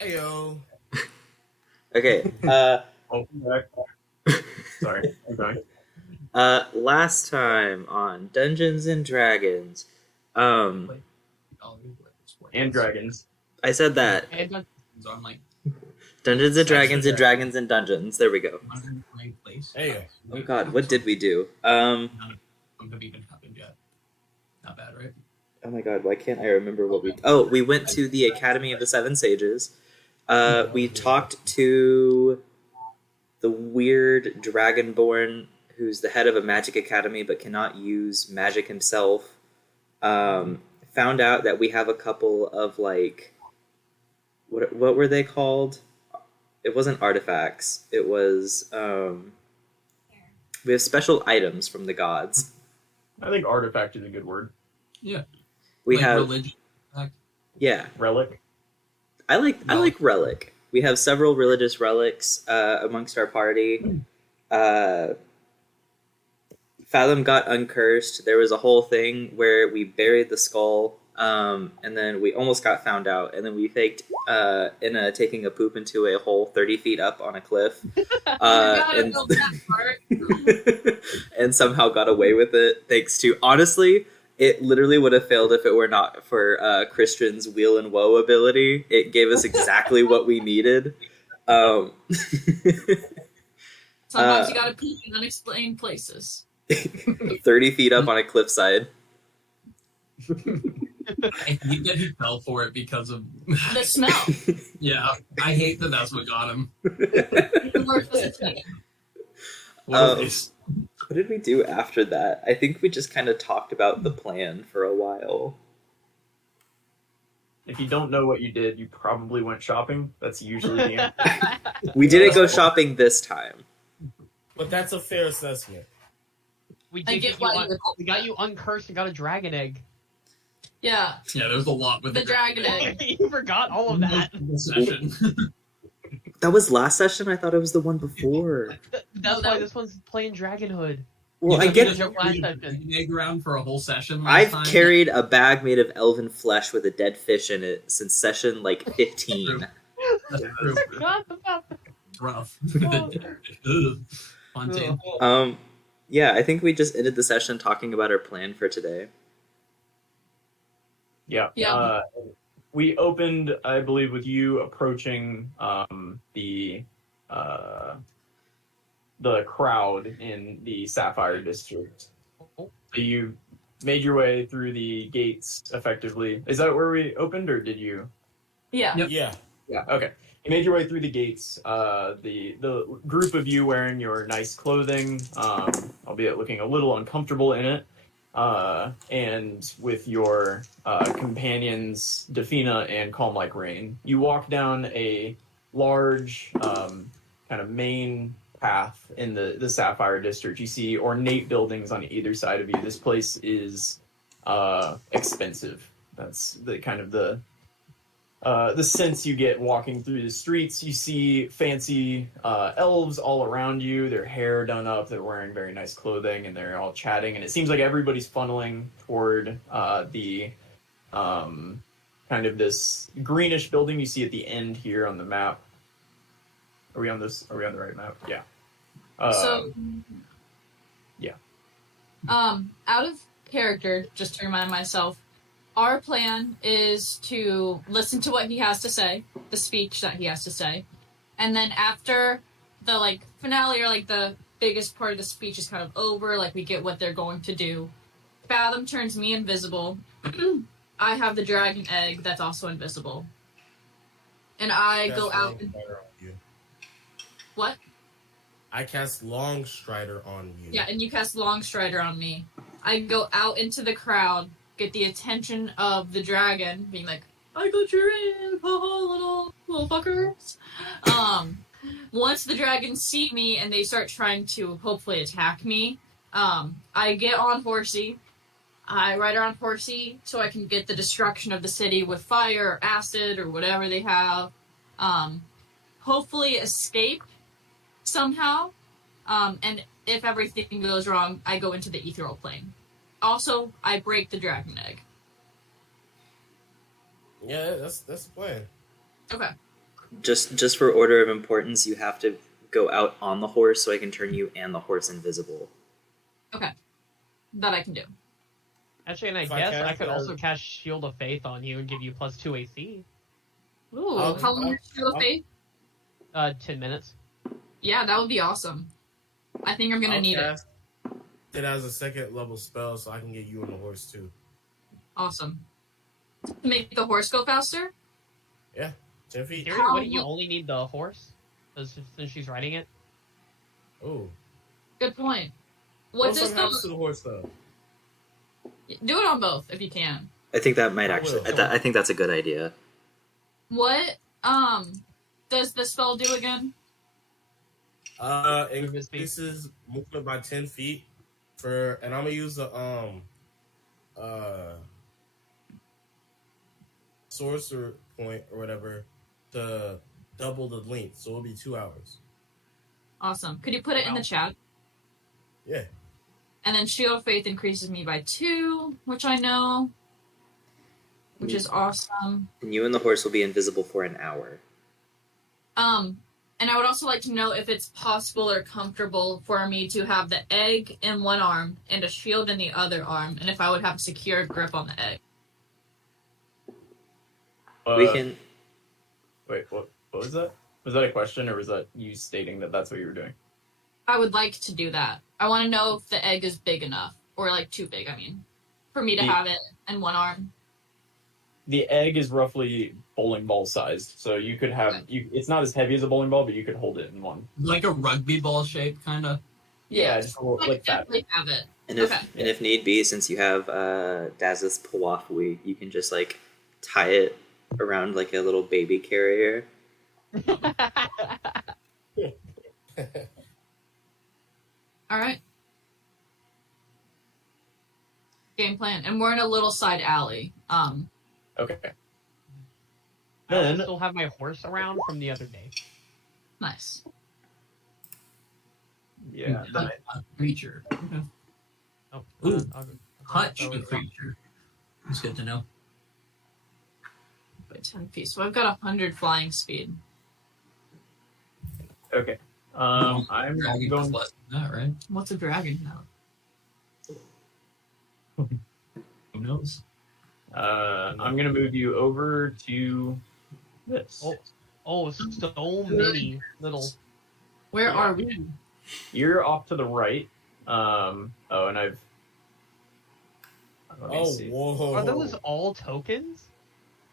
Heyo. Okay. Welcome back. Sorry, I'm going. Last time on Dungeons and Dragons, And dragons. I said that And on like Dungeons and Dragons and Dragons and Dungeons. There we go. place. Heyo. Oh God, what did we do? None of them have even happened yet. Not bad, right? Oh my God, why can't I remember what we? Oh, we went to the Academy of the Seven Sages. We talked to the weird Dragonborn who's the head of a magic academy but cannot use magic himself. Found out that we have a couple of like, what were they called? It wasn't artifacts. It was we have special items from the gods. I think artifact is a good word. Yeah. We like have religion. yeah. Relic. I like relic. We have several religious relics amongst our party. Fathom got uncursed. There was a whole thing where we buried the skull, and then we almost got found out, and then we faked Inna taking a poop into a hole 30 feet up on a cliff, and, and somehow got away with it thanks to, honestly, it literally would have failed if it were not for Christian's wheel and woe ability. It gave us exactly what we needed. Sometimes you gotta pee in unexplained places. 30 feet up on a cliffside. I hate that he fell for it because of The smell. yeah. I hate that that's what got him. What did we do after that? I think we just kind of talked about the plan for a while. If you don't know what you did, you probably went shopping. That's usually the answer. We didn't go shopping this time. But that's a fair assessment. We I did get why you're we got you uncursed and got a dragon egg. Yeah, Yeah, there's a lot with the dragon egg. You forgot all of that. Mm-hmm. Session. That was last session? I thought it was the one before. That's why this one's playing Dragonhood. Well, You I get took your last session. Egg around for a whole session. I've time. carried a bag made of elven flesh with a dead fish in it since session like 15. That's true. Forgot about that. Rough. Oh. Ugh. Fontaine. Yeah, I think we just ended the session talking about our plan for today. Yeah. Yeah. We opened, I believe, with you approaching the crowd in the Sapphire District. So you made your way through the gates effectively. Is that where we opened, or did you? Yeah. Yep. Yeah. Yeah. Okay. You made your way through the gates. The group of you wearing your nice clothing, albeit looking a little uncomfortable in it, and with your companions Defina and Calm Like Rain, you walk down a large kind of main path in the Sapphire District. You see ornate buildings on either side of you. This place is expensive. That's the kind of the sense you get walking through the streets. You see fancy elves all around you, their hair done up, they're wearing very nice clothing, and they're all chatting, and it seems like everybody's funneling toward the kind of this greenish building you see at the end here on the map. Are we on the right map? Yeah. Yeah. Out of character, just to remind myself, our plan is to listen to what he has to say, the speech that he has to say, and then after the finale, or the biggest part of the speech is kind of over, we get what they're going to do. Fathom turns me invisible. I have the dragon egg that's also invisible, and I go out. What? I cast Long Strider on you. Yeah, and you cast Long Strider on me. I go out into the crowd, get the attention of the dragon, being like, I got your in, little fuckers. Once the dragons see me and they start trying to hopefully attack me, I get on Horsey. I ride around Horsey so I can get the destruction of the city with fire or acid or whatever they have. Hopefully escape somehow. And if everything goes wrong, I go into the ethereal plane. Also, I break the dragon egg. Yeah, that's the plan. Okay. Just for order of importance, you have to go out on the horse so I can turn you and the horse invisible. That I can do. Actually, and I If I guess cast I could it also as- cast Shield of Faith on you and give you +2 AC. Ooh, I'll- how long is Shield of I'll- Faith? 10 minutes. Yeah, that would be awesome. I think I'm gonna I'll need it. cast it as a second level spell, so I can get you and the horse too. Awesome. To make the horse go faster? 10 feet. Here, wouldn't you only need the horse? Since she's riding it? Oh. Good point. What's this happens to spell? the horse though? Do it on both if you can. I think that might I actually. will. I think that's a good idea. What does the spell do again? It Movement speed. increases movement by 10 feet and I'm gonna use the sorcerer point or whatever to double the length, so it'll be 2 hours. Awesome. Could you put it in the chat? Yeah. And then Shield of Faith increases me by 2, which I know. Which is awesome. And you and the horse will be invisible for an hour. And I would also like to know if it's possible or comfortable for me to have the egg in one arm and a shield in the other arm, and if I would have a secure grip on the egg. We can. Wait, what was that? Was that a question, or was that you stating that that's what you were doing? I would like to do that. I want to know if the egg is big enough, or like too big, I mean, for me to Yeah. have it in one arm. The egg is roughly bowling ball sized, so you could have it's not as heavy as a bowling ball, but you could hold it in one. Like a rugby ball shape, kind of. Yeah, just a little, I like that. definitely have it. And if Okay. and if need be, since you have Daz's Pawafui, you can just like tie it around like a little baby carrier. All right. Game plan, and we're in a little side alley. Okay. I Then still have my horse around from the other day. Nice. yeah, then A creature. Okay. Oh, Ooh, I'll- Hutch I'll- a creature. It's good to know. By 10 feet. So I've got 100 flying speed. okay. I'm Dragon going. is less than that, right? What's a dragon now? Who knows? I'm gonna move you over to this. Oh, so many little. Where Yeah. are we? You're off to the right. And I've. Let me Oh, see. whoa. Are those all tokens?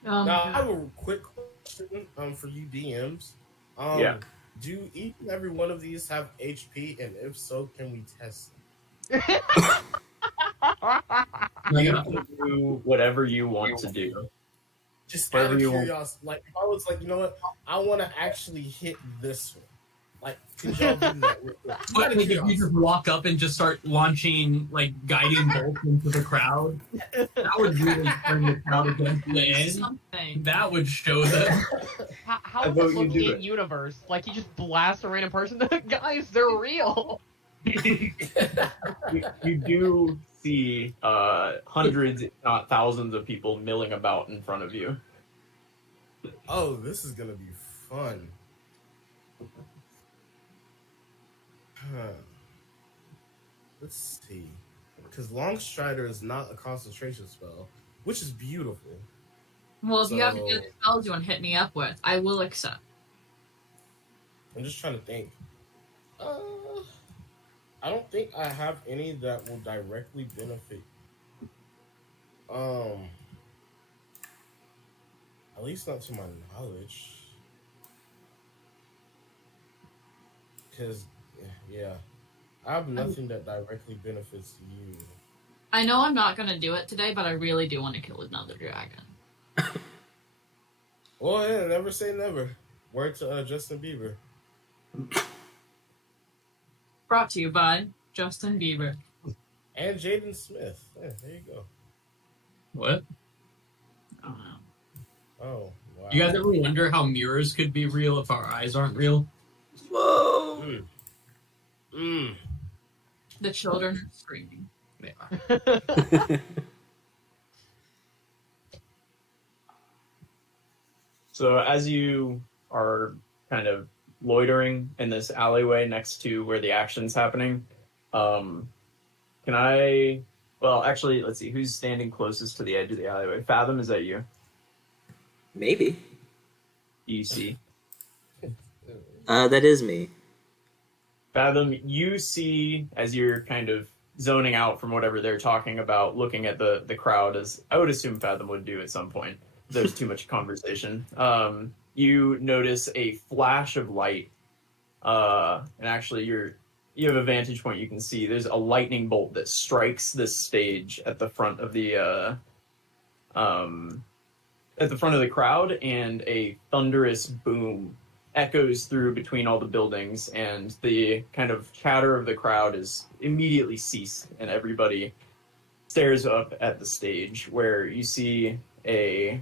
Now, I have a quick question for you DMs. Yeah. Do each and every one of these have HP, and if so, can we test them? You can do whatever you want to do. Just out of Whatever you want. curiosity. Like, if I was like, you know what? I want to actually hit this one. Like, could y'all do that real quick? Just But out of like, if you curiosity. just walk up and just start launching like guiding bolts into the crowd, that would really turn the crowd against the end. Something. That would show them. How I is vote this you looking do in it. universe? Like you just blast a random person. Guys, they're real. You do see hundreds, if not thousands, of people milling about in front of you. Oh, this is gonna be fun. Huh. Let's see. Because Long Strider is not a concentration spell, which is beautiful. Well, if you have any So- other spells you want to hit me up with, I will accept. I'm just trying to think. I don't think I have any that will directly benefit. At least not to my knowledge. Because, yeah, I have nothing that directly benefits you. I know I'm not going to do it today, but I really do want to kill another dragon. Well, yeah, never say never. Word to Justin Bieber. Brought to you by Justin Bieber. And Jaden Smith. Yeah, there you go. What? I don't know. Oh, wow. You guys ever wonder how mirrors could be real if our eyes aren't real? Whoa! The children are screaming. They are. So as you are kind of loitering in this alleyway next to where the action's happening. Can I? Well, actually, let's see. Who's standing closest to the edge of the alleyway? Fathom, is that you? Maybe. You see. That is me. Fathom, you see, as you're kind of zoning out from whatever they're talking about, looking at the crowd, as I would assume Fathom would do at some point. There's too much conversation. You notice a flash of light, and actually you have a vantage point. You can see there's a lightning bolt that strikes this stage at the front of the crowd, and a thunderous boom echoes through between all the buildings, and the kind of chatter of the crowd is immediately ceased, and everybody stares up at the stage, where you see an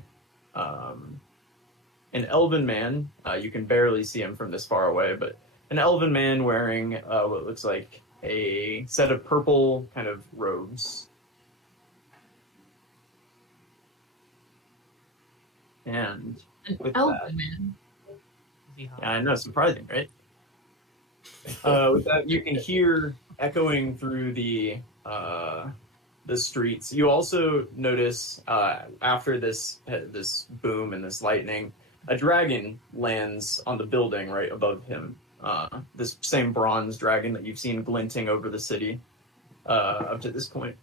elven man. You can barely see him from this far away, but an elven man wearing what looks like a set of purple kind of robes. And An with elven that, man. yeah, I know, surprising, right? With that, you can hear echoing through the streets. You also notice after this boom and this lightning, a dragon lands on the building right above him. This same bronze dragon that you've seen glinting over the city up to this point.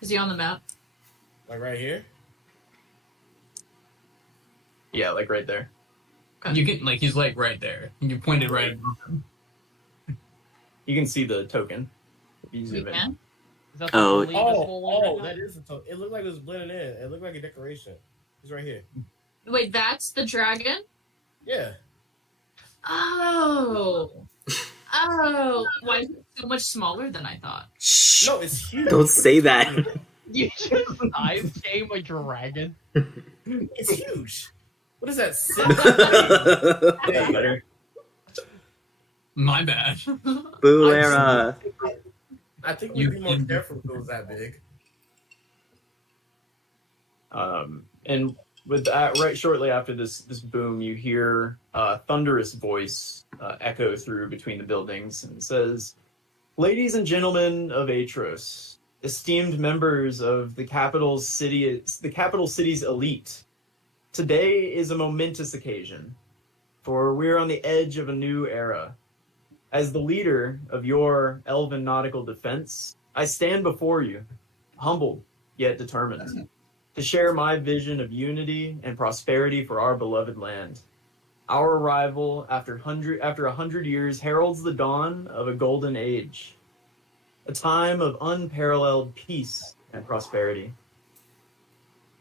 Is he on the map? Like right here? Yeah, like right there. You can he's like right there. You pointed right at him. You can see the token. If you We zoom in. can. Is that the Oh. only visible one right now? That is a token. It looked like it was blending in. It looked like a decoration. It's right here. Wait, that's the dragon? Yeah. Oh. Oh. Why is it so much smaller than I thought? Shh. No, it's huge. Don't say that. You just eyes came a dragon. It's huge. What is that? Yeah, better. My bad. Boo era. I think we'd be more careful if it was that big. And with that, right shortly after this boom, you hear a thunderous voice echo through between the buildings, and it says, "Ladies and gentlemen of Aetros, esteemed members of the capital city's elite, today is a momentous occasion, for we're on the edge of a new era. As the leader of your elven nautical defense, I stand before you, humbled yet determined, to share my vision of unity and prosperity for our beloved land. Our arrival after 100 years heralds the dawn of a golden age, a time of unparalleled peace and prosperity.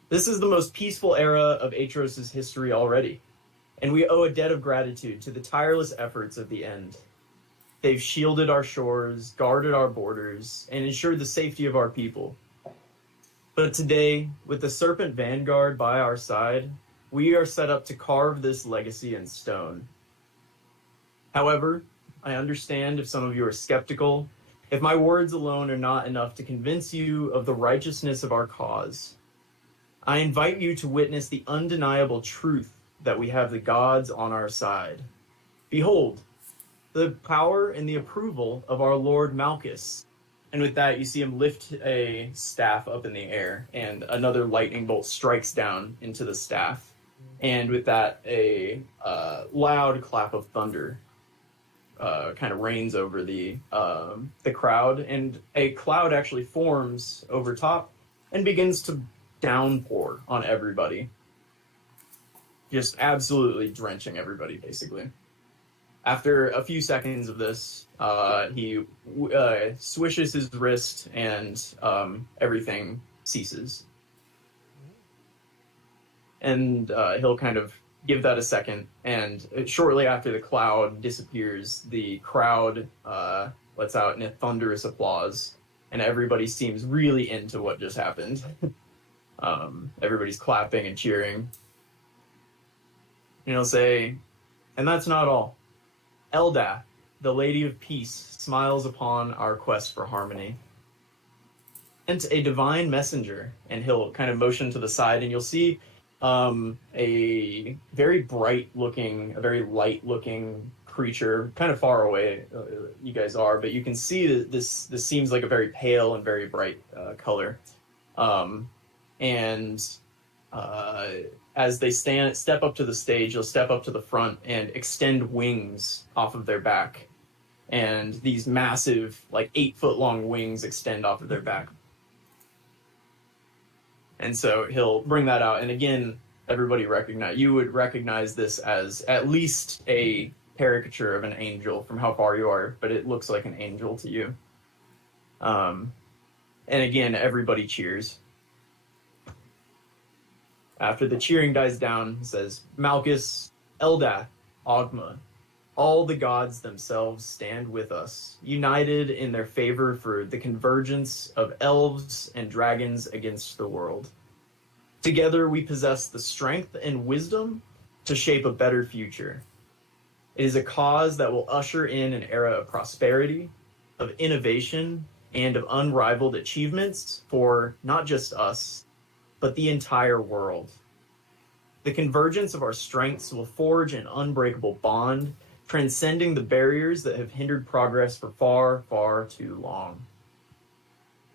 This is the most peaceful era of Aetros' history already, and we owe a debt of gratitude to the tireless efforts of the End. They've shielded our shores, guarded our borders, and ensured the safety of our people. But today, with the Serpent Vanguard by our side, we are set up to carve this legacy in stone. However, I understand if some of you are skeptical, if my words alone are not enough to convince you of the righteousness of our cause. I invite you to witness the undeniable truth that we have the gods on our side. Behold, the power and the approval of our Lord Malkus." And with that, you see him lift a staff up in the air, and another lightning bolt strikes down into the staff. And with that, a loud clap of thunder kind of rains over the crowd, and a cloud actually forms over top and begins to downpour on everybody. Just absolutely drenching everybody, basically. After a few seconds of this, he swishes his wrist, and everything ceases. And he'll kind of give that a second, and shortly after the cloud disappears, the crowd lets out in a thunderous applause, and everybody seems really into what just happened. Everybody's clapping and cheering. And he'll say, "And that's not all. Eldath, the Lady of Peace, smiles upon our quest for harmony. And a divine messenger," and he'll kind of motion to the side, and you'll see a very a very light-looking creature, kind of far away you guys are, but you can see that this seems like a very pale and very bright color. And as they step up to the stage, you'll step up to the front and extend wings off of their back. And these massive, like 8-foot-long wings extend off of their back. And so he'll bring that out. And again, you would recognize this as at least a caricature of an angel from how far you are, but it looks like an angel to you. And again, everybody cheers. After the cheering dies down, he says, Malkus, Eldath, Ogma, all the gods themselves stand with us, united in their favor for the convergence of elves and dragons against the world. Together we possess the strength and wisdom to shape a better future. It is a cause that will usher in an era of prosperity, of innovation, and of unrivaled achievements for not just us, but the entire world. The convergence of our strengths will forge an unbreakable bond, transcending the barriers that have hindered progress for far, far too long.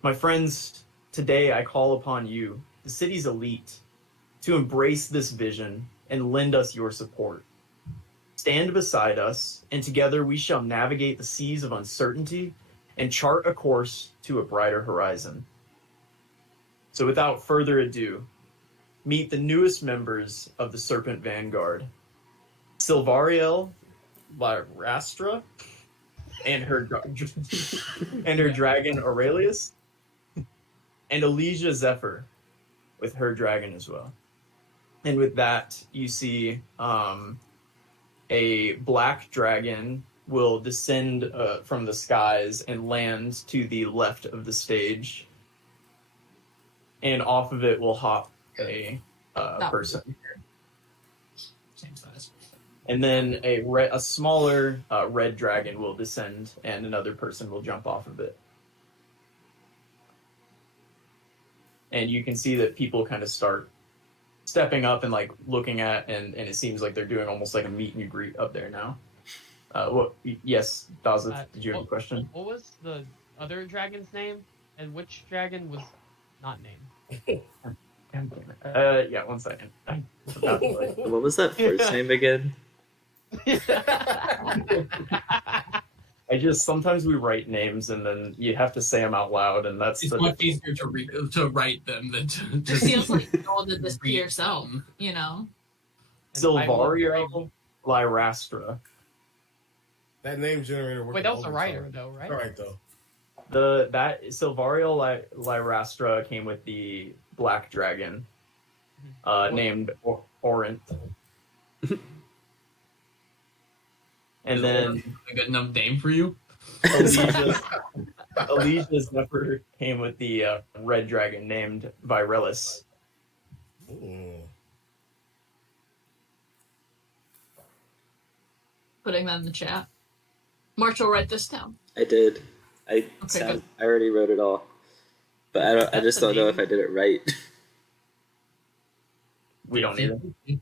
My friends, today I call upon you, the city's elite, to embrace this vision and lend us your support. Stand beside us, and together we shall navigate the seas of uncertainty and chart a course to a brighter horizon. So without further ado, meet the newest members of the Serpent Vanguard, Silvariel Lyrastra and her dragon Aurelius, and Elysia Zephyr with her dragon as well. And with that, you see a black dragon will descend from the skies and land to the left of the stage. And off of it will hop a person. Same size. And then a smaller red dragon will descend, and another person will jump off of it. And you can see that people kind of start stepping up and like looking at, and it seems like they're doing almost like a meet and greet up there now. Yes, Dazith, did you have a question? What was the other dragon's name, and which dragon was not named? Yeah, 1 second. What was that first name again? Sometimes we write names and then you have to say them out loud, and that's It's much easier to write them than to It feels like you did this to yourself, you know? Silvariel Lyrastra. That name generator. Wait, that was a writer, though, right? All right, though. That Silvariel Lyrastra came with the black dragon, named Orint. And then a good enough name for you. Elysia Zephyr came with the red dragon named Virelis. Ooh. Putting that in the chat. March will write this down. I did. I already wrote it all, but I just don't know if I did it right. We don't need it.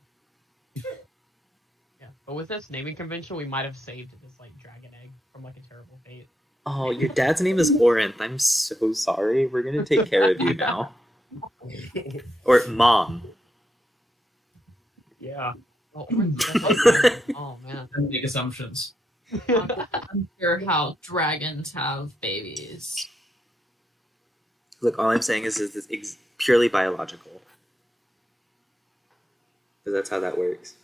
Yeah, but with this naming convention, we might have saved this like dragon egg from like a terrible fate. Oh, your dad's name is Orinth. I'm so sorry. We're gonna take care of you now. Or Mom. Yeah. Oh, oh man. And make assumptions. I'm sure how dragons have babies. Look, all I'm saying is it's purely biological. Because that's how that works.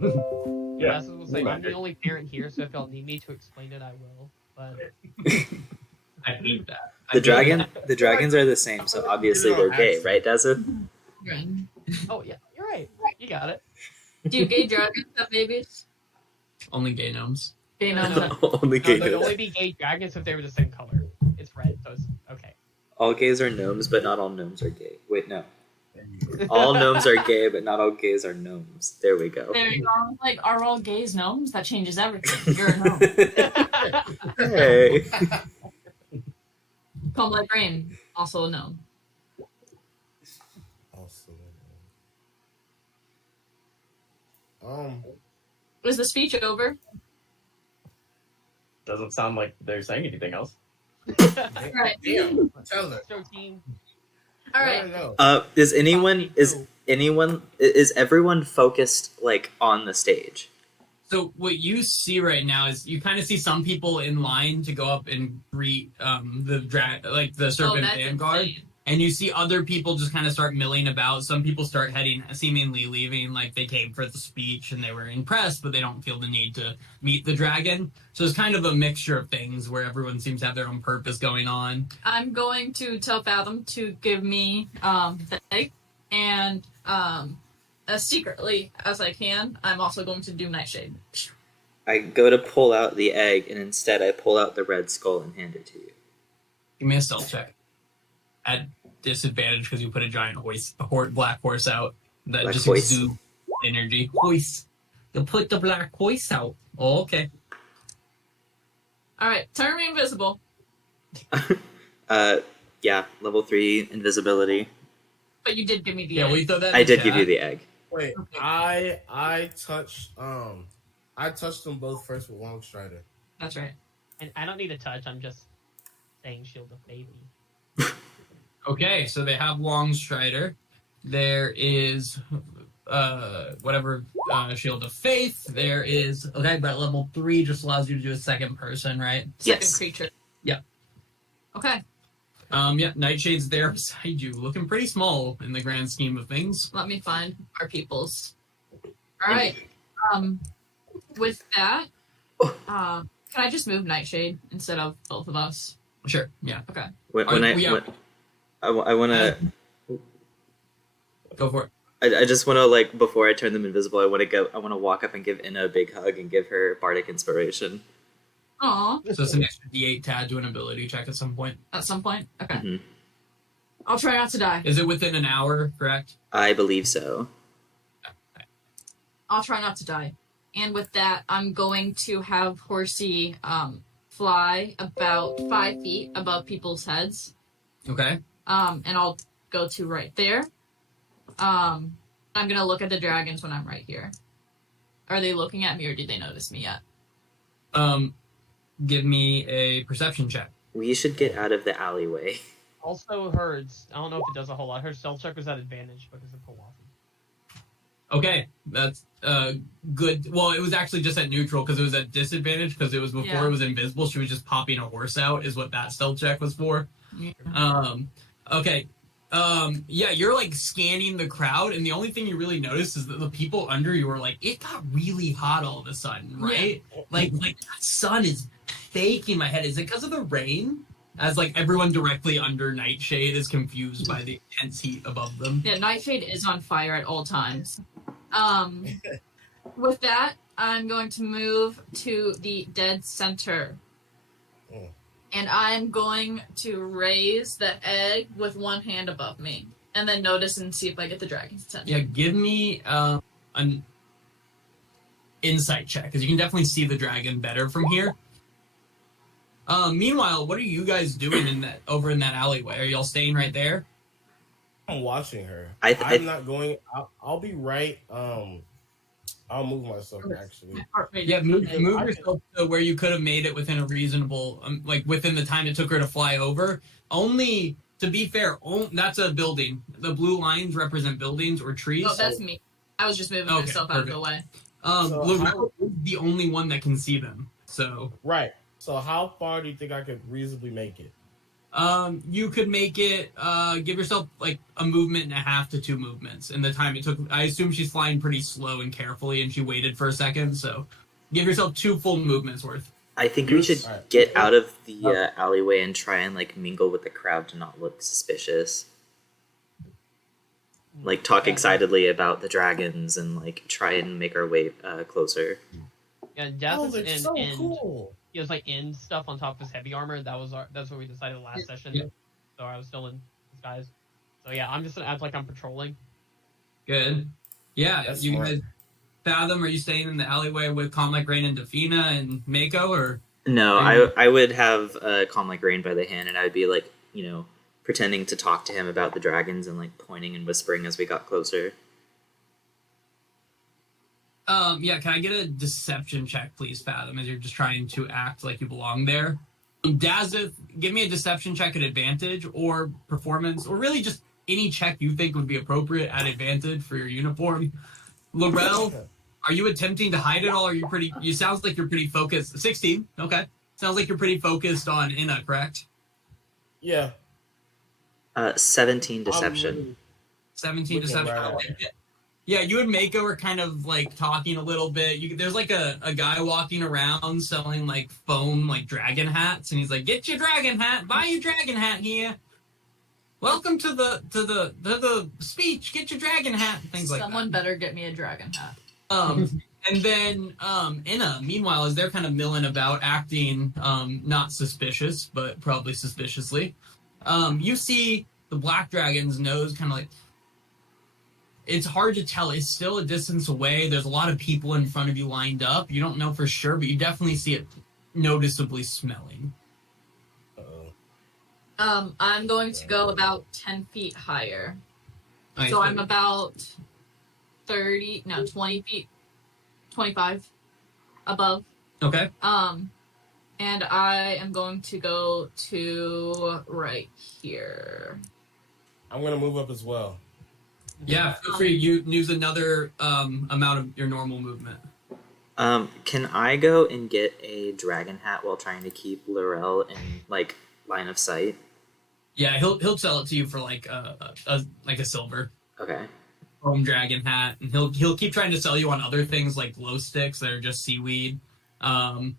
Yeah. I'm the only parent here, so if y'all need me to explain it, I will. But I hate that. The dragons are the same, so obviously they're gay, right, Dazza? oh yeah, you're right. You got it. Do gay dragons have babies? Only gay gnomes. Gay gnomes. Only gay There'd gnomes. only be gay dragons if they were the same color. It's red, so it's okay. All gays are gnomes, but not all gnomes are gay. Wait, no. All gnomes are gay, but not all gays are gnomes. There we go. There you go. Like, are all gays gnomes? That changes everything. You're a gnome. Hey. Come like rain, also a gnome. Also, Is the speech over? Doesn't sound like they're saying anything else. Right. Damn, tell her. So team. All Let right. her know. Is everyone focused like on the stage? So what you see right now is you kind of see some people in line to go up and greet the serpent that's vanguard, insane. and you see other people just kind of start milling about. Some people start seemingly leaving, like they came for the speech and they were impressed, but they don't feel the need to meet the dragon. So it's kind of a mixture of things where everyone seems to have their own purpose going on. I'm going to tell Fathom to give me the egg, and as secretly as I can, I'm also going to do Nightshade. I go to pull out the egg, and instead I pull out the red skull and hand it to you. Give me a stealth check. At disadvantage because you put a giant black horse out that Black just horse. exudes energy. Horse. You put the black horse out. Oh, okay. All right, turn me invisible. Yeah, level 3 invisibility. But you did give me the Yeah, egg. we thought that. I did give you the egg. Wait, Okay. I touched them both first with Long Strider. That's right. And I don't need a touch. I'm just saying shield of baby. Okay, so they have Long Strider. There is Shield of Faith. There is but level 3 just allows you to do a second person, right? Second Yes. creature. Yeah. Okay, Nightshade's there beside you, looking pretty small in the grand scheme of things. let me find our peoples. All right. With that, can I just move Nightshade instead of both of us? Sure. Yeah. Okay. I want to. Go for it. I just want to like before I turn them invisible. I want to walk up and give Inna a big hug and give her bardic inspiration. Aw, So it's an extra D8 to add to an ability check at some point. at some point. Okay. Mhm. I'll try not to die. Is it within an hour? Correct. I believe so. I'll try not to die. And with that, I'm going to have Horsey fly about 5 feet above people's heads. Okay. And I'll go to right there. I'm gonna look at the dragons when I'm right here. Are they looking at me, or did they notice me yet? Give me a perception check. We should get out of the alleyway. Also, Herds. I don't know if it does a whole lot. Her stealth check was at advantage because of Kawhi. Okay, that's good. Well, it was actually just at neutral because it was at disadvantage because it was before Yeah. it was invisible. She was just popping a horse out, is what that stealth check was for. Yeah. Okay. Yeah, you're like scanning the crowd, and the only thing you really notice is that the people under you are like, it got really hot all of a sudden, right? Like that sun is baking my head. Is it because of the rain? As like everyone directly under Nightshade is confused by the intense heat above them. Yeah, Nightshade is on fire at all times. With that, I'm going to move to the dead center. Mm. And I'm going to raise the egg with one hand above me. And then notice and see if I get the dragon's attention. Yeah, give me an insight check, because you can definitely see the dragon better from here. Meanwhile, what are you guys doing over in that alleyway? Are y'all staying right there? I'm watching her. I'm not going. I'll be right. I'll move myself actually. Yeah, move yourself to where you could have made it within a reasonable, within the time it took her to fly over. Only, to be fair, that's a building. The blue lines represent buildings or trees. Oh, that's me. I was just moving myself out of the way. Lorel is the only one that can see them. So Right. So how far do you think I could reasonably make it? you could make it, give yourself like a movement and a half to 2 movements in the time it took. I assume she's flying pretty slow and carefully, and she waited for a second, so give yourself 2 full movements worth. I think we should Alright. get out of the alleyway and try and like mingle with the crowd to not look suspicious. Like talk excitedly about the dragons and like try and make our way closer. Yeah, Death Oh, is that's in so end. cool. He was like in stuff on top of his heavy armor. That's what we decided last session. Yeah. So I was still in disguise. So yeah, I'm just gonna act like I'm patrolling. Good. Yeah, That's you smart. guys. Fathom, are you staying in the alleyway with Calm Like Rain and Defina and Mako, or? No, Mhm. I would have Calm Like Rain by the hand, and I would be like, pretending to talk to him about the dragons and like pointing and whispering as we got closer. Yeah, can I get a deception check, please, Fathom, as you're just trying to act like you belong there? Dazith, give me a deception check at advantage, or performance, or really just any check you think would be appropriate at advantage for your uniform. Laurel, are you attempting to hide it all? Are you pretty? You sounds like you're pretty focused. 16. Okay, sounds like you're pretty focused on Inna, correct? Yeah. 17 deception. 17 deception. Right. Yeah, you and Mako are kind of like talking a little bit. There's like a guy walking around selling like foam like dragon hats, and he's like, "Get your dragon hat, buy your dragon hat here. Welcome to the speech. Get your dragon hat." And things like that. Someone better get me a dragon hat. And then Inna, meanwhile, as they're kind of milling about, acting not suspicious, but probably suspiciously, you see the black dragon's nose kind of like. It's hard to tell. It's still a distance away. There's a lot of people in front of you lined up. You don't know for sure, but you definitely see it noticeably smelling. I'm going to go about 10 feet higher. Nice. So I'm about 20 feet, 25 above. Okay. And I am going to go to right here. I'm gonna move up as well. Yeah, feel free. You use another amount of your normal movement. Can I go and get a dragon hat while trying to keep Laurel in like line of sight? Yeah, he'll sell it to you for like a silver. Okay. Foam dragon hat, and he'll keep trying to sell you on other things like glow sticks that are just seaweed, and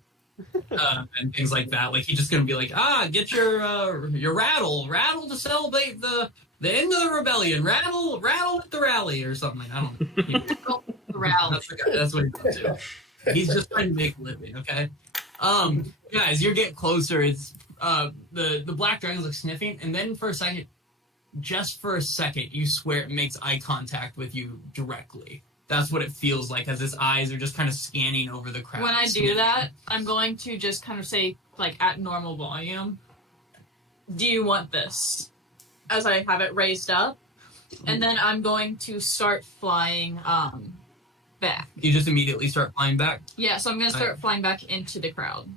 things like that. Like he's just gonna be like, get your rattle to celebrate the end of the rebellion. Rattle at the rally or something. I don't know. Rally. That's what he's up to. He's just trying to make a living. Okay. Yeah, as you get closer, it's the black dragon's like sniffing, and then for a second, you swear it makes eye contact with you directly. That's what it feels like, as its eyes are just kind of scanning over the crowd. When I do that, I'm going to just kind of say, like, at normal volume, "Do you want this?" As I have it raised up. And then I'm going to start flying back. You just immediately start flying back? Yeah, so I'm going to start flying back into the crowd.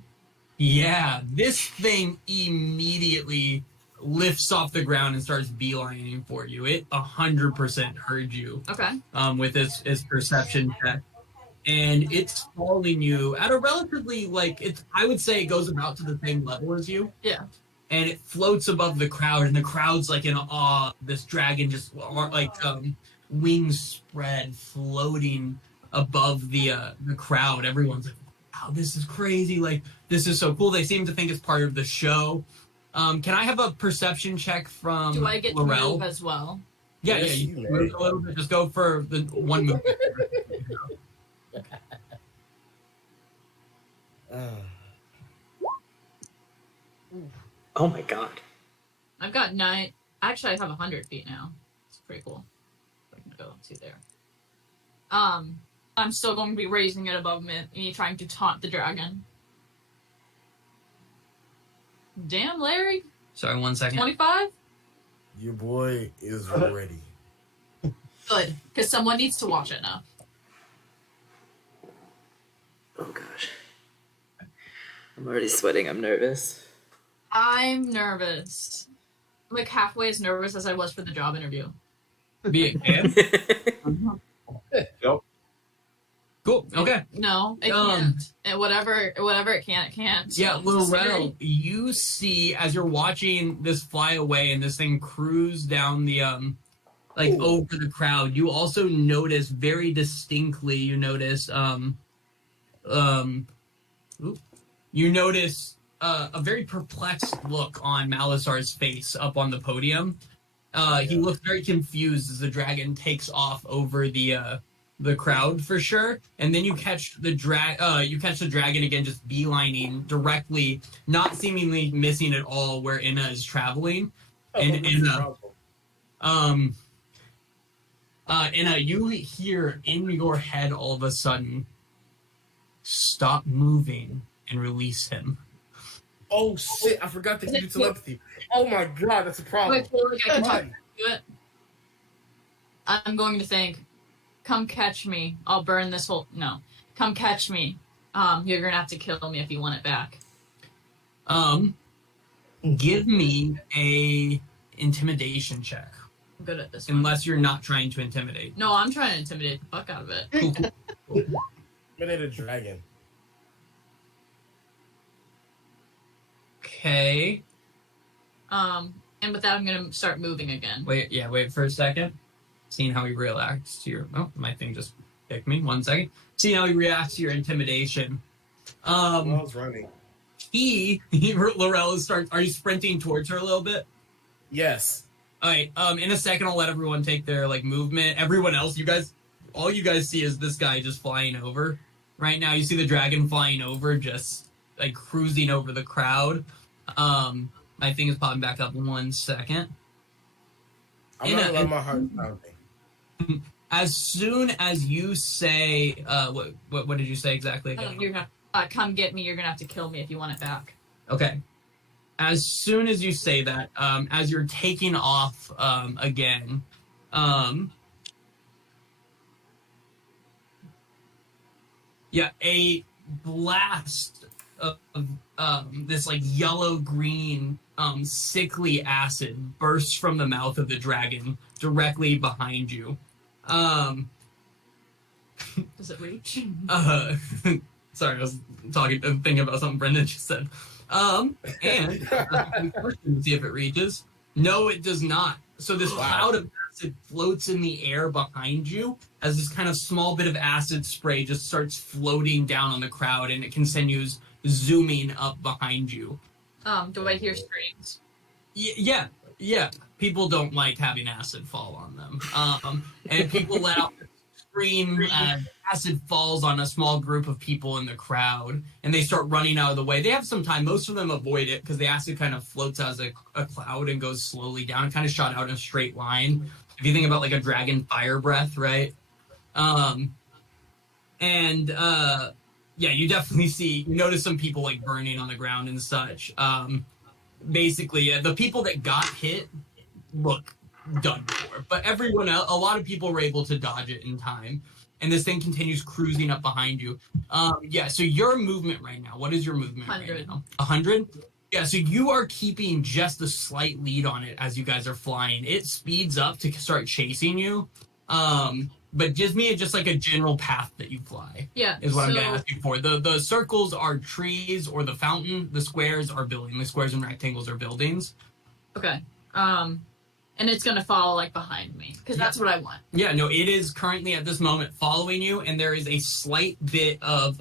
Yeah, this thing immediately lifts off the ground and starts beelining for you. It 100% heard you. Okay. With its perception check. And it's following you at a relatively, I would say it goes about to the same level as you. Yeah. And it floats above the crowd, and the crowd's like in awe. This dragon just wings spread, floating above the crowd. Everyone's like, "Wow, this is crazy! Like, this is so cool." They seem to think it's part of the show. Can I have a perception check from Do I get Laurel? to move as well? Yeah, Yes, you you can move a little bit. Just go for the one move. Oh my god. I've got 9. Actually, I have 100 feet now. It's pretty cool. I can go to there. I'm still going to be raising it above me, trying to taunt the dragon. Damn, Larry. Sorry, 1 second. 25? Your boy is ready. Good, because someone needs to watch it now. Oh gosh. I'm already sweating. I'm nervous. I'm nervous. I'm like halfway as nervous as I was for the job interview. Be it can. Yep. Cool. Okay. No, it can't. And whatever it can't, it can't. Yeah, So, Laurel, you see as you're watching this fly away and this thing cruise down the over the crowd, you also notice very distinctly. You notice a very perplexed look on Malasar's face up on the podium. He looks very confused as the dragon takes off over the crowd for sure, and then you catch the dragon again, just beelining directly, not seemingly missing at all where Inna is traveling. And Inna, you hear in your head all of a sudden, "Stop moving and release him." Oh shit! I forgot to do telepathy. Oh my god, that's a problem. I feel like I can talk to it. I'm going to think, come catch me. I'll burn this whole. No, come catch me. You're gonna have to kill me if you want it back. Give me a intimidation check. I'm good at this one. Unless you're not trying to intimidate. No, I'm trying to intimidate the fuck out of it. Cool. Intimidate a dragon. Okay. And with that, I'm gonna start moving again. Wait for a second. Seeing how he reacts to your... Oh, my thing just picked me. 1 second. Seeing how he reacts to your intimidation. I was running. Laurel starts... Are you sprinting towards her a little bit? Yes. Alright, in a second I'll let everyone take their, movement. Everyone else, all you guys see is this guy just flying over. Right now, you see the dragon flying over, just, cruising over the crowd. My thing is popping back up in 1 second. I'm not letting my heart pounding. As soon as you say, what did you say exactly again? You're gonna come get me. You're gonna have to kill me if you want it back. Okay. As soon as you say that, as you're taking off again, a blast of this yellow-green sickly acid bursts from the mouth of the dragon directly behind you. Does it reach? Sorry, I was thinking about something Brendan just said. And see if it reaches. No, it does not. So this cloud of acid floats in the air behind you as this kind of small bit of acid spray just starts floating down on the crowd, and it continues zooming up behind you. Do I hear screams? Yeah. People don't like having acid fall on them. And people let out scream as acid falls on a small group of people in the crowd, and they start running out of the way. They have some time. Most of them avoid it because the acid kind of floats as a cloud and goes slowly down, kind of shot out in a straight line. If you think about a dragon fire breath, right? You definitely notice some people burning on the ground and such. Basically, the people that got hit look done for, but everyone else, a lot of people were able to dodge it in time, and this thing continues cruising up behind you. So your movement right now, what is your movement 100. right now? 100? Yeah, so you are keeping just a slight lead on it as you guys are flying. It speeds up to start chasing you. But gives me just a general path that you fly. Yeah. Is what I'm going to ask you for. The circles are trees or the fountain. The squares are buildings. The squares and rectangles are buildings. Okay. And it's going to follow behind me because that's what I want. Yeah, no, it is currently at this moment following you, and there is a slight bit of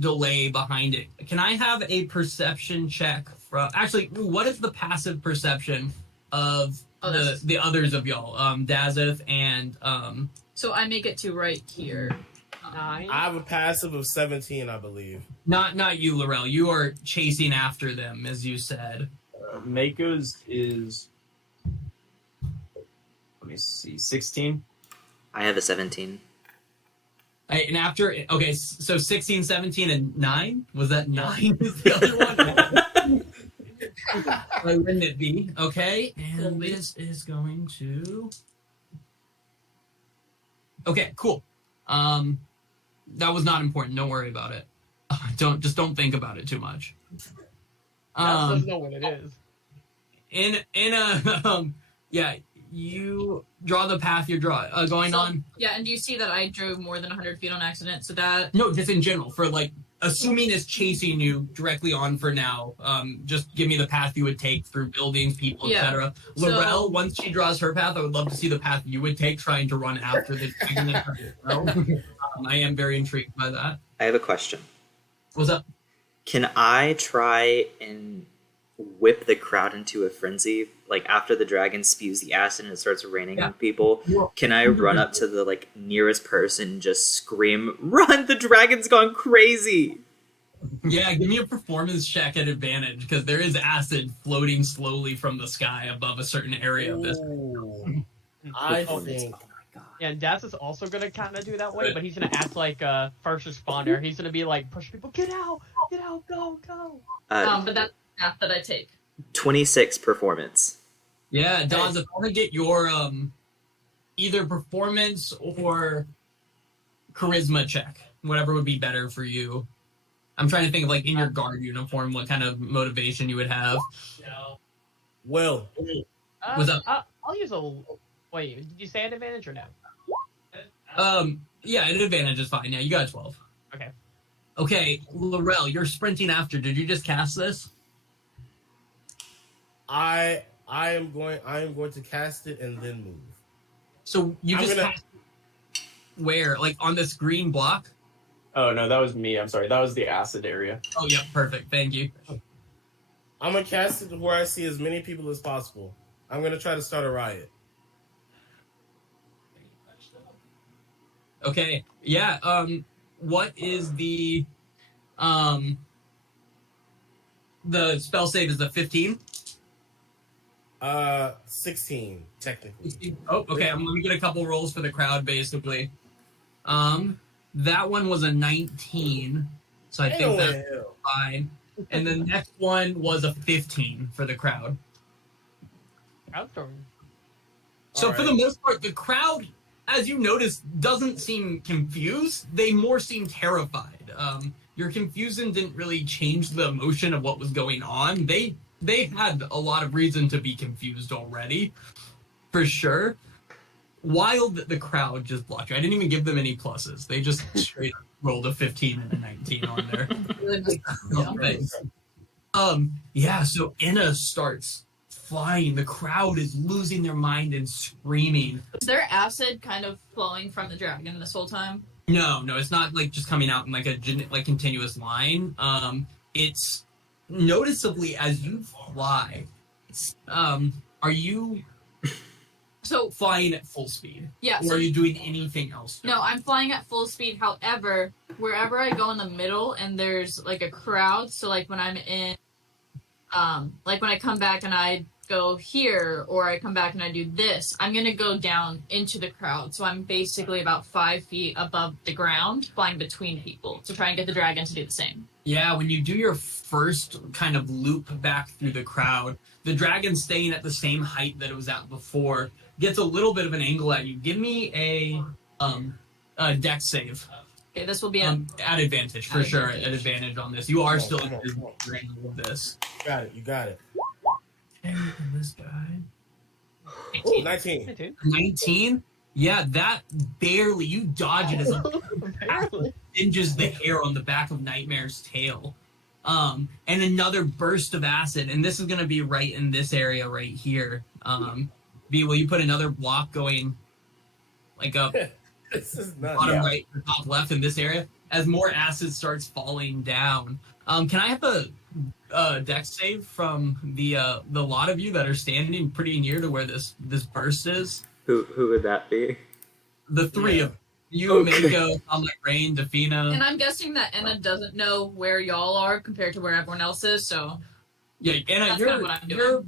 delay behind it. Can I have a perception check from... Actually, what is the passive perception of... the others of y'all, Dazeth and So I make it to right here. 9. I have a passive of 17, I believe. Not you, Laurel. You are chasing after them, as you said. Mako's is, let me see, 16. I have a 17. And after, okay, so 16, 17, and 9? Was that 9? Is the other one? Why wouldn't it be? Okay, and this is going to... Okay, cool. That was not important. Don't worry about it. Don't think about it too much. Doesn't know what it is. You draw the path you're going on. Yeah, and do you see that I drove more than 100 feet on accident? So that... No, just in general, for assuming it's chasing you directly on for now, just give me the path you would take through buildings, people, etc. Laurel, once she draws her path, I would love to see the path you would take trying to run after the dragon. I am very intrigued by that. I have a question. What's up? Can I try and whip the crowd into a frenzy? After the dragon spews the acid and it starts raining on people, can I run up to the nearest person and just scream, "Run! The dragon's gone crazy!" Yeah, give me a performance check at advantage, because there is acid floating slowly from the sky above a certain area of this. I think... Yeah, and Daz is also going to kind of do that way, but he's going to act like a first responder. He's going to be push people, get out, go. but that's the path that I take. 26 performance. Yeah, Daz, if I want to get your either performance or charisma check, whatever would be better for you. I'm trying to think of like in your guard uniform, what kind of motivation you would have. Will. What's up? I'll use a. Wait, did you say an advantage or no? Yeah, an advantage is fine. Yeah, you got a 12. Okay. Okay, Laurel, you're sprinting after. Did you just cast this? I am going to cast it and then move. So you I'm just gonna- cast where? Like on this green block? Oh no, that was me. I'm sorry. That was the acid area. Oh yeah, perfect. Thank you. I'm gonna cast it to where I see as many people as possible. I'm gonna try to start a riot. Okay. Yeah, what is the spell save is a 15? 16 technically. Oh, okay. Let me get a couple rolls for the crowd, basically. That one was a 19, so I Ain't think no that's way in hell. fine. And the next one was a 15 for the crowd. Outdoor. So All for the most part, the crowd, as you notice, doesn't seem confused. They more seem terrified. Your confusion didn't really change the emotion of what was going on. They had a lot of reason to be confused already, for sure. While the crowd just blocked you. I didn't even give them any pluses. They just straight up rolled a 15 and a 19 on there. Yeah, so Inna starts flying. The crowd is losing their mind and screaming. Is there acid kind of flowing from the dragon this whole time? No, it's not like just coming out in like a continuous line. It's noticeably as you fly. Are you flying at full speed? Yeah. Or are you doing anything else? No, I'm flying at full speed. However, wherever I go in the middle and there's like a crowd, so like when I'm in, like when I come back and I go here, or I come back and I do this, I'm going to go down into the crowd. So I'm basically about 5 feet above the ground, flying between people to try and get the dragon to do the same. Yeah, when you do your first kind of loop back through the crowd, the dragon staying at the same height that it was at before gets a little bit of an angle at you. Give me a dex save. Okay, this will be at advantage for sure. At advantage on this, you are still come on. in range of this. You got it. Okay, and this guy. Oh, 19. 19? Yeah, that barely. You dodge it as a Barely. singes the hair on the back of Nightmare's tail. And another burst of acid, and this is going to be right in this area right here. B, will you put another block going like up This is not bottom right or top left in this area as more acid starts falling down? Can I have a dex save from the lot of you that are standing pretty near to where this burst is? Who would that be? The three of you, Okay. Mako, Rain, Defina. And I'm guessing that Enna doesn't know where y'all are compared to where everyone else is, so... Yeah, Anna, That's kinda what I'm your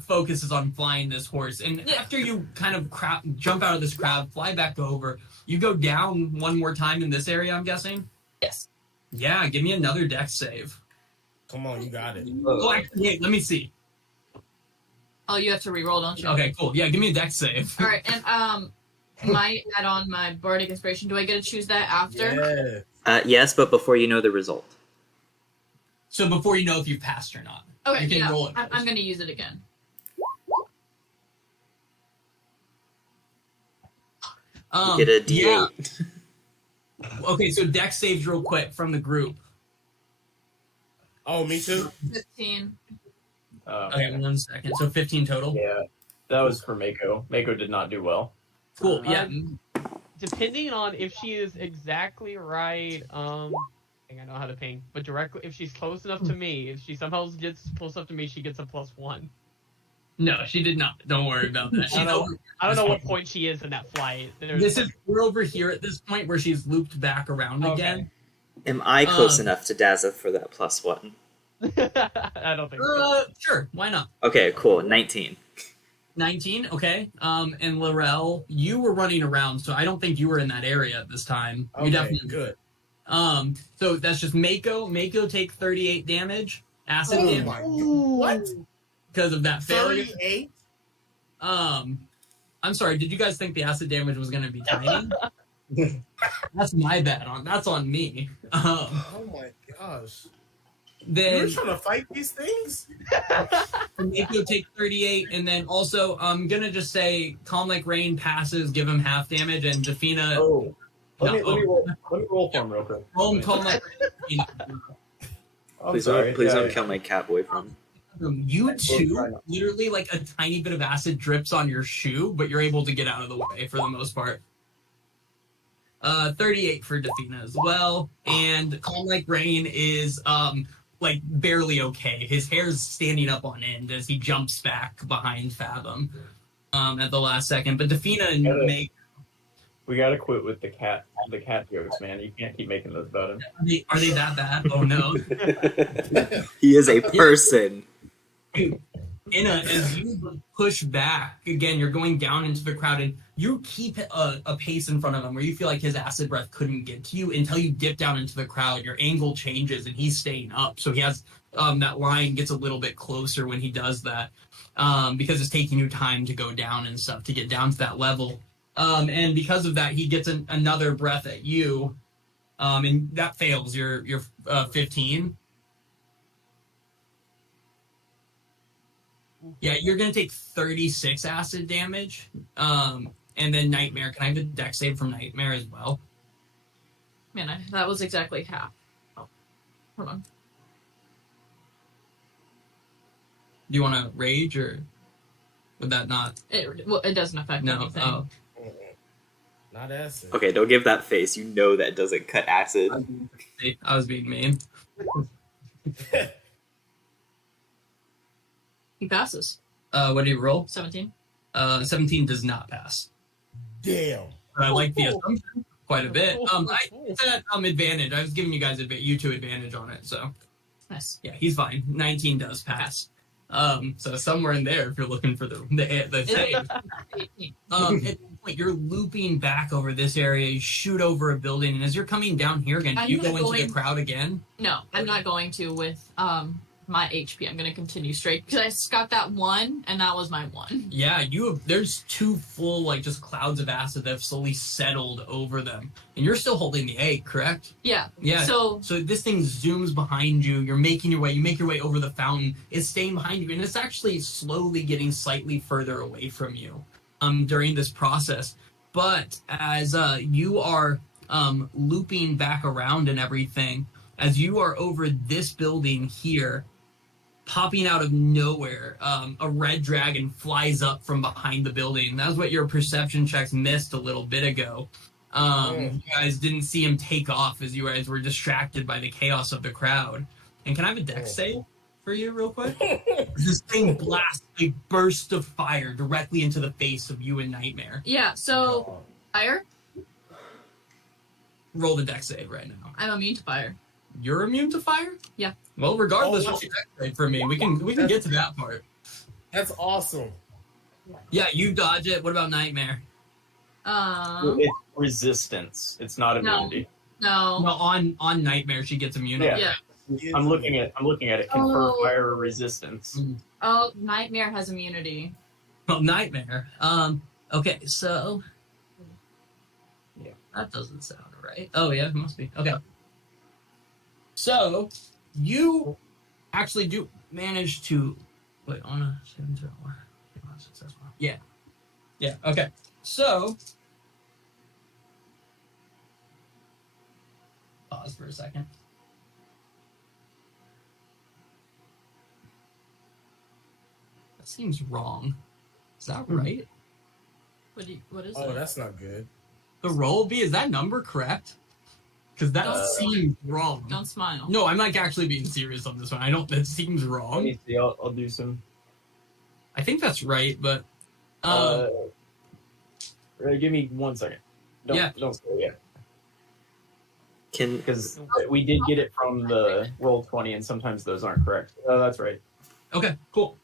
focus is on flying this horse. And Yeah. after you kind of jump out of this crowd, fly back over, you go down one more time in this area, I'm guessing? Yes. Yeah, give me another dex save. Come on, you got it. Oh, actually, wait, let me see. Oh, you have to re-roll, don't you? Okay, cool. Yeah, give me a dex save. All right, and might add on my bardic inspiration. Do I get to choose that after? Yeah. Yes, but before you know the result. So before you know if you've passed or not. Okay, You can yeah, roll it I'm first. going to use it again. You get a D8. Yeah. Okay, so dex saves real quick from the group. Oh, me too. 15. Okay, 1 second. So 15 total. Yeah, that was for Mako. Mako did not do well. Cool. Yeah. Depending on if she is exactly right, I think I know how to ping, but directly, if she's close enough to me, if she somehow gets close enough to me, she gets a +1. No, she did not. Don't worry about that. She's over. I don't know what point she is in that flight. We're over here at this point where she's looped back around Okay. again. Am I close enough to Dazza for that +1? I don't think so. Sure. Why not? Okay, cool. 19. 19. Okay. And Laurel, you were running around, so I don't think you were in that area at this time. You Okay, definitely good. So that's just Mako. Mako take 38 damage, acid Oh damage my God. What? because of that failure. 38? I I'm sorry. Did you guys think the acid damage was going to be tiny? That's my bad. That's on me. Oh my gosh. You Then were trying to fight these things? Nico take 38, and then also I'm gonna just say Calm Like Rain passes, give him half damage, and Defina. Oh, let me No, roll for him real quick. Calm Like Rain. I'm Please sorry. don't kill my cat boyfriend. You two, literally like a tiny bit of acid drips on your shoe, but you're able to get out of the way for the most part. 38 for Defina as well, and Calm Like Rain is like barely okay. His hair's standing up on end as he jumps back behind Fathom at the last second. But Defina and Meg, We gotta quit with the cat jokes, man. You can't keep making those about him. are they that bad? Oh no. He is a person. As you push back, again, you're going down into the crowd, and you keep a pace in front of him where you feel like his acid breath couldn't get to you until you dip down into the crowd. Your angle changes, and he's staying up. So he has that line gets a little bit closer when he does that because it's taking you time to go down and stuff to get down to that level. And because of that, he gets another breath at you, and that fails. You're 15. Yeah, you're going to take 36 acid damage. And then Nightmare. Can I have a dex save from Nightmare as well? Man, that was exactly half. Oh, hold on. Do you want to rage, or would that not? It doesn't affect anything. Oh. Not acid. Okay, don't give that face. You know that doesn't cut acid. I was being mean. He passes. What do you roll? 17. 17 does not pass. Damn. But I like the assumption quite a bit. I said advantage. I was giving you guys you two advantage on it, so Nice. yeah, he's fine. 19 does pass. So somewhere in there, if you're looking for the save. 18. At this point, you're looping back over this area. You shoot over a building, and as you're coming down here again, I'm you go not into the going- crowd again. No, I'm not going to with my HP. I'm going to continue straight because I just got that one, and that was my one. Yeah, there's two full like just clouds of acid that have slowly settled over them, and you're still holding the egg, correct? Yeah. Yeah. So this thing zooms behind you. You're making your way. You make your way over the fountain. It's staying behind you, and it's actually slowly getting slightly further away from you during this process. But as you are looping back around and everything, as you are over this building here, popping out of nowhere, a red dragon flies up from behind the building. That's what your perception checks missed a little bit ago. You guys didn't see him take off as you guys were distracted by the chaos of the crowd. And can I have a dex save for you real quick? This thing blasts a burst of fire directly into the face of you and Nightmare. yeah, so fire. Roll the dex save right now. I'm immune to fire. You're immune to fire? Yeah. Well, regardless, what's your dex save for me? We can get to that part. That's awesome. Yeah, you dodge it. What about Nightmare? It's resistance. It's not immunity. No. No, on Nightmare she gets immunity. Yeah. Yeah. I'm looking at it. Confer fire resistance. Oh, Nightmare has immunity. Well, Nightmare. Okay, so Yeah. that doesn't sound right. Oh yeah, it must be. Okay. So you actually do manage to wait on a successful. Yeah. Yeah. Okay. So pause for a second. That seems wrong. Is that right? What is Oh, it? that's not good. The roll B, is that number correct? Because that seems wrong. Don't smile. No, I'm like actually being serious on this one. That seems Let wrong. me see. I'll do some. I think that's right, but Give me 1 second. Don't say it yet. Because we did get it from the roll 20, and sometimes those aren't correct. Oh, that's right. Okay, cool.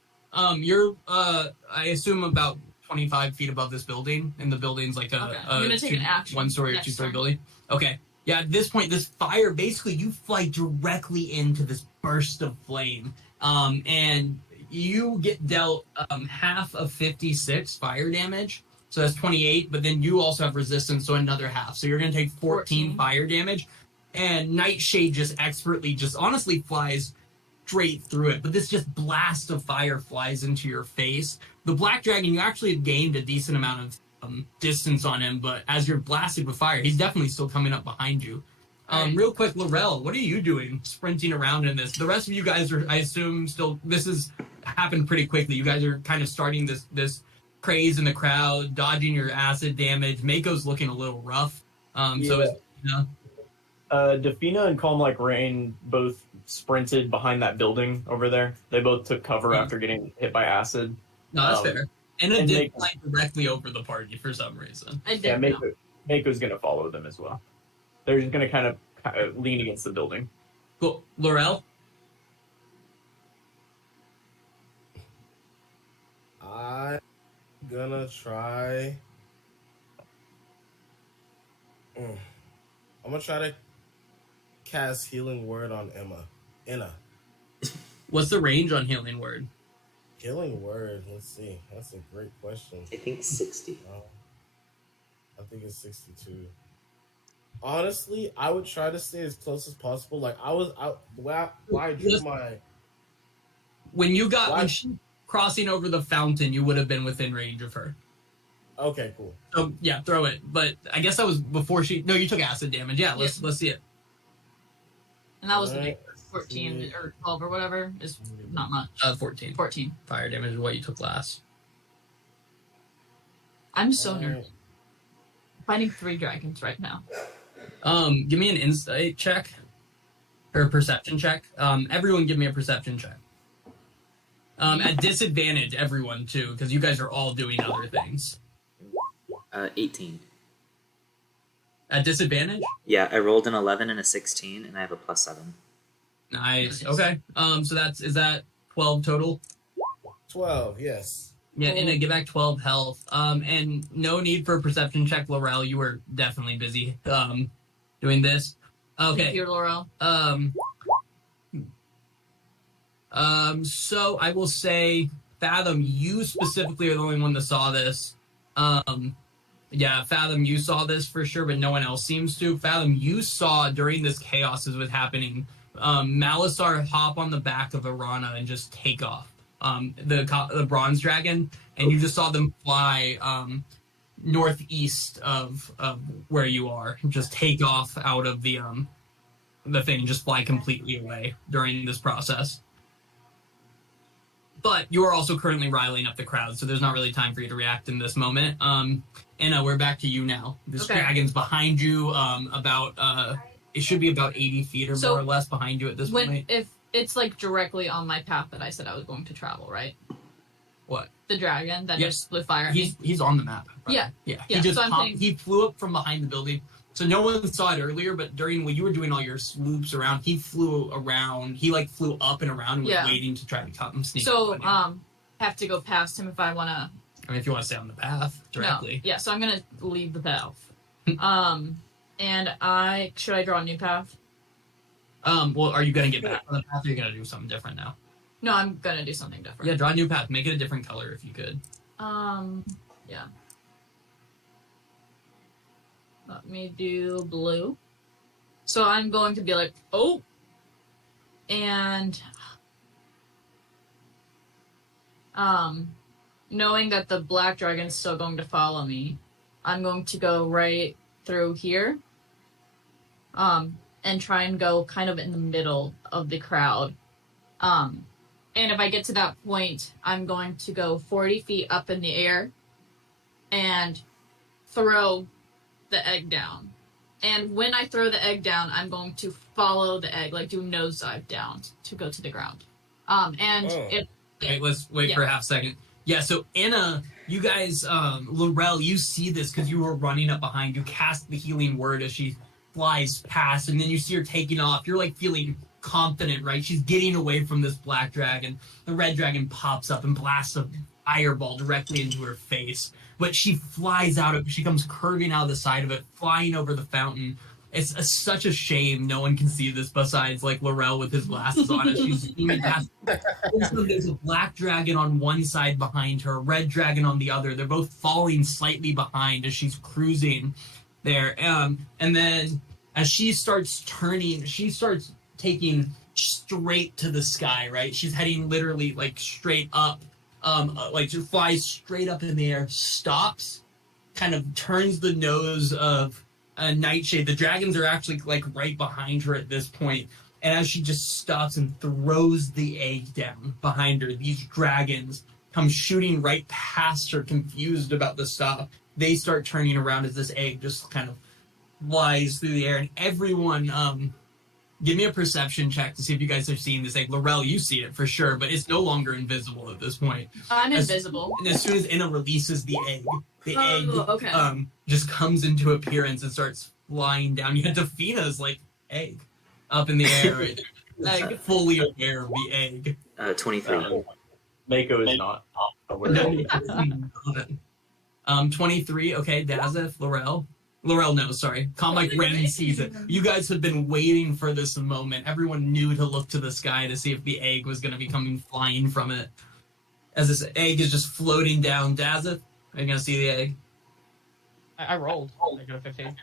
You're I assume about 25 feet above this building, and the building's like I'm gonna take an action one-story or next two-story turn. building. Okay. Yeah, at this point, this fire, basically, you fly directly into this burst of flame, and you get dealt half of 56 fire damage. So that's 28, but then you also have resistance, so another half. So you're going to take 14 fire damage. And Nightshade just expertly, just honestly flies straight through it. But this just blast of fire flies into your face. The Black Dragon, you actually have gained a decent amount of distance on him, but as you're blasted with fire, he's definitely still coming up behind you. Real quick, Laurel, what are you doing sprinting around in this? The rest of you guys are, I assume, still, this has happened pretty quickly. You guys are kind of starting this craze in the crowd, dodging your acid damage. Mako's looking a little rough. So is, Defina and Calm Like Rain both sprinted behind that building over there. They both took cover after getting hit by acid. No, that's fair. And it did Mako, fly directly over the party for some reason. yeah, Mako's going to follow them as well. They're just going to kind of lean against the building. Cool. Laurel? I'm gonna try. I'm gonna try to cast Healing Word on Inna. What's the range on Healing Word? Healing Word. Let's see. That's a great question. I think 60. I think it's 62. Honestly, I would try to stay as close as possible. Like why I drew my. When she crossing over the fountain, you would have been within range of her. Okay, cool. So yeah, throw it. But I guess that was before she. No, you took acid damage. Yeah, let's see it. And that was the 14 or 12 or whatever. Is not much. 14. 14. Fire damage is what you took last. I'm so nervous. Fighting 3 dragons right now. Give me an insight check or a perception check. Everyone, give me a perception check. At disadvantage, everyone too, because you guys are all doing other things. 18. At disadvantage? Yeah, I rolled an 11 and a 16, and I have a +7. Nice. Okay. So is that 12 total? 12, yes. Yeah, and give back 12 health. And no need for a perception check, Laurel. You were definitely busy doing this. Okay. Thank you, Laurel. So I will say, Fathom, you specifically are the only one that saw this. Yeah, Fathom, you saw this for sure, but no one else seems to. Fathom, you saw during this chaos as was happening, Malisar hop on the back of Arana and just take off. The bronze dragon, and you just saw them fly northeast of where you are, just take off out of the thing and just fly completely away during this process. But you are also currently riling up the crowd, so there's not really time for you to react in this moment. Anna, we're back to you now. This dragon's behind you, about it should be about 80 feet or more or less behind you at this point. If it's like directly on my path that I said I was going to travel, right? What? The dragon that just split fire at me? He's on the map. Right? Yeah. He just he flew up from behind the building. So no one saw it earlier, but during when you were doing all your swoops around, he flew around. He flew up and around and was waiting to try to come sneak. So have to go past him if I want to. I mean, if you want to stay on the path directly. No. Yeah. So I'm gonna leave the path. And should I draw a new path? Well, are you gonna get back on the path, or are you gonna do something different now? No, I'm gonna do something different. Yeah, draw a new path. Make it a different color if you could. Yeah. Let me do blue. So I'm going to be like, oh, and knowing that the black dragon's still going to follow me, I'm going to go right through here, and try and go kind of in the middle of the crowd. And if I get to that point, I'm going to go 40 feet up in the air and throw the egg down. And when I throw the egg down, I'm going to follow the egg, like do nosedive down to go to the ground. Okay, let's wait for a half second. Yeah, so Anna, you guys, Laurel, you see this because you were running up behind. You cast the healing word as she flies past, and then you see her taking off. You're feeling confident, right? She's getting away from this black dragon. The red dragon pops up and blasts a fireball directly into her face. But she flies out of it. She comes curving out of the side of it, flying over the fountain, It's such a shame no one can see this besides like Laurel with his glasses on as she's zooming past. Also, there's a black dragon on one side behind her, a red dragon on the other. They're both falling slightly behind as she's cruising there. And then as she starts turning, she starts taking straight to the sky, right? She's heading literally like straight up, like just flies straight up in the air, stops, kind of turns the nose of Nightshade. The dragons are actually like right behind her at this point. And as she just stops and throws the egg down behind her, these dragons come shooting right past her, confused about the stop. They start turning around as this egg just kind of flies through the air. And everyone, give me a perception check to see if you guys are seeing this egg. Laurel, you see it for sure, but it's no longer invisible at this point. I'm invisible. And as soon as Inna releases the egg Okay. just comes into appearance and starts flying down. You had Defina's like egg up in the air, right? Like fully aware of the egg. 23. Mako is not aware. 23. Okay, Dazeth, Laurel. Laurel knows, sorry. Comic Rain sees it. You guys have been waiting for this moment. Everyone knew to look to the sky to see if the egg was going to be coming flying from it. As this egg is just floating down. Dazeth, are you going to see the egg? I rolled. I got a 15.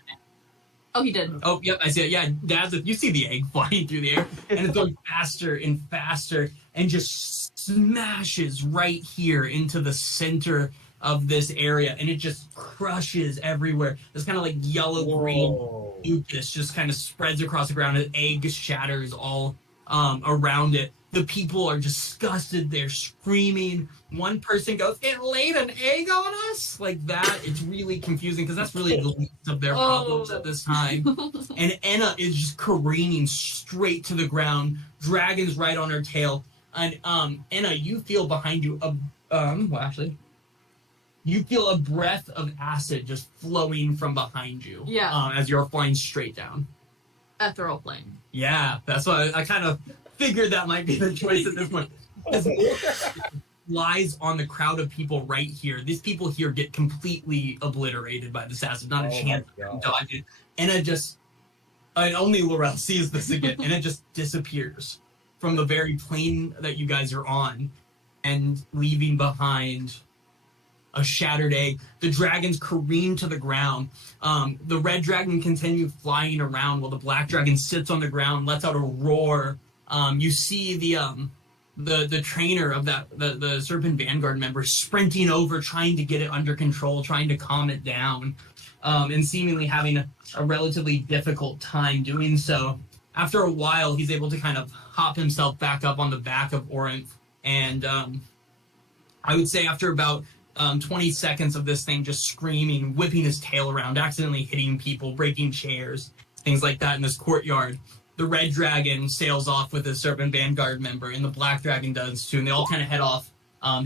Oh, he did. Oh, yep, I see it. Yeah, Dazeth, you see the egg flying through the air, and it's going faster and faster, and just smashes right here into the center of this area, and it just crushes everywhere. This kind of like yellow-green mucus just kind of spreads across the ground, and the egg shatters all around it. The people are disgusted. They're screaming. One person goes, "It laid an egg on us!" Like that. It's really confusing because that's really the least of their problems at this time. And Enna is just careening straight to the ground. Dragon's right on her tail. And Enna, you feel behind you you feel a breath of acid just flowing from behind you. Yeah. As you're flying straight down. Ethereal flame. Yeah, that's why I kind of figured that might be the choice at this point. As lies on the crowd of people right here. These people here get completely obliterated by this acid. Not a chance to dodge it. And it just, and only Laurel sees this again, and it just disappears from the very plane that you guys are on, and leaving behind a shattered egg. The dragons careen to the ground. The red dragon continues flying around while the black dragon sits on the ground, lets out a roar. You see the trainer of the Serpent Vanguard member sprinting over, trying to get it under control, trying to calm it down, and seemingly having a relatively difficult time doing so. After a while, he's able to kind of hop himself back up on the back of Orinth, and I would say after about 20 seconds of this thing just screaming, whipping his tail around, accidentally hitting people, breaking chairs, things like that in this courtyard, the red dragon sails off with his Serpent Vanguard member, and the black dragon does too, and they all kind of head off,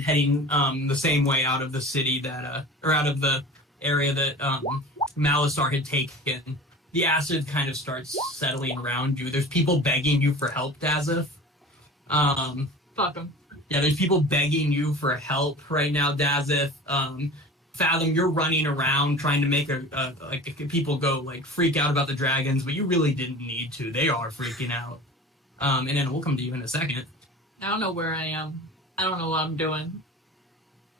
heading the same way out of the city that, or out of the area that Malisar had taken. The acid kind of starts settling around you. There's people begging you for help, Dazeth. Fuck him. Yeah, there's people begging you for help right now, Dazeth. Fathom, you're running around trying to make people go like freak out about the dragons, but you really didn't need to. They are freaking out. And then we'll come to you in a second. I don't know where I am. I don't know what I'm doing.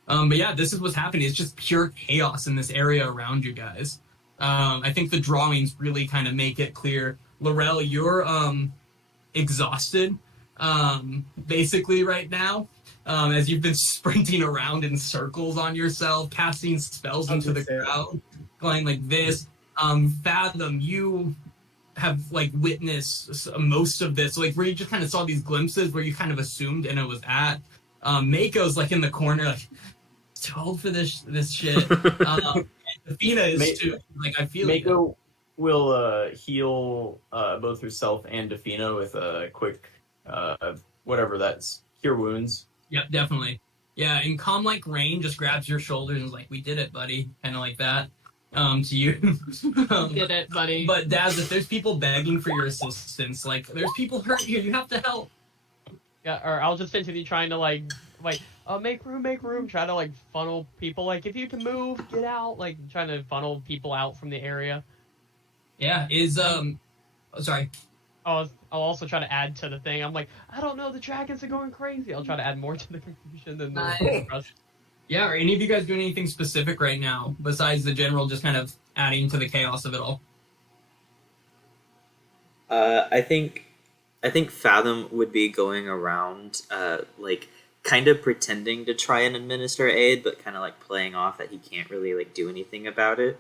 But yeah, this is what's happening. It's just pure chaos in this area around you guys. I think the drawings really kind of make it clear. Laurel, you're exhausted, basically right now, as you've been sprinting around in circles on yourself, casting spells into the crowd, going like this. Fathom, you have like witnessed most of this, like where you just kind of saw these glimpses where you kind of assumed and it was at. Mako's like in the corner, like too old for this shit. Athena is too. Like I feel Mako will heal both herself and Defina with a quick whatever that's cure wounds. Yep, definitely. Yeah, and Calm Like Rain just grabs your shoulders and is like, "We did it, buddy," kind of like that. To you. Did it, buddy. But Daz, if there's people begging for your assistance, like there's people hurt here, you have to help. Yeah, or I'll just continue trying to make room, try to like funnel people, like if you can move, get out, like trying to funnel people out from the area. Yeah, sorry. I'll also try to add to the thing. I'm like, I don't know, the dragons are going crazy. I'll try to add more to the confusion than Nice. the rest. Yeah, are any of you guys doing anything specific right now besides the general just kind of adding to the chaos of it all? I think Fathom would be going around, like kind of pretending to try and administer aid, but kind of like playing off that he can't really like do anything about it,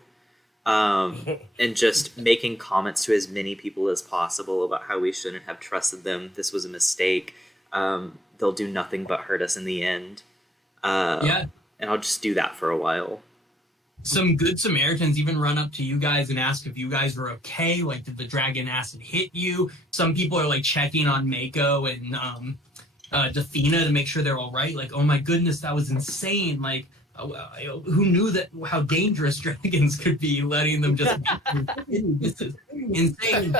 and just making comments to as many people as possible about how we shouldn't have trusted them. This was a mistake. They'll do nothing but hurt us in the end. Yeah. And I'll just do that for a while. Some good Samaritans even run up to you guys and ask if you guys are okay. Like, did the dragon acid hit you? Some people are like checking on Mako and Defina to make sure they're all right. Like, oh my goodness, that was insane. Like, who knew that how dangerous dragons could be, letting them just this is insane.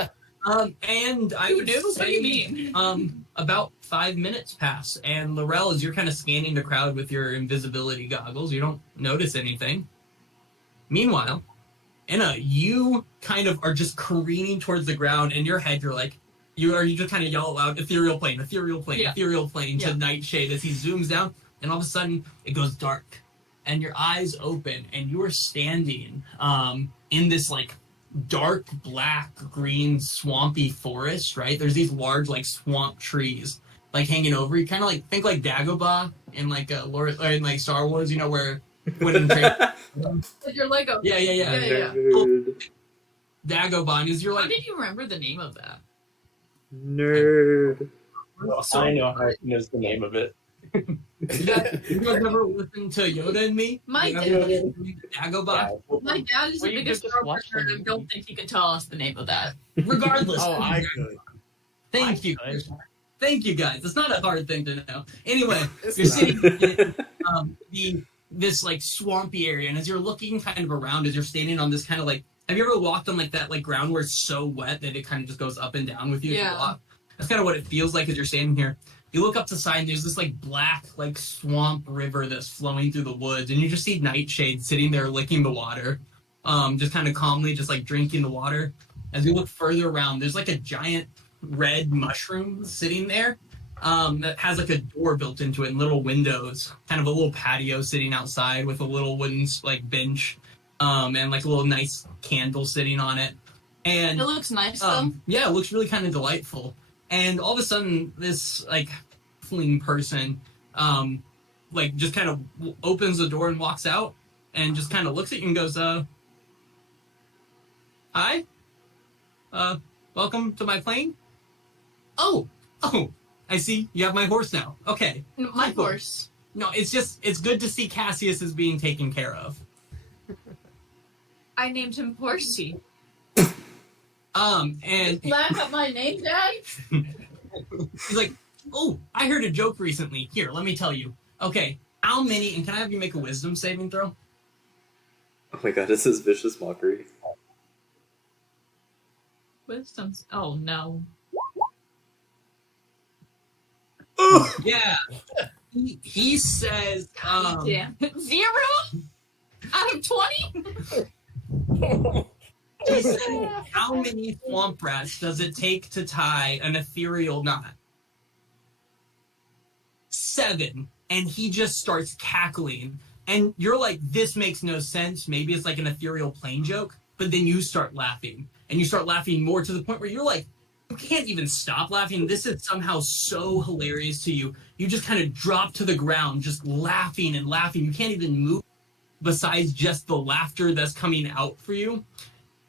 And I would knew? What do you say, mean? about 5 minutes pass, and Laurel, as you're kind of scanning the crowd with your invisibility goggles, you don't notice anything. Meanwhile, Anna, you kind of are just careening towards the ground. In your head, you're like, you just kind of yell out, ethereal plane, Yeah. ethereal plane Yeah. to Nightshade as he zooms down, and all of a sudden it goes dark, and your eyes open, and you are standing in this like dark black green swampy forest. Right, there's these large like swamp trees like hanging over you, kind of like think like Dagobah in like Lord or in like Star Wars, you know, where when Like your Lego. yeah. Nerd. Dagobah is your How like did you remember the name of that? Nerd. I know how he knows the name of it. you guys ever listen to Yoda and me? My You dad- ever listen to Dagobah? My dad is Well, the you biggest could just Star watch Wars the nerd. I movie. don't think he could tell us the name of that. Regardless. Oh, I could. Thank you. could. Thank you guys. It's not a hard thing to know. Anyway, It's you're not. sitting in this like swampy area, and as you're looking kind of around, as you're standing on this kind of like, have you ever walked on like that like ground where it's so wet that it kind of just goes up and down with you as you Yeah. walk? That's kind of what it feels like as you're standing here. You look up the side, and there's this like black like swamp river that's flowing through the woods, and you just see Nightshade sitting there licking the water, just kind of calmly, just like drinking the water. As you look further around, there's like a giant red mushroom sitting there, that has like a door built into it and little windows, kind of a little patio sitting outside with a little wooden like bench, and like a little nice candle sitting on it. And It looks nice though. yeah, it looks really kind of delightful. And all of a sudden, this like fling person, like just kind of opens the door and walks out, and just kind of looks at you and goes, "Hi, welcome to my plane. Oh, I see you have my horse now. Okay, My cool. horse. no, it's good to see Cassius is being taken care of. I named him Horsey. And Laugh at my name, Dad. he's like, oh, I heard a joke recently. Here, let me tell you. Okay, how many, and can I have you make a wisdom saving throw? Oh my god, this is vicious mockery. Wisdom's. Oh no. Yeah. He says, Damn. 0 out of 20. he said, how many swamp rats does it take to tie an ethereal knot? 7. And he just starts cackling. And you're like, this makes no sense. Maybe it's like an ethereal plane joke. But then you start laughing. And you start laughing more to the point where you're like, you can't even stop laughing. This is somehow so hilarious to you. You just kind of drop to the ground, just laughing and laughing. You can't even move besides just the laughter that's coming out for you.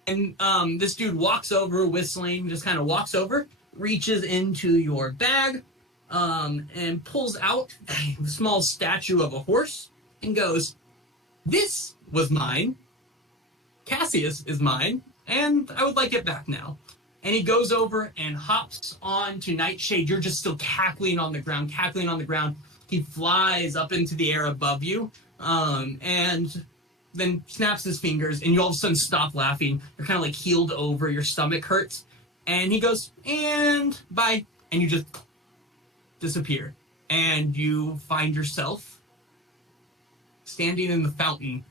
And this dude walks over, whistling, just kind of walks over, reaches into your bag, and pulls out a small statue of a horse and goes, "This was mine. Cassius is mine, and I would like it back now." And he goes over and hops on to Nightshade. You're just still cackling on the ground. He flies up into the air above you, and then snaps his fingers, and you all of a sudden stop laughing. You're kind of like heeled over. Your stomach hurts. And he goes, and bye. And you just disappear. And you find yourself standing in the fountain,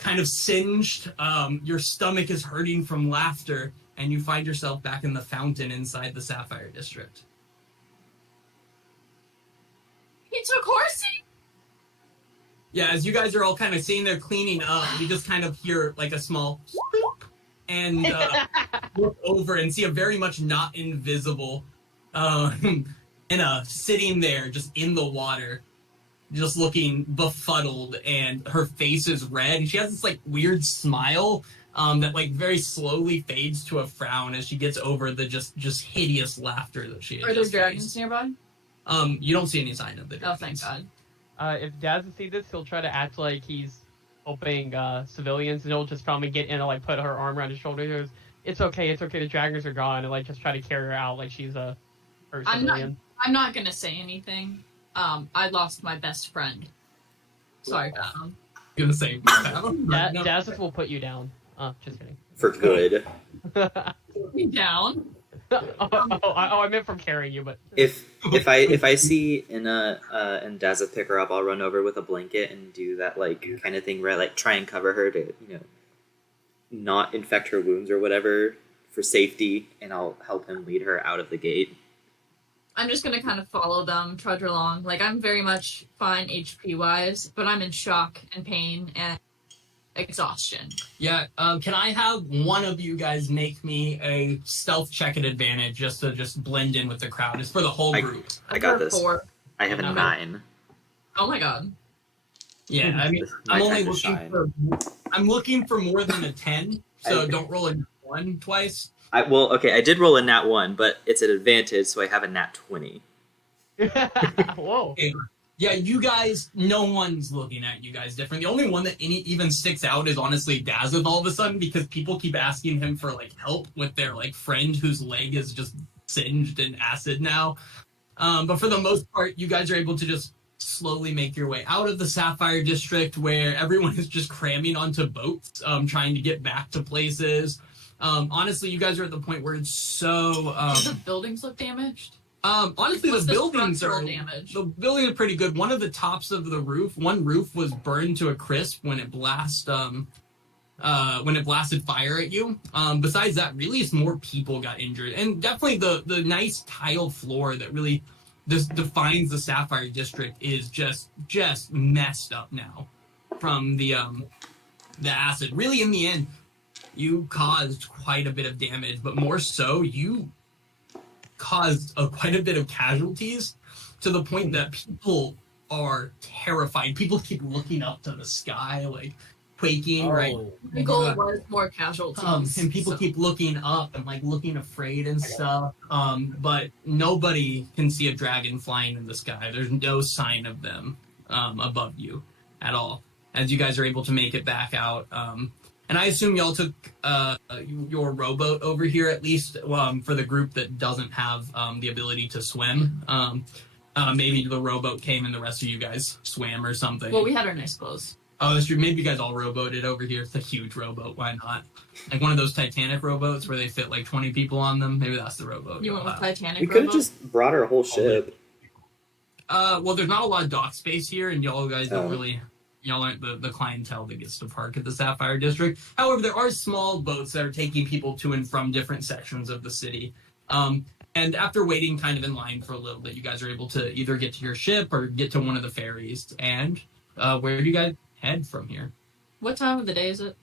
kind of singed. Your stomach is hurting from laughter, and you find yourself back in the fountain inside the Sapphire District. He took Horsey? Yeah, as you guys are all kind of sitting there cleaning up, you just kind of hear like a small swoop, and look over and see a very much not invisible Anna sitting there just in the water, just looking befuddled, and her face is red, and she has this like weird smile that like very slowly fades to a frown as she gets over the just hideous laughter that she had. Are there just dragons faced. nearby? You don't see any sign of the Oh, dragons. thank God. If Daz see this, he'll try to act like he's helping civilians, and he'll just probably get in and like put her arm around his shoulder. He goes, it's okay, the dragons are gone, and like just try to carry her out like she's her civilian. I'm not gonna say anything. I lost my best friend. Sorry, Fathom. I'm gonna say no. Daz will put you down. Just kidding. For good. Put me down. I meant from carrying you, but If I see Inna and Dazza pick her up, I'll run over with a blanket and do that like kind of thing where I like try and cover her to not infect her wounds or whatever for safety, and I'll help him lead her out of the gate. I'm just gonna kind of follow them, trudge along. Like, I'm very much fine HP wise, but I'm in shock and pain and exhaustion. Yeah, can I have one of you guys make me a stealth check at advantage just to blend in with the crowd? It's for the whole group. I got this. 4. I have a Okay. 9. Oh my God. Yeah, I mean, My I'm only time to looking shine. I'm looking for more than a 10, so don't roll a 1 twice. I did roll a nat 1, but it's an advantage, so I have a nat 20. whoa. Yeah, you guys, no one's looking at you guys different. The only one that even sticks out is honestly Dazeth all of a sudden, because people keep asking him for like help with their like friend whose leg is just singed in acid now. But for the most part, you guys are able to just slowly make your way out of the Sapphire District, where everyone is just cramming onto boats, trying to get back to places. Honestly, you guys are at the point where it's so... Do the buildings look damaged? Honestly, What's the buildings are damage? the buildings are pretty good. One of the tops of the roof, one roof was burned to a crisp when it blasted fire at you. Besides that, really, it's more people got injured, and definitely the nice tile floor that really defines the Sapphire District is just messed up now from the acid. Really, in the end, you caused quite a bit of damage, but more so, you caused quite a bit of casualties to the point that people are terrified. People keep looking up to the sky, like quaking, right? My goal was more casualties. And people keep looking up and like looking afraid and stuff. But nobody can see a dragon flying in the sky. There's no sign of them above you at all, as you guys are able to make it back out. And I assume y'all took your rowboat over here, at least for the group that doesn't have the ability to swim. Maybe the rowboat came and the rest of you guys swam or something. Well, we had our nice clothes. Oh, that's true. Maybe you guys all rowboated over here. It's a huge rowboat. Why not? Like one of those Titanic rowboats where they fit like 20 people on them. Maybe that's the rowboat. You went with Titanic We could have rowboat? just brought our whole ship. Well, there's not a lot of dock space here, and y'all guys don't Oh. really... Y'all aren't the clientele that gets to park at the Sapphire District. However, there are small boats that are taking people to and from different sections of the city. And after waiting kind of in line for a little bit, you guys are able to either get to your ship or get to one of the ferries. And where do you guys head from here? What time of the day is it?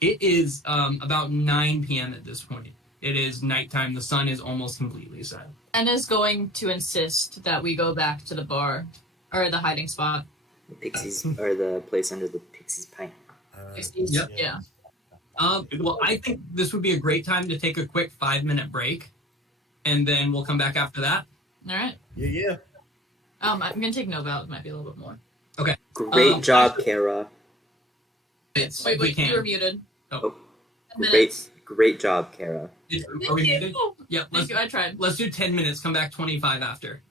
It is about 9 p.m. at this point. It is nighttime. The sun is almost completely set. And is going to insist that we go back to the bar, or the hiding spot. The Pixies, or the place under the Pixies pint. Yep. Yeah. Well, I think this would be a great time to take a quick 5-minute break, and then we'll come back after that. All right. Yeah. I'm gonna take Nova. It might be a little bit more. Okay. Great job, Kara. Wait, you were muted. Oh. 10 minutes. Great job, Kara. Are we muted? Yeah. Thank you. I tried. Let's do 10 minutes. Come back 25 after.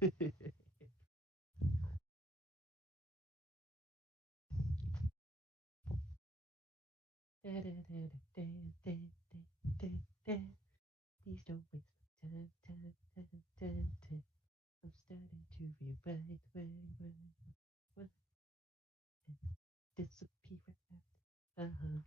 Please don't waste my time. I'm starting to rewrite when disappear. Uh-huh.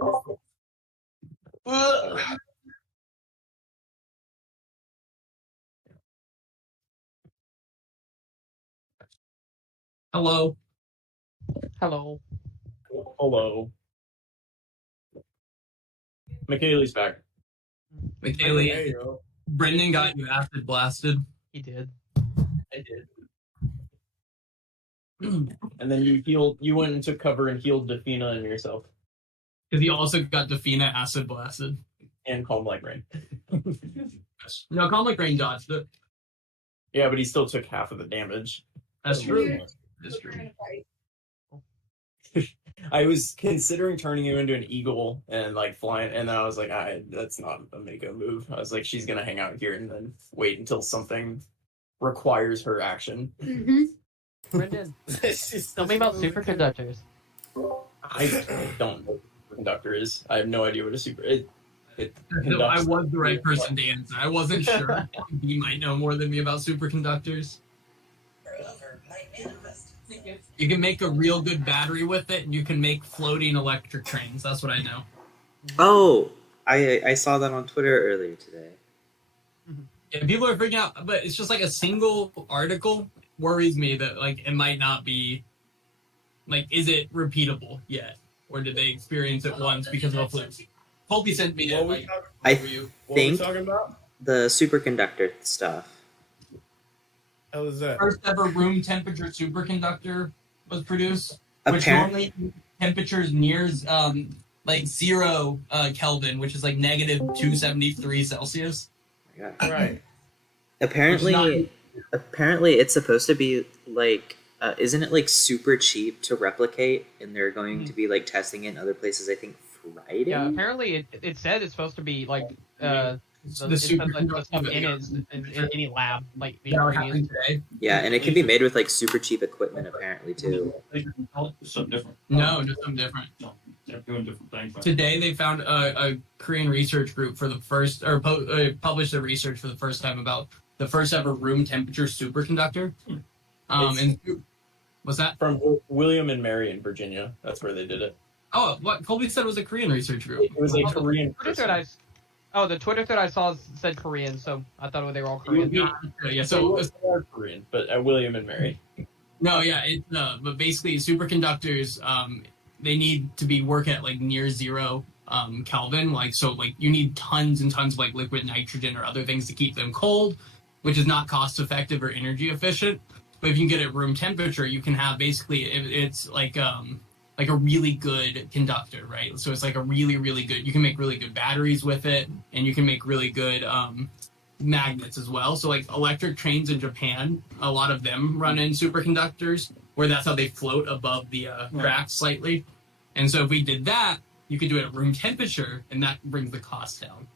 Hello. Hello. Hello. McKaylee's back. McKaylee, Hey, yo. Brendan got you acid blasted. He did. I did. And then you went and took cover and healed Defina and yourself. Because he also got Defina acid blasted. And Calm Like Rain. No, Calm Like Rain dodged it. Yeah, but he still took half of the damage. That's true. That's true. I was considering turning him into an eagle and like flying, and then I was like, that's not a Mako move. I was like, she's gonna hang out here and then wait until something requires her action. Mm-hmm. Brendan, tell me about superconductors. I don't know what a conductor is. I have no idea what a super. No, I was the right person to answer. I wasn't sure. You might know more than me about superconductors. You can make a real good battery with it, and you can make floating electric trains. That's what I know. Oh, I saw that on Twitter earlier today. Yeah, people are freaking out, but it's just like a single article worries me that like it might not be like, is it repeatable yet, or did they experience it once because of a fluke? Colby sent me What it. we Like, talking- I what were you? what we think talking about? the superconductor stuff. How is that? First ever room temperature superconductor was produced, which Apparently, normally temperatures near like 0 Kelvin, which is like negative 273 Celsius. Right. apparently, it's supposed to be like, isn't it like super cheap to replicate? And they're going to be like testing it in other places. I think Friday. Yeah, apparently it said it's supposed to be like The it says, like, the stuff superconductor in it is in any lab, like the that are ingredients. happening today. Yeah, and it can be made with like super cheap equipment apparently too. Something different. No, just something different. No, they're doing different things. Today they found a Korean research group for the first, or published the research for the first time about the first ever room temperature superconductor. And what's that? From William and Mary in Virginia. That's where they did it. Oh, what Colby said was a Korean research group. It was a Korean Twitter person. the Twitter thread I saw said Korean, so I thought they were all Korean. Yeah, So so they are Korean, but William and Mary. no, yeah, it's but basically superconductors, they need to be working at like near 0 Kelvin, like so like you need tons and tons of like liquid nitrogen or other things to keep them cold, which is not cost effective or energy efficient. But if you can get it room temperature, you can have basically it's like a really good conductor, right? So it's like a really, really good, you can make really good batteries with it, and you can make really good magnets as well. So like electric trains in Japan, a lot of them run in superconductors, where that's how they float above the tracks slightly. And so if we did that, you could do it at room temperature, and that brings the cost down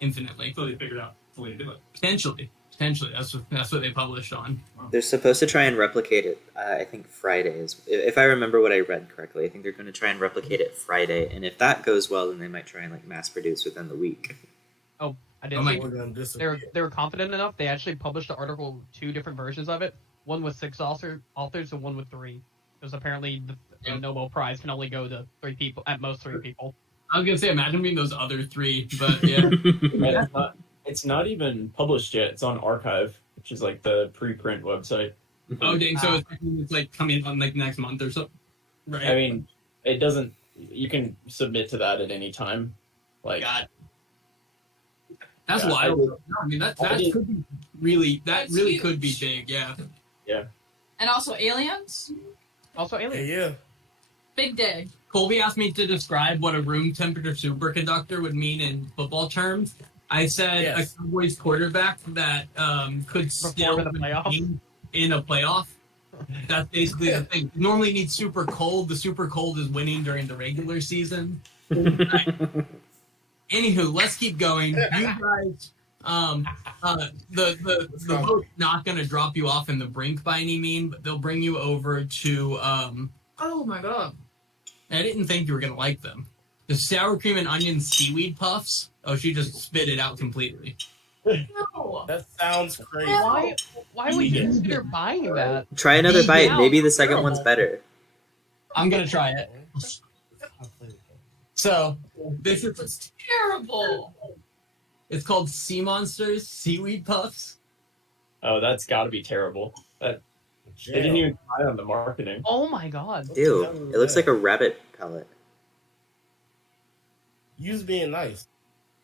infinitely. So they figured out the way to do it. Potentially. That's what they published on. They're supposed to try and replicate it. I think Fridays, if I remember what I read correctly. I think they're going to try and replicate it Friday, and if that goes well, then they might try and like mass produce within the week. Oh, I didn't. Oh my see- We're gonna they disappear. were confident enough. They actually published the article, 2 different versions of it. One with 6 authors and one with 3. Because apparently the Nobel Prize can only go to 3 people, at most 3 people. I was gonna say, imagine being those other 3, but yeah. It's not even published yet. It's on Archive, which is like the preprint website. Oh dang! So it's like coming on like next month or something, right? I mean, it doesn't. You can submit to that at any time. Like, God, that's Yeah, wild. I No, I mean that I did- could be really That's really huge. could be big. Yeah. And also aliens. Also, Hey, aliens. yeah. Big day. Colby asked me to describe what a room temperature superconductor would mean in football terms. I said Yes. a Cowboys quarterback that could still in the playoffs? be in a playoff. That's basically the thing. Normally it needs super cold. The super cold is winning during the regular season. Anywho, let's keep going. You guys, the boat's not going to drop you off in the brink by any mean, but they'll bring you over to. Oh my god. I didn't think you were going to like them. The sour cream and onion seaweed puffs. Oh, she just spit it out completely. No. That sounds crazy. Why would you consider buying that? Try another Be bite. out. Maybe the second one's better. I'm going to try it. So this is It's terrible. it's called Sea Monsters Seaweed Puffs. Oh, that's got to be terrible. They didn't even try on the marketing. Oh my god. Ew, it looks like a rabbit pellet. Use being nice.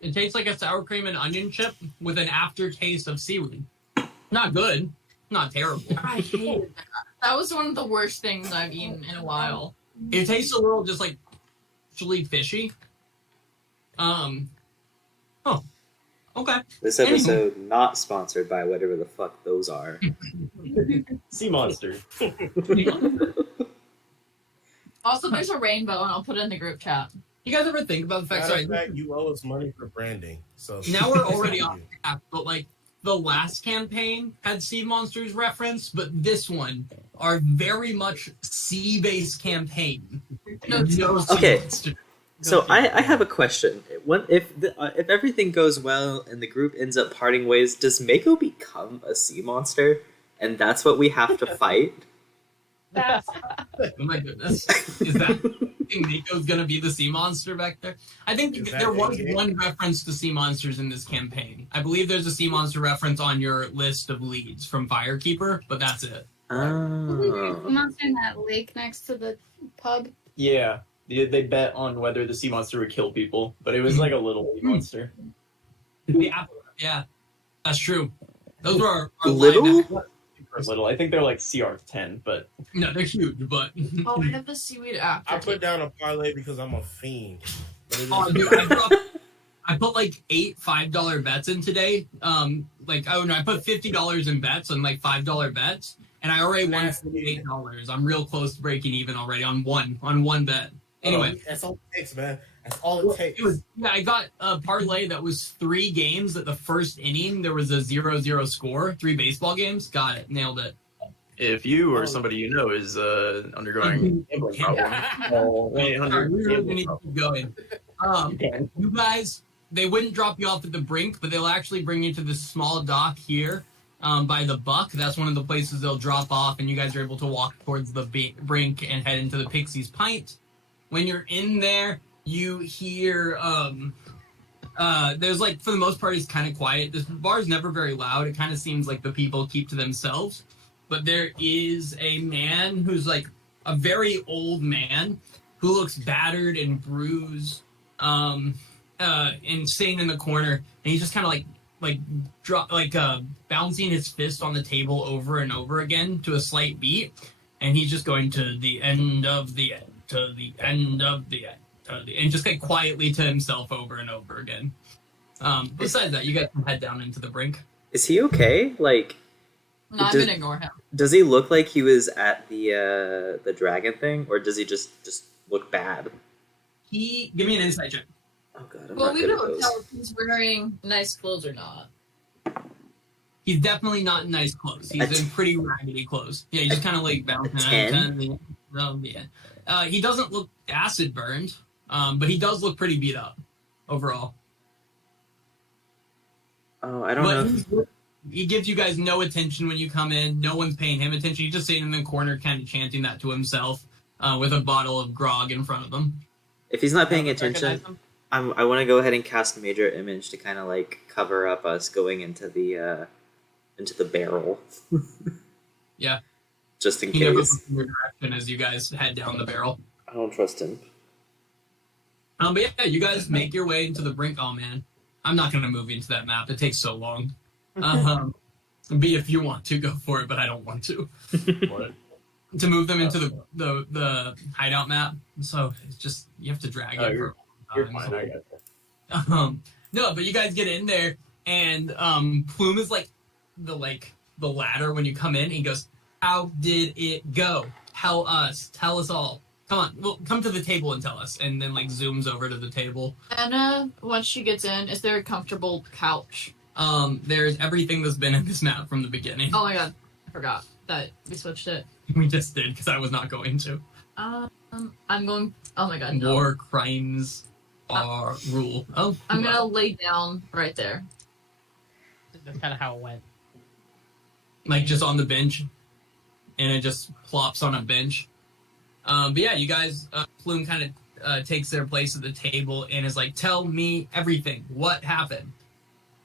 It tastes like a sour cream and onion chip with an aftertaste of seaweed. Not good, not terrible. I hate that. That was one of the worst things I've eaten in a while. It tastes a little just like actually fishy. Oh, okay. This episode not sponsored by whatever the fuck those are. Sea monster. Also, there's a rainbow, and I'll put it in the group chat. You guys ever think about the fact? Matter Sorry, of fact, you owe us money for branding. So now we're already off track, but like the last campaign had sea monsters reference, but this one are very much sea-based campaign. No, sea Okay. monsters. So I have a question. If everything goes well and the group ends up parting ways, does Mako become a sea monster, and that's what we have to fight? That's Oh my goodness. Is that Nico's gonna be the sea monster back there? I think Is that there was in-game? one reference to sea monsters in this campaign. I believe there's a sea monster reference on your list of leads from Firekeeper, but that's it. Oh. Monster in that lake next to the pub. Yeah, they bet on whether the sea monster would kill people, but it was like a little sea monster. Yeah, that's true. Those were our Little? line- Or little. I think they're like CR10, but No, they're huge, but Oh, I have the seaweed after. I put down a parlay because I'm a fiend. But it is- oh, dude, I put like 8 $5 bets in today. I put $50 in bets on like $5 bets, and I already won $48. I'm real close to breaking even already on one bet. Anyway, that's all it takes, man. That's all it takes. I got a parlay that was 3 games. At the first inning, there was a 0-0 score. 3 baseball games. Got it. Nailed it. if you or somebody you know is undergoing gambling problem, We really need to keep going. You guys, they wouldn't drop you off at the brink, but they'll actually bring you to this small dock here by the Buck. That's one of the places they'll drop off, and you guys are able to walk towards the brink and head into the Pixie's Pint. When you're in there, you hear there's like, for the most part, it's kind of quiet. This bar's never very loud. It kind of seems like the people keep to themselves. But there is a man who's like a very old man who looks battered and bruised, and sitting in the corner, and he's just kind of bouncing his fist on the table over and over again to a slight beat, and he's just going to the end of the end, to the end of the end, and just like quietly to himself over and over again. Besides that, you guys can head down into the brink. Is he okay? Like, No, I'm Does- gonna ignore him. does he look like he was at the dragon thing, or does he just look bad? Give me an insight check. Oh god, I'm Well, not we good at don't those. tell if he's wearing nice clothes or not. He's definitely not in nice clothes. He's in pretty raggedy clothes. Yeah, he's just kind of like bouncing. 10? Yeah. He doesn't look acid burned, but he does look pretty beat up overall. Oh, I don't know. He gives you guys no attention when you come in. No one's paying him attention. He's just sitting in the corner, kind of chanting that to himself, with a bottle of grog in front of him. If he's not paying Recognize attention, him? I want to go ahead and cast Major Image to kind of like cover up us going into the barrel. Yeah. Just in He never case. looks in your direction as you guys head down the barrel. I don't trust him. But yeah, you guys make your way into the brink. Oh man, I'm not gonna move into that map. It takes so long. B, if you want to, go for it, but I don't want to. what? To move them into the hideout map. So it's just, you have to drag it. You're for fine. I got you. No, but you guys get in there, and Plume is like the ladder when you come in. He goes, "How did it go? Tell us all. Come on, well, come to the table and tell us." And then like zooms over to the table. Anna, once she gets in, is there a comfortable couch? There's everything that's been in this map from the beginning. Oh my god, I forgot that we switched it. We just did because I was not going to. I'm going. Oh my god, no. War crimes are rule. Oh, I'm gonna lay down right there. That's kind of how it went. like just on the bench, and it just plops on a bench. But yeah, you guys, Plume kind of takes their place at the table and is like, "Tell me everything. What happened?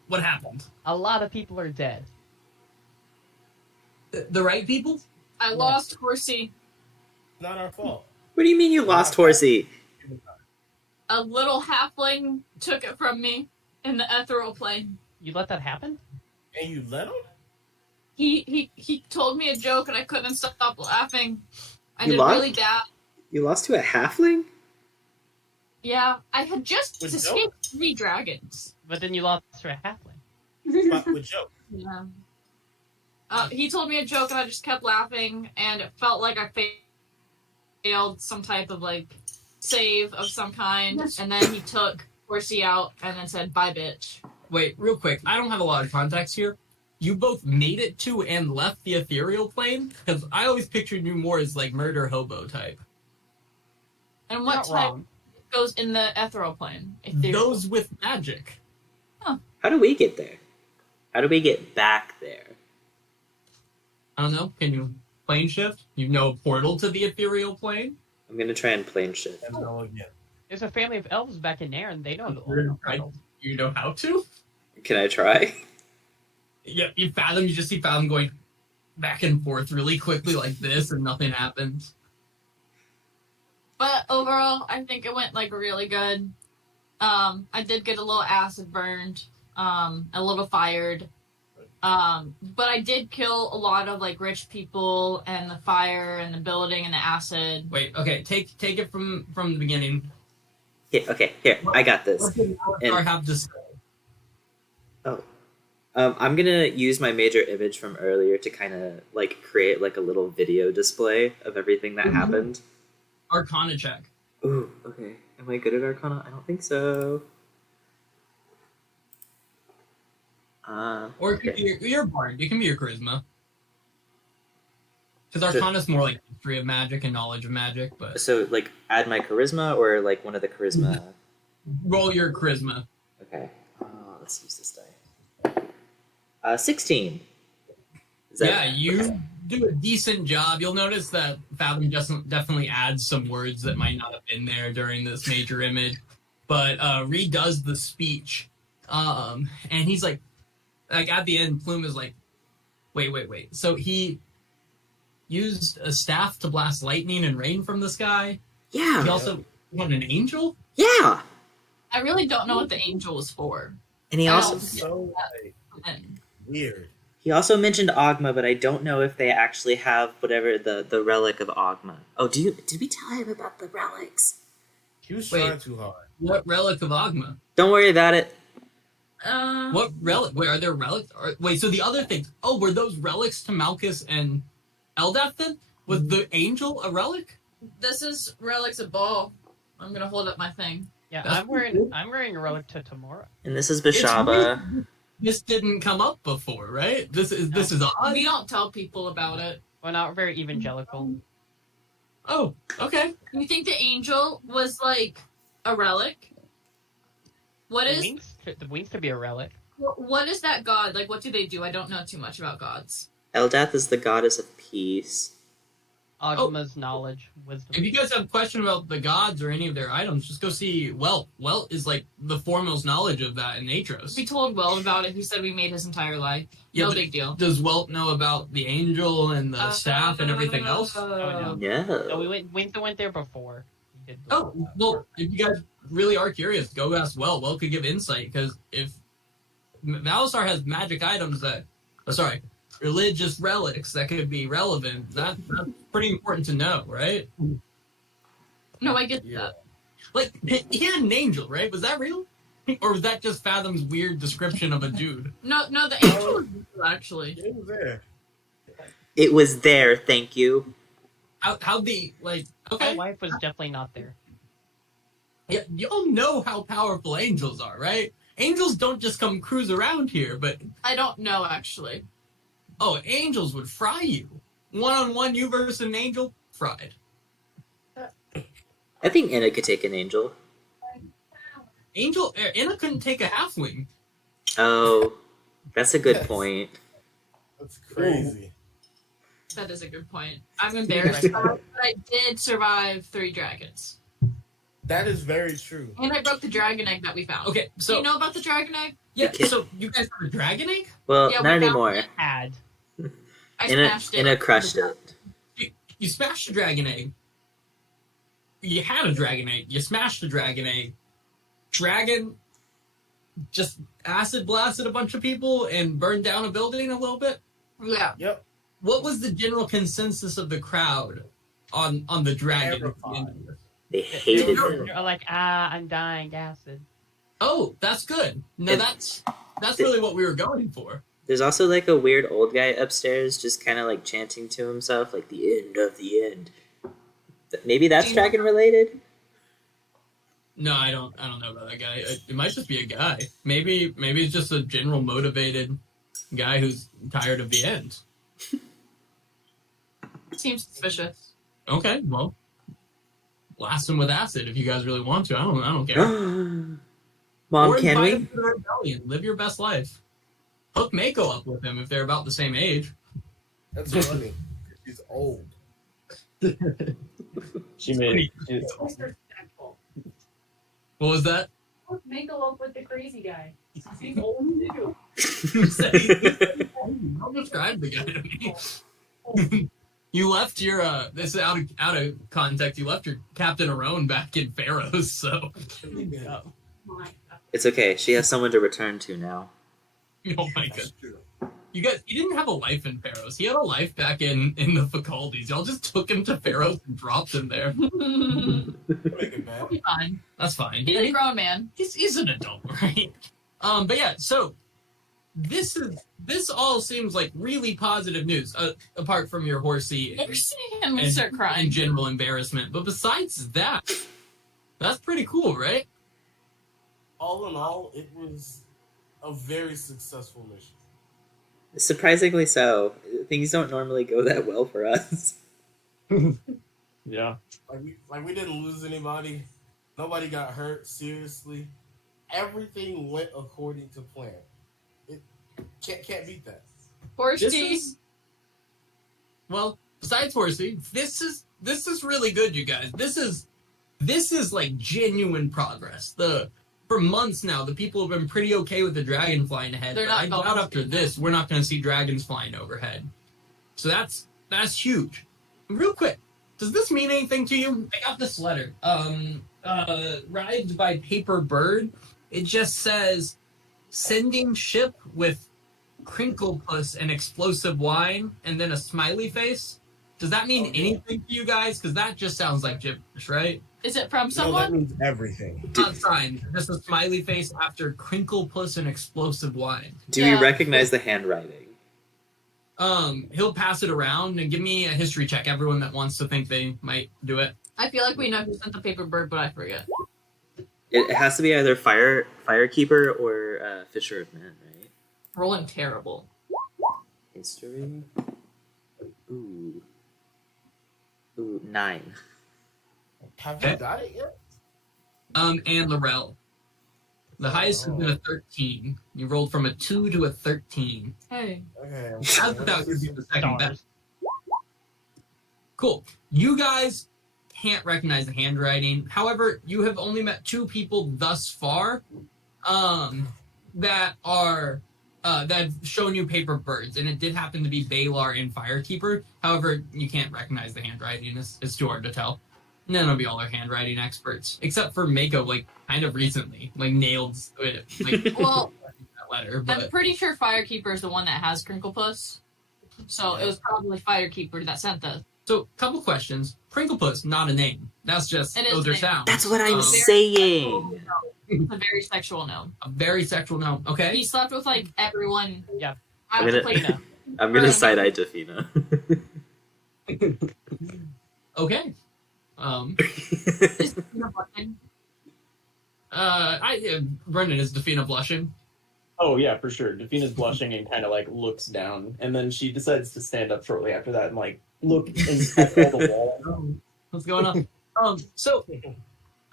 What happened? A lot of people are dead. The right people? I lost Horsey. Not our fault. What do you mean you lost Horsey? A little halfling took it from me in the ethereal plane. You let that happen? And you let him? He told me a joke and I couldn't stop laughing. I You did lost? really bad. You lost to a halfling? Yeah, I had just With escaped 3 dragons. But then you lost to a halfling. With Joe. Yeah. He told me a joke and I just kept laughing and it felt like I failed some type of like save of some kind. And then he took Horsey out and then said, "Bye, bitch." Wait, real quick. I don't have a lot of context here. You both made it to and left the ethereal plane? Because I always pictured you more as like murder hobo type. And what Not type wrong. goes in the ethereal plane? Ethereal. Those with magic. How do we get there? How do we get back there? I don't know. Can you plane shift? You know a portal to the ethereal plane? I'm gonna try and plane shift. And go again. There's a family of elves back in there, and they know the Right. You know how to? Can I try? Yeah, you just see Fathom going back and forth really quickly like this and nothing happens. But overall, I think it went like really good. I did get a little acid burned, a little fired. But I did kill a lot of like rich people and the fire and the building and the acid. Wait, okay, take it from the beginning. Here, okay, here, I got this. What did Avatar have to say? Oh. I'm gonna use my major image from earlier to kind of like create like a little video display of everything that happened. Arcana check. Ooh, okay. Am I good at Arcana? I don't think so. Or it could Okay. be your bard. It can be your charisma. Because Arcana's more like history of magic and knowledge of magic, but So like add my charisma or like one of the charisma. roll your charisma. Okay. Let's use this die. 16. Is that- Yeah, you do a decent job. You'll notice that Fathom definitely adds some words that might not have been there during this major image, but redoes the speech. And he's like at the end, Plume is like, wait. So he used a staff to blast lightning and rain from the sky. He Yeah. also had an angel. Yeah. I really don't know what the angel was for. And he I also don't- So like, And weird. he also mentioned Ogma, but I don't know if they actually have whatever the relic of Ogma. Oh, did we tell him about the relics? He was Wait. trying too hard. What relic of Ogma? Don't worry about it. What relic? Wait, are there relics? Wait, so the other things. Oh, were those relics to Malkus and Eldath then? Was the angel a relic? this is relics of ball. I'm gonna hold up my thing. Yeah, That's I'm wearing a relic to Tamora. And this is It's Bashaba. weird. This didn't come up before, right? This is odd. We don't tell people about it. Well, not very evangelical. Oh, okay. You think the angel was like a relic? What is The wings could be a relic. what is that god? Like, what do they do? I don't know too much about gods. Eldath is the goddess of peace. Ogma's knowledge, If wisdom. you guys have a question about the gods or any of their items, just go see Welt. Welt is like the foremost knowledge of that in Aetros. We told Will about it. He said we made his entire life. Yeah, No but big deal. Does Welt know about the angel and the staff and everything else? Oh, no. Yeah. No, we went there before. We did Oh, well, if you guys really are curious, go ask Welt. Welt could give insight, because if Valisar has magic items religious relics that could be relevant, that's pretty important to know, right? No, I get Yeah. that. Like, he had an angel, right? Was that real? Or was that just Fathom's weird description of a dude? No, the angel was real, actually. It was there. It was there, thank you. How'd the, like, My okay. wife was definitely not there. Yeah, y'all know how powerful angels are, right? Angels don't just come cruise around here, but, I don't know, actually. oh, angels would fry you. One-on-one, you versus an angel, fried. I think Anna could take an angel. Anna couldn't take a halfling. Oh, that's a good point. That's crazy. That is a good point. I'm embarrassed, but I did survive 3 dragons. That is very true. And I broke the dragon egg that we found. Okay, Do so you know about the dragon egg? yeah, Okay. so you guys have a dragon egg? Well, Yeah, we not found anymore. it. Had. I Inna smashed it. Inna crushed it. You smashed a dragon egg. You had a dragon egg. You smashed a dragon egg. Dragon just acid blasted a bunch of people and burned down a building a little bit. Yeah. Yep. What was the general consensus of the crowd on the dragon? Terrified. They hated it. You're like, I'm dying, acid. Oh, that's good. No, And- that's really what we were going for. There's also like a weird old guy upstairs just kind of like chanting to himself, like the end of the end. Maybe that's dragon related? No, I don't know about that guy. It might just be a guy. Maybe it's just a general motivated guy who's tired of the end. Seems suspicious. Okay, well, blast him with acid if you guys really want to. I don't care. Mom, Or can invite we? him to the rebellion. Live your best life. Hook Mako up with him if they're about the same age. That's funny. He's old. She made. What was that? Make a look with the crazy guy. He's old too. Don't describe the guy to me. You left your this is out of context. You left your Captain Arone back in Pharaohs, so It's okay. She has someone to return to now. oh my god. That's true. You guys, he didn't have a life in Pharaohs. He had a life back in the faculties. Y'all just took him to Pharaohs and dropped him there. Make it bad. He'll be fine. That's fine. He's a grown man. He's an adult, right? But yeah, so this all seems like really positive news. Apart from your horsey And we start and crying. general embarrassment, but besides that, that's pretty cool, right? All in all, it was a very successful mission. Surprisingly so. Things don't normally go that well for us. Yeah. Like we didn't lose anybody. Nobody got hurt seriously. Everything went according to plan. It can't beat that. Horsey. Well, besides horsey, this is really good, you guys. This is like genuine progress. For months now, the people have been pretty okay with the dragon flying ahead. They're but not I going doubt to after see this, we're not going to see dragons flying overhead. So that's huge. Real quick, does this mean anything to you? I got this letter. Arrived by paper bird. It just says, sending ship with crinklepuss and explosive wine, and then a smiley face. Does that mean anything to you guys? Because that just sounds like gibberish, right? Is it from No, that someone? means everything. Not signed. Just a smiley face after crinklepuss and explosive wine. Do Yeah. we recognize the handwriting? He'll pass it around and give me a history check. Everyone that wants to think they might do it. I feel like we know who sent the paper bird, but I forget. It has to be either firekeeper or fisher of men, right? Rolling terrible. History. Ooh, 9. Have Okay. you got it yet? And Laurel. The highest has been a 13. You rolled from a 2 to a 13. Hey. Okay. That's without you being the second best. Stars. Cool. You guys can't recognize the handwriting. However, you have only met 2 people thus far that have shown you paper birds, and it did happen to be Balar and Firekeeper. However, you can't recognize the handwriting. It's too hard to tell. None of y'all are handwriting experts, except for Mako, like, kind of recently, like, nailed it, like, Well, that letter. I'm But pretty sure Firekeeper is the one that has Crinklepuss. So it was probably Firekeeper that sent this. so, couple questions. Crinklepuss, not a name. That's just It is those a are name. sounds. That's what I'm Um, saying. It's a very sexual gnome. A very sexual gnome. Okay. He slept with like everyone. Yeah. I I'm was gonna- like, Fina. I'm gonna side eye Dafina. Okay. is Tina blushing? Brendan, is Defina blushing? Oh yeah, for sure. Defina's blushing and kind of like looks down, and then she decides to stand up shortly after that and like look at all the wall. What's going on? So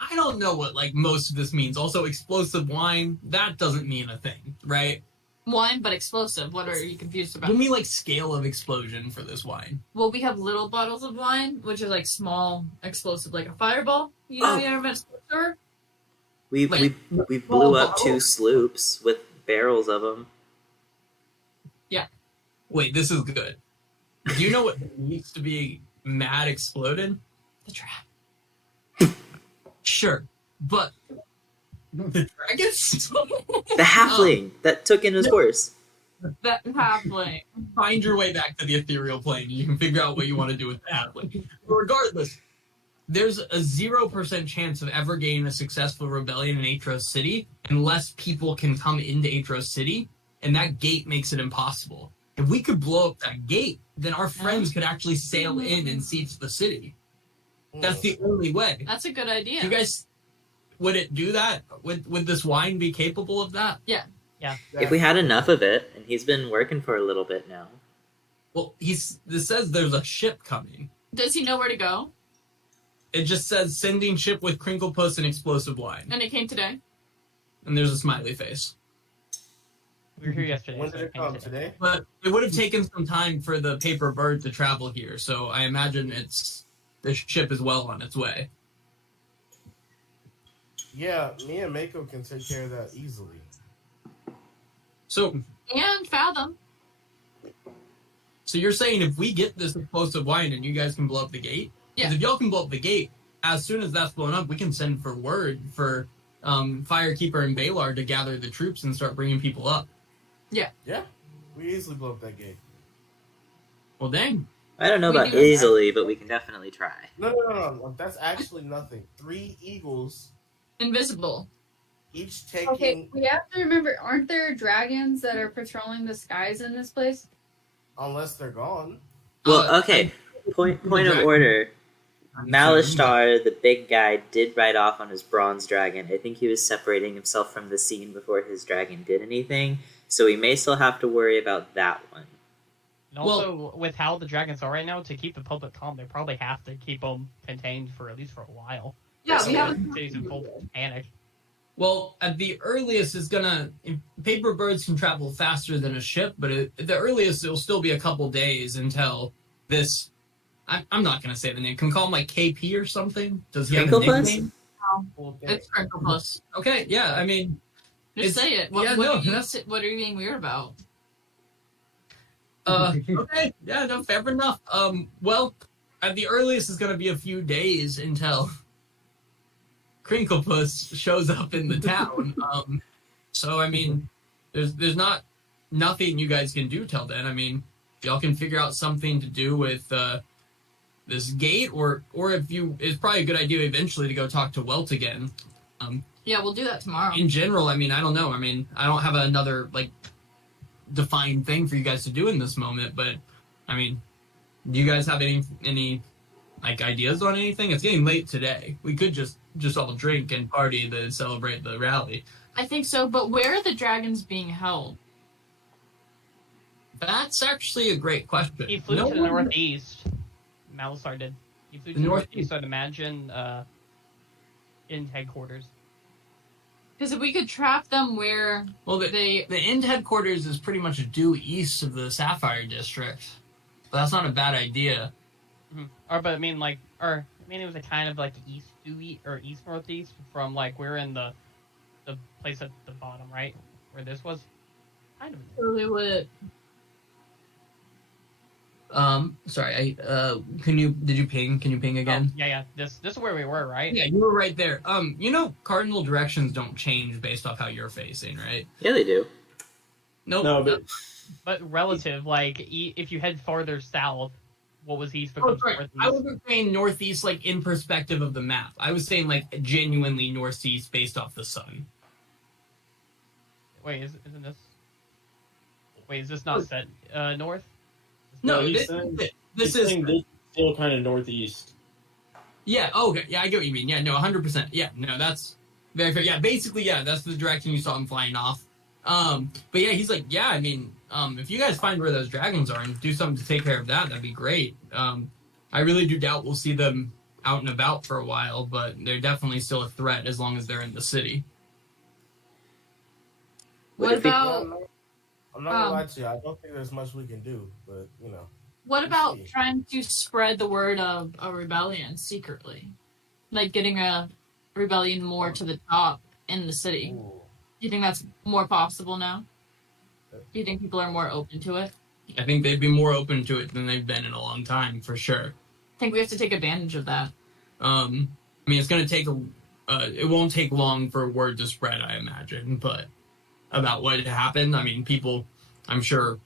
I don't know what like most of this means. Also, explosive wine, that doesn't mean a thing, right? Wine, but explosive. What are you confused about? Give me like scale of explosion for this wine. Well, we have little bottles of wine, which are like small explosive, like a fireball. You know, Oh. you ever met a store? We blew up 2 sloops with barrels of them. Wait, this is good. Do you know what needs to be mad exploded? The trap. Sure, but the dragons. The halfling that took in his horse. That halfling. Find your way back to the ethereal plane. You can figure out what you want to do with the halfling. Regardless, there's a 0% chance of ever getting a successful rebellion in Aetros City unless people can come into Aetros City, and that gate makes it impossible. If we could blow up that gate, then our friends could actually sail in and siege the city. That's the only way. That's a good idea. You guys, would it do that? Would this wine be capable of that? If we had enough of it, and he's been working for a little bit now. Well, this says there's a ship coming. Does he know where to go? It just says sending ship with crinkle puss and explosive wine. And it came today? And there's a smiley face. We were here yesterday. When so did it came come? today. Today? But it would have taken some time for the paper bird to travel here, so I imagine the ship is well on its way. Yeah, me and Mako can take care of that easily. So And Fathom. you're saying if we get this explosive wine and you guys can blow up the gate? Yeah. Because if y'all can blow up the gate, as soon as that's blown up, we can send for word for Firekeeper and Balar to gather the troops and start bringing people up. Yeah, we easily blow up that gate. Well, dang. I don't know We about do. easily, but we can definitely try. No. That's actually nothing. 3 eagles, Invisible. each taking. Okay, we have to remember, aren't there dragons that are patrolling the skies in this place? Unless they're gone. Well, okay. Point of order. Malishtar, the big guy, did ride off on his bronze dragon. I think he was separating himself from the scene before his dragon did anything, so we may still have to worry about that one. And also, with how the dragons are right now, to keep the public calm, they probably have to keep them contained for at least for a while. Yeah, we So have the city's in full panic. Well, at the earliest, paper birds can travel faster than a ship, but at the earliest, it'll still be a couple days until this. I'm not going to say the name. Can we call him like KP or something? Does he have a Crinklepuss? nickname? It's Crinkle Puss. Okay, yeah, I mean, Just say it. What, yeah, what, no, are you, that's- what are you being weird about? okay, yeah, no, fair enough. Well, at the earliest, it's going to be a few days until Crinklepuss shows up in the town. So I mean, there's nothing you guys can do till then. I mean, y'all can figure out something to do with this gate, or if you, it's probably a good idea eventually to go talk to Welt again. Yeah, we'll do that tomorrow. In general, I mean, I don't know. I mean, I don't have another like defined thing for you guys to do in this moment, but I mean, do you guys have any like ideas on anything? It's getting late today. We could just all drink and party to celebrate the rally. I think so, but where are the dragons being held? That's actually a great question. He flew No to the one- northeast. Malisar did. He flew to The the northeast. northeast, I'd imagine, in headquarters. Because if we could trap them where Well, the they... end headquarters is pretty much due east of the Sapphire District. But that's not a bad idea. Mm-hmm. But I mean, it was a kind of like east or east northeast from like we're in the place at the bottom, right, where this was. Kind of. Really would... Sorry, did you ping? Can you ping again? Oh, yeah. This is where we were, right? Yeah, you were right there. Cardinal directions don't change based off how you're facing, right? Yeah, they do. Nope. No, but But relative, like if you head farther south, what was east becomes right. northeast. I wasn't saying northeast like in perspective of the map. I was saying like genuinely northeast based off the sun. Wait, isn't this? Wait, is this not set north? No, he's this, saying- this he's is saying this still kind of northeast. yeah. Oh, okay, yeah, I get what you mean. Yeah, no, 100%. Yeah, no, that's very fair. Yeah, basically, yeah, that's the direction you saw him flying off. But yeah, he's like, yeah, I mean, if you guys find where those dragons are and do something to take care of that, that'd be great. I really do doubt we'll see them out and about for a while, but they're definitely still a threat as long as they're in the city. What if we- about... I'm not gonna lie to you. I don't think there's much we can do, but What we'll about see. trying to spread the word of a rebellion secretly? Like getting a rebellion more to the top in the city. Ooh. Do you think that's more possible now? Do you think people are more open to it? I think they'd be more open to it than they've been in a long time, for sure. I think we have to take advantage of that. I mean, it's going to take it won't take long for word to spread, I imagine, but about what happened, I mean, people, I'm sure,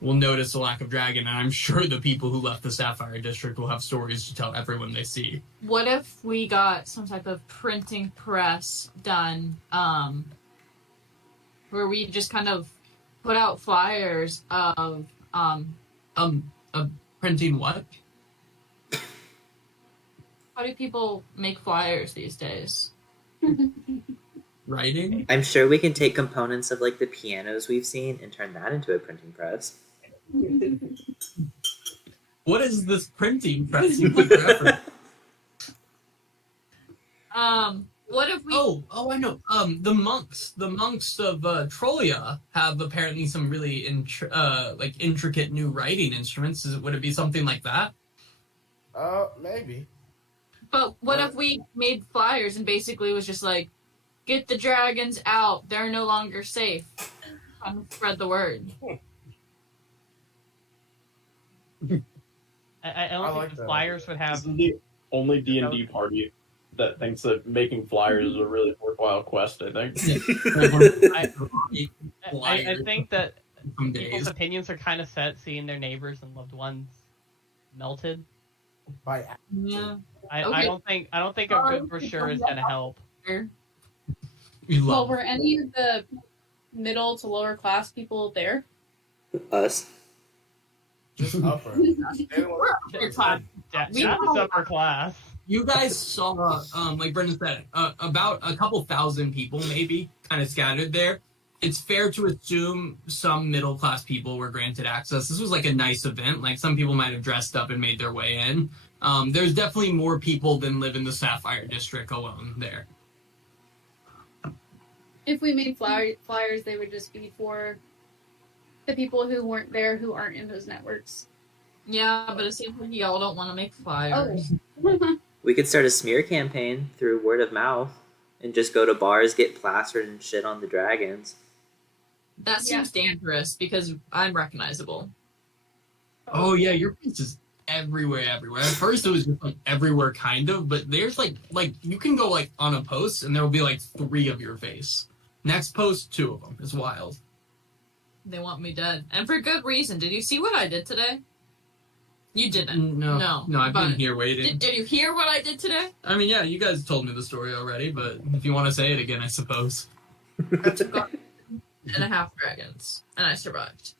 will notice the lack of dragon, and I'm sure the people who left the Sapphire District will have stories to tell everyone they see. What if we got some type of printing press done, where we just kind of put out flyers of Printing what? how do people make flyers these days? Writing? I'm sure we can take components of like the pianos we've seen and turn that into a printing press. What is this printing press? You put your effort. What if we? Oh, I know. The monks of Trollia have apparently some really intricate new writing instruments. Would it be something like that? Maybe. But what if we made flyers and basically was just like, get the dragons out. They're no longer safe. Spread the word. I don't think like the that. flyers would This have. is the only D&D party that thinks that making flyers is a really worthwhile quest, I think. I think that Some people's days. opinions are kind of set seeing their neighbors and loved ones melted. By Yeah. I Okay. don't think a good brochure is gonna help. You Well, love were any of the middle to lower class people there? Us. just upper. We're class. That We is know- upper class. You guys saw, like Brendan said, about a couple thousand people maybe kind of scattered there. It's fair to assume some middle class people were granted access. This was like a nice event. Like some people might have dressed up and made their way in. There's definitely more people than live in the Sapphire District alone there. If we made flyers, they would just be for the people who weren't there, who aren't in those networks. Yeah, but it seems like y'all don't want to make flyers. We could start a smear campaign through word of mouth and just go to bars, get plastered and shit on the dragons. That seems dangerous because I'm recognizable. Oh yeah, your face is everywhere. At first it was just like everywhere kind of, but there's like you can go like on a post and there will be like 3 of your face. Next post, 2 of them. It's wild. They want me dead. And for good reason. Did you see what I did today? You didn't. No, I've been but here waiting. Did you hear what I did today? I mean, yeah, you guys told me the story already, but if you want to say it again, I suppose. I took on 1.5 dragons, and I survived.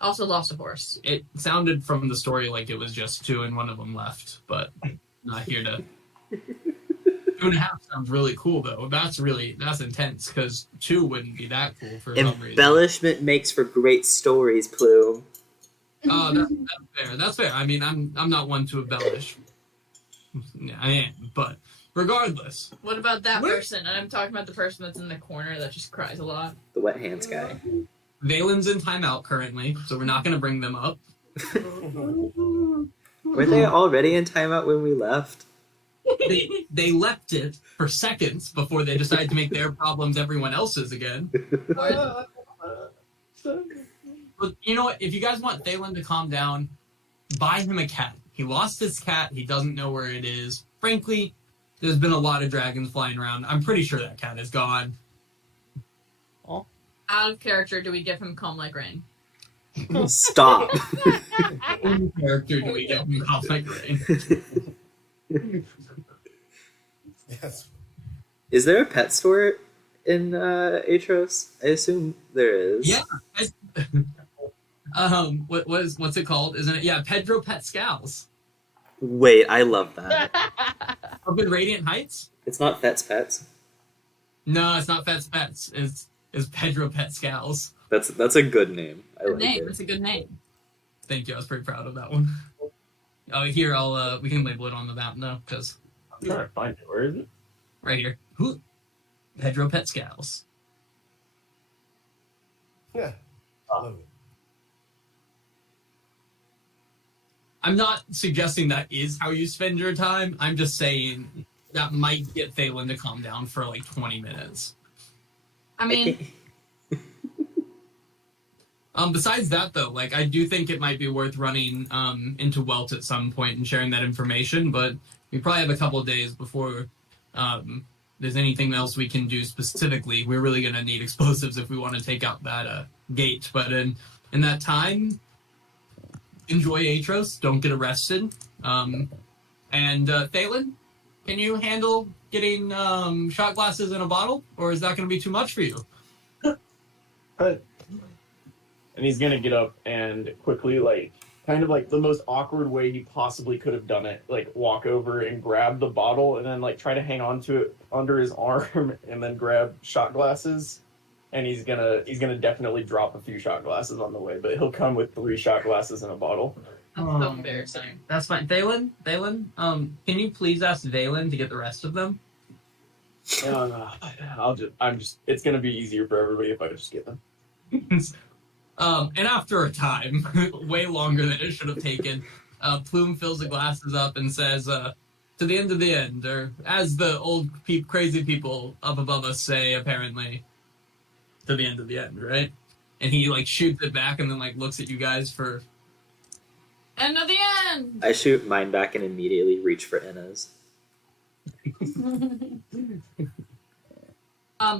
Also lost a horse. It sounded from the story like it was just 2 and one of them left, but not here to. 2.5 sounds really cool though. That's intense because 2 wouldn't be that cool for some reason. Embellishment makes for great stories, Plume. Oh, that's fair. That's fair. I mean, I'm not one to embellish. Yeah, I am, but regardless, What about that Where- person? And I'm talking about the person that's in the corner that just cries a lot. The wet hands guy. Valen's in timeout currently, so we're not going to bring them up. Were they already in timeout when we left? They left it for seconds before they decided to make their problems everyone else's again. But you know what? If you guys want Thalen to calm down, buy him a cat. He lost his cat. He doesn't know where it is. Frankly, there's been a lot of dragons flying around. I'm pretty sure that cat is gone. Out of character, do we give him Calm Like Rain? Stop. In character do we get him off like rain? Yes. Is there a pet store in Aetros? I assume there is. Yeah. What's it called? Isn't it? Yeah, Pedro Pet Scals. Wait, I love that. Up in Radiant Heights? It's not Fet's Pets. No, it's not Pets Pets. It's Pedro Pet Scals. That's a good name. I Good like name. it. It's a good name. Thank you. I was pretty proud of that one. Oh, here we can label it on the map now because I'm trying to find it. Where is it? right here. Pedro Pet Scals. Yeah. Love it. I'm not suggesting that is how you spend your time. I'm just saying that might get Thalen to calm down for like 20 minutes. I mean, Besides that, though, like I do think it might be worth running into Welt at some point and sharing that information. But we probably have a couple of days before there's anything else we can do specifically. We're really going to need explosives if we want to take out that gate. But in that time, enjoy Aetros. Don't get arrested. And Thalen, can you handle getting shot glasses in a bottle, or is that going to be too much for you? And he's gonna get up and quickly, like, kind of like the most awkward way he possibly could have done it, like walk over and grab the bottle and then like try to hang on to it under his arm and then grab shot glasses. And he's gonna definitely drop a few shot glasses on the way, but he'll come with 3 shot glasses in a bottle. that's so embarrassing. That's fine. Thalen, can you please ask Valen to get the rest of them? It's gonna be easier for everybody if I just get them. And after a time, way longer than it should have taken, Plume fills the glasses up and says, to the end of the end, or as the old crazy people up above us say, apparently, to the end of the end, right? And he, like, shoots it back and then, like, looks at you guys for... End of the end! I shoot mine back and immediately reach for Inna's.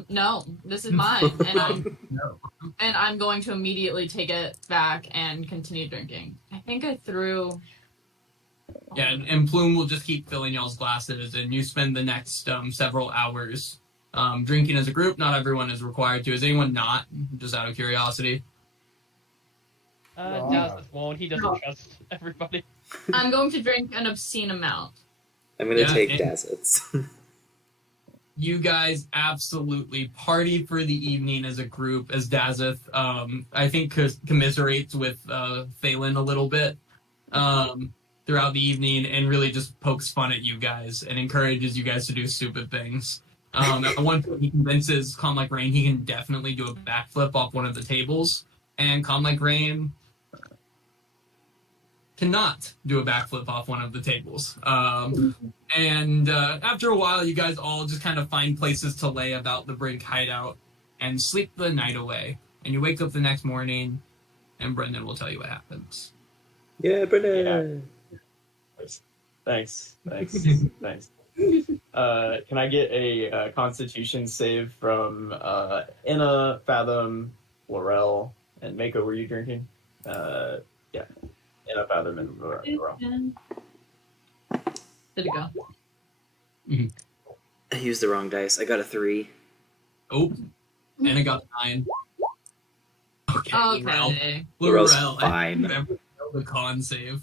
No, this is mine, and No. I'm going to immediately take it back and continue drinking. I think I threw. Yeah, and Plume will just keep filling y'all's glasses, and you spend the next several hours drinking as a group. Not everyone is required to. Is anyone not? Just out of curiosity. Dazeth won't. He doesn't trust everybody. I'm going to drink an obscene amount. I'm going to Yeah, take and- Dazeth's. You guys absolutely party for the evening as a group, as Dazeth, I think, commiserates with Thalen a little bit throughout the evening and really just pokes fun at you guys and encourages you guys to do stupid things. At one point, he convinces Calm Like Rain he can definitely do a backflip off one of the tables, and Calm Like Rain cannot do a backflip off one of the tables. And after a while, you guys all just kind of find places to lay about the Brink hideout and sleep the night away. And you wake up the next morning, and Brendan will tell you what happens. Yeah, Brendan. Thanks. Thanks. Can I get a Constitution save from Inna, Fathom, Laurel, and Mako? Were you drinking? Yeah. Inna, Fathom, and Laurel. Did it go? I used the wrong dice. I got a 3. Oh, and I got a 9. Okay, Okay. Laurel's Laurel, fine. I failed the con save.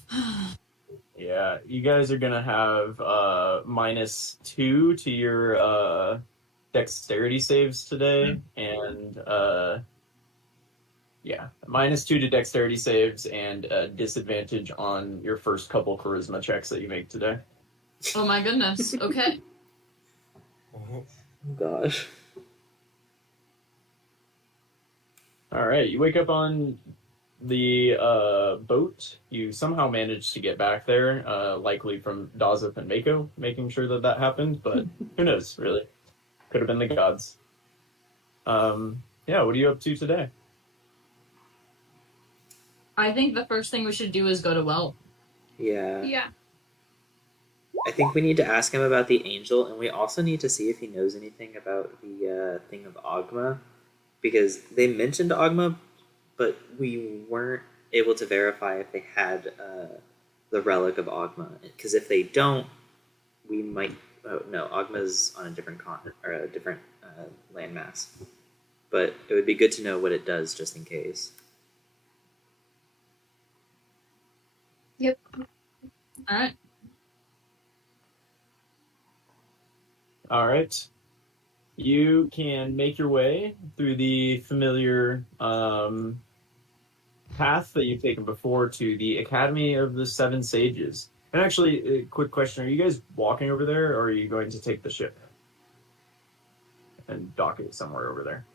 Yeah, you guys are gonna have -2 to your dexterity saves today, and yeah, -2 to dexterity saves and disadvantage on your first couple charisma checks that you make today. Oh my goodness. Okay. Oh, gosh. All right, you wake up on the boat. You somehow managed to get back there, likely from Dazeth and Mako making sure that happened, but who knows, really? Could have been the gods. Yeah, what are you up to today? I think the first thing we should do is go to Welt. Yeah. Yeah. I think we need to ask him about the angel, and we also need to see if he knows anything about the thing of Ogma, because they mentioned Ogma, but we weren't able to verify if they had the relic of Ogma. Because if they don't, we might. Oh no, Ogma's on a different continent or a different landmass. But it would be good to know what it does, just in case. Yep. All right. All right. You can make your way through the familiar path that you've taken before to the Academy of the Seven Sages. And actually, a quick question. Are you guys walking over there, or are you going to take the ship and dock it somewhere over there?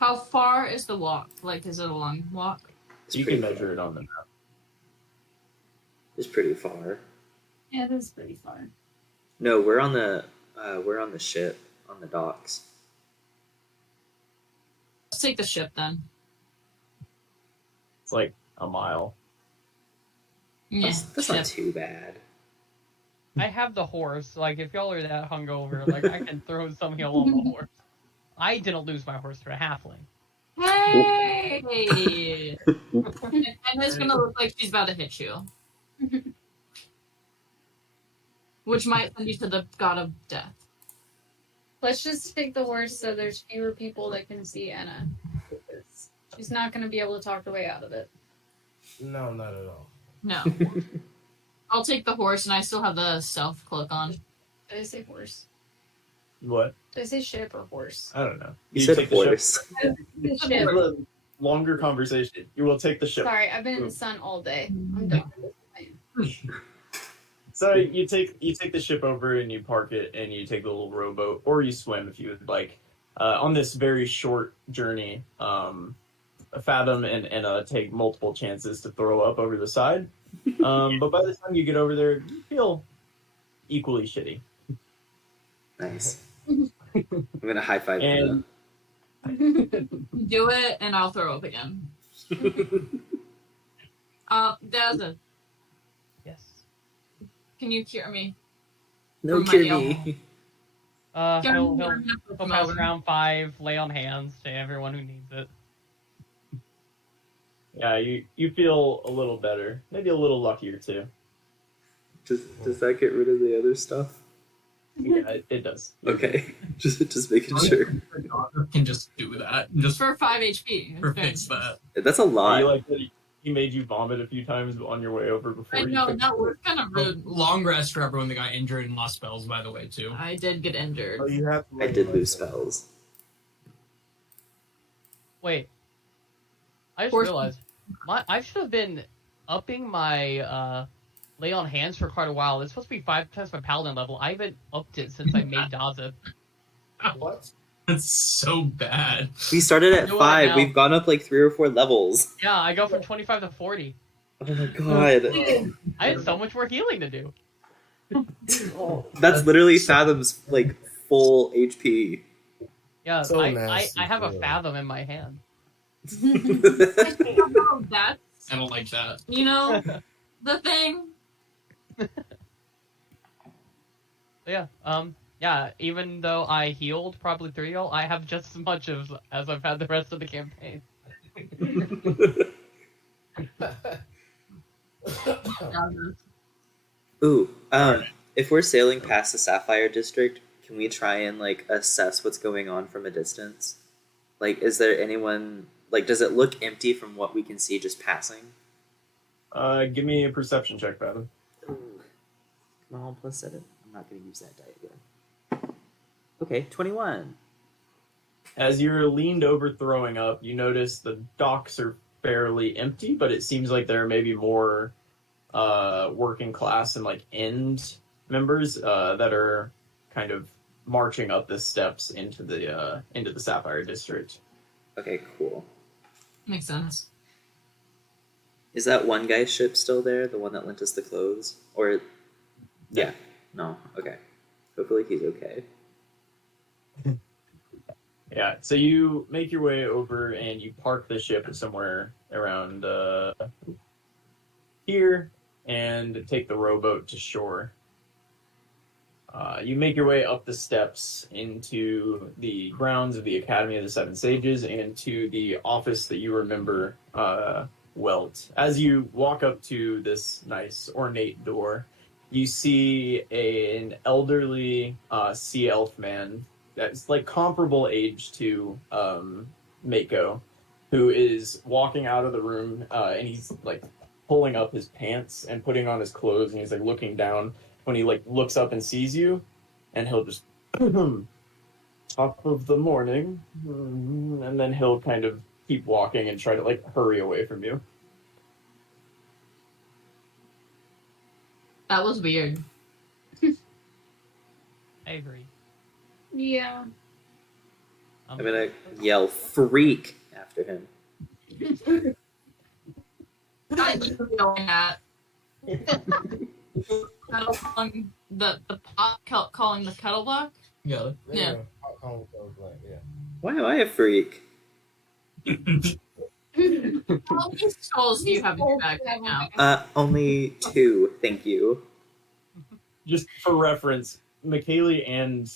How far is the walk? Like, is it a long walk? It's You pretty can measure far. it on the map. It's pretty far. Yeah, it is pretty far. No, we're on the ship on the docks. Let's take the ship then. It's like a mile. Yeah, That's ship. not too bad. I have the horse. Like, if y'all are that hungover, like, I can throw some of y'all on the horse. I didn't lose my horse for a halfling. Hey! And it's gonna look like she's about to hit you. Which might send you to the god of death. Let's just take the horse so there's fewer people that can see Anna. Because she's not going to be able to talk her way out of it. No, not at all. No. I'll take the horse, and I still have the stealth cloak on. Did I say horse? What? Did I say ship or horse? I don't know. You said take the ship? horse. The ship. Longer conversation. You will take the ship. Sorry, I've been in the sun all day. I'm done with this plan. So you take the ship over and you park it and you take the little rowboat, or you swim if you would like. On this very short journey, Fathom and Anna take multiple chances to throw up over the side. But by the time you get over there, you feel equally shitty. Nice. I'm gonna high five And Do it, and I'll throw up again. Daza, Yes. can you cure me? No From my cure nail. me. He'll pass around 5, lay on hands to everyone who needs it. yeah, you feel a little better, maybe a little luckier too. Does that get rid of the other stuff? Yeah, it does. Okay, just making sure. Can just do that. Just For 5 HP. for fix that. That's a lot. You like that he made you vomit a few times on your way over before I you know, fixed that it? was kind of rude. Long rest for everyone that got injured and lost spells, by the way, too. I did get injured. Oh, you have to I did lose spells. Wait. I just Horse- realized I should have been upping my lay on hands for quite a while. It's supposed to be 5 times my paladin level. I haven't upped it since I made Daza. What? That's so bad. We started at Do it 5. now. We've gone up like 3 or 4 levels. Yeah, I go from 25 to 40. Oh my god. I had so much more healing to do. That's literally Fathom's like full HP. Yeah, So I nasty, have a yeah. fathom in my hand. That's, I don't like that. you know, the thing. Yeah, even though I healed probably 3 y'all, I have just as much as I've had the rest of the campaign. Ooh, if we're sailing past the Sapphire District, can we try and like assess what's going on from a distance? Like, is there anyone? Like, does it look empty from what we can see just passing? Give me a perception check, Fathom. Ooh. Come on, +7. I'm not going to use that die again. Okay, 21. As you're leaned over throwing up, you notice the docks are fairly empty, but it seems like there are maybe more working class and like end members that are kind of marching up the steps into the Sapphire District. Okay, cool. Makes sense. Is that one guy's ship still there? The one that lent us the clothes? Or, yeah, no, okay. Hopefully he's okay. Yeah, so you make your way over and you park the ship somewhere around here and take the rowboat to shore. You make your way up the steps into the grounds of the Academy of the Seven Sages and to the office that you remember Welt. As you walk up to this nice ornate door, you see an elderly sea elf man that's like comparable age to Mako, who is walking out of the room and he's like pulling up his pants and putting on his clothes and he's like looking down when he like looks up and sees you and he'll just top of the morning and then he'll kind of keep walking and try to like hurry away from you. That was weird. I agree. Yeah. I'm gonna yell "freak" after him. I'm going at the pot calling the kettle black. Yeah. Yeah. Yeah. Why am I a freak? How many skulls do you have in your bag right now? Only 2, thank you. Just for reference, McKaylee and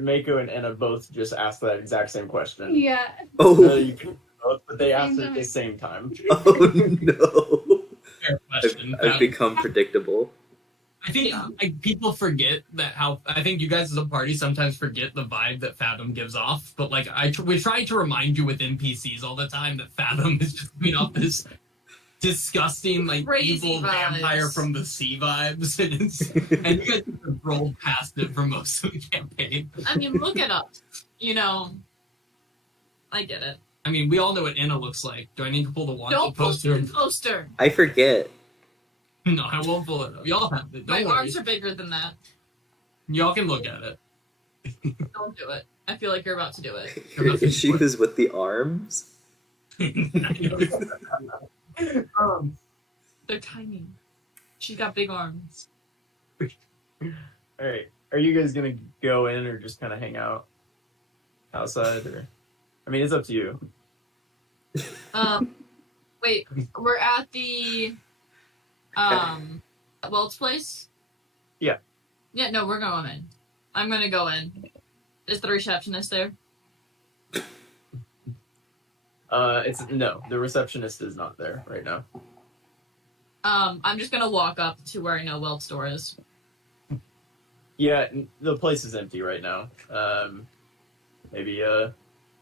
Mako and Anna both just asked that exact same question. Yeah. Oh, You could both, but they asked it at the same time. oh no! Fair question. I've become predictable. I think people forget that I think you guys as a party sometimes forget the vibe that Fathom gives off. But like we try to remind you with NPCs all the time that Fathom is just giving off this disgusting like Crazy evil vibes. vampire from the sea vibes, and you guys have rolled past it for most of the campaign. I mean, look it up. You know, I get it. I mean, we all know what Anna looks like. Do I need to pull the Don't post poster? the poster. I forget. No, I won't pull it up. Y'all have it. My Don't worry. arms are bigger than that. Y'all can look at it. Don't do it. I feel like you're about to do it. She was with the arms. They're tiny. She's got big arms. All right, are you guys gonna go in or just kind of hang out outside? Or, I mean, it's up to you. Wait, we're at the Welt's place? Yeah. Yeah, no, we're going in. I'm gonna go in. Is the receptionist there? The receptionist is not there right now. I'm just gonna walk up to where I know Welt's door is. Yeah, the place is empty right now. Maybe a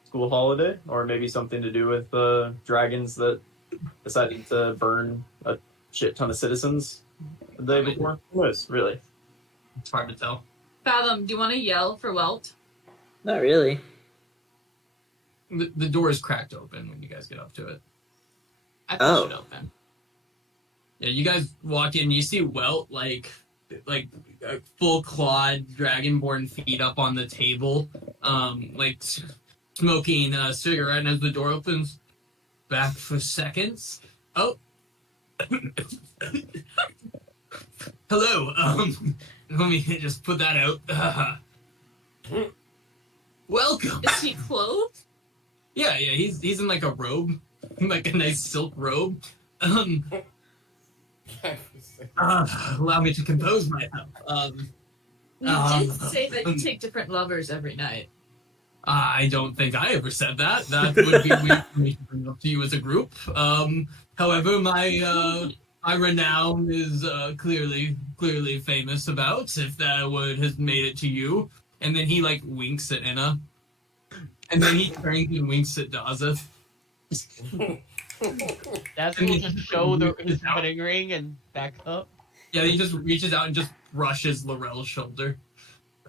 school holiday, or maybe something to do with dragons that decided to burn a shit ton of citizens the day before. Who knows, really? It's hard to tell. Fathom, do you want to yell for Welt? Not really. The door is cracked open when you guys get up to it. I push it open. Yeah, you guys walk in. You see Welt like full clawed dragonborn feet up on the table, smoking a cigarette. And as the door opens, back for seconds. Oh, hello. Let me just put that out. Welcome. Is he clothed? Yeah. He's in like a robe, like a nice silk robe. Allow me to compose myself. You did say that you take different lovers every night. I don't think I ever said that. That would be weird for me to bring up to you as a group. However, my renown is clearly famous about. If that word has made it to you, and then he like winks at Anna, and then he turns and winks at Daza. That's when you just show his wedding ring and back up. Yeah, he just reaches out and just brushes Laurel's shoulder.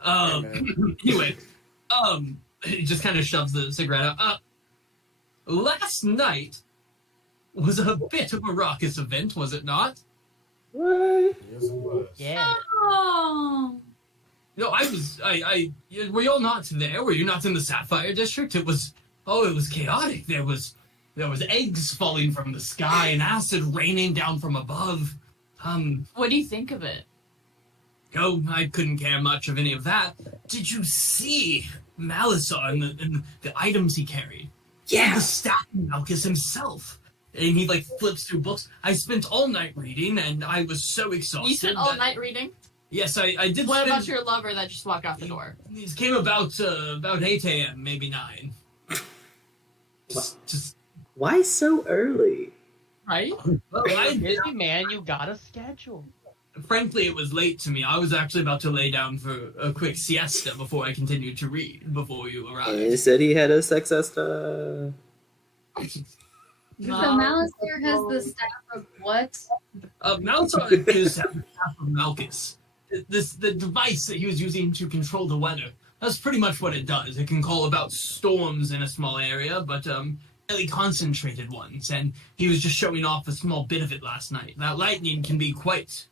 Anyway, he just kind of shoves the cigarette out. Last night was a bit of a raucous event, was it not? What? Yes, it was. Yeah. Oh. No, were you all not there? Were you not in the Sapphire District? It was chaotic. There was eggs falling from the sky and acid raining down from above. What do you think of it? Oh, I couldn't care much of any of that. Did you see Malazar and the items he carried? Yeah. The staff of Malkus himself. And he flips through books. I spent all night reading, and I was so exhausted. You spent all night reading? Yes, I did. What about your lover that just walked out the door? These came about 8 a.m., maybe 9. Just Why so early? Right? well, You're busy, man. You got a schedule. frankly, it was late to me. I was actually about to lay down for a quick siesta before I continued to read before you arrived. He said he had a sexesta. So Malazar has the staff of what? Malazar is the staff of Malkus. The device that he was using to control the weather. That's pretty much what it does. It can call about storms in a small area, but really concentrated ones. And he was just showing off a small bit of it last night. That lightning can be quite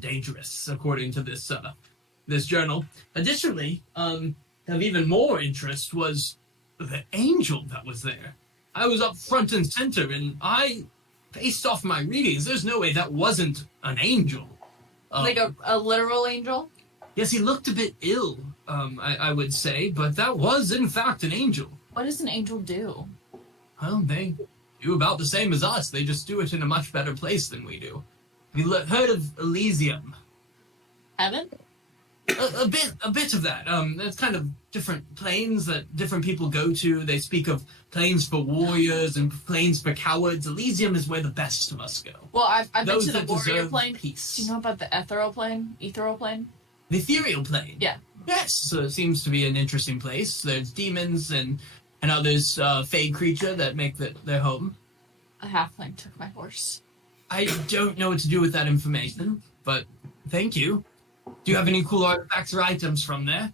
dangerous, according to this journal. Additionally, of even more interest was the angel that was there. I was up front and center, and based off my readings, there's no way that wasn't an angel. Like a literal angel? Yes, he looked a bit ill, I would say, but that was, in fact, an angel. What does an angel do? Well, they do about the same as us. They just do it in a much better place than we do. Have you heard of Elysium? Heaven? A bit of that. There's kind of different planes that different people go to. They speak of planes for warriors and planes for cowards. Elysium is where the best of us go. Well, I've been Those to the that warrior deserve plane. peace. Do you know about the ethereal plane? Ethereal plane? The ethereal plane. Yeah. Yes, so it seems to be an interesting place. There's demons and others, fey creature that make their home. A halfling took my horse. I don't know what to do with that information, but thank you. Do you have any cool artifacts or items from there?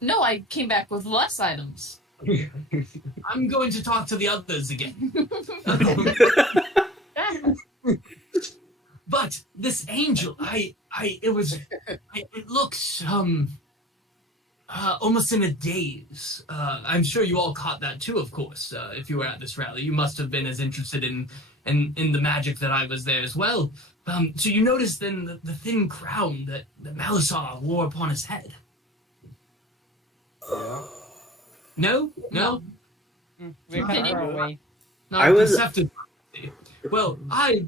No, I came back with less items. I'm going to talk to the others again. But this angel, it looks, almost in a daze. I'm sure you all caught that too, of course. If you were at this rally, you must have been as interested in the magic that I was there as well. So you noticed then the thin crown that Malasar wore upon his head. No? We're kind of far away. Not I was- perceptive. Well, my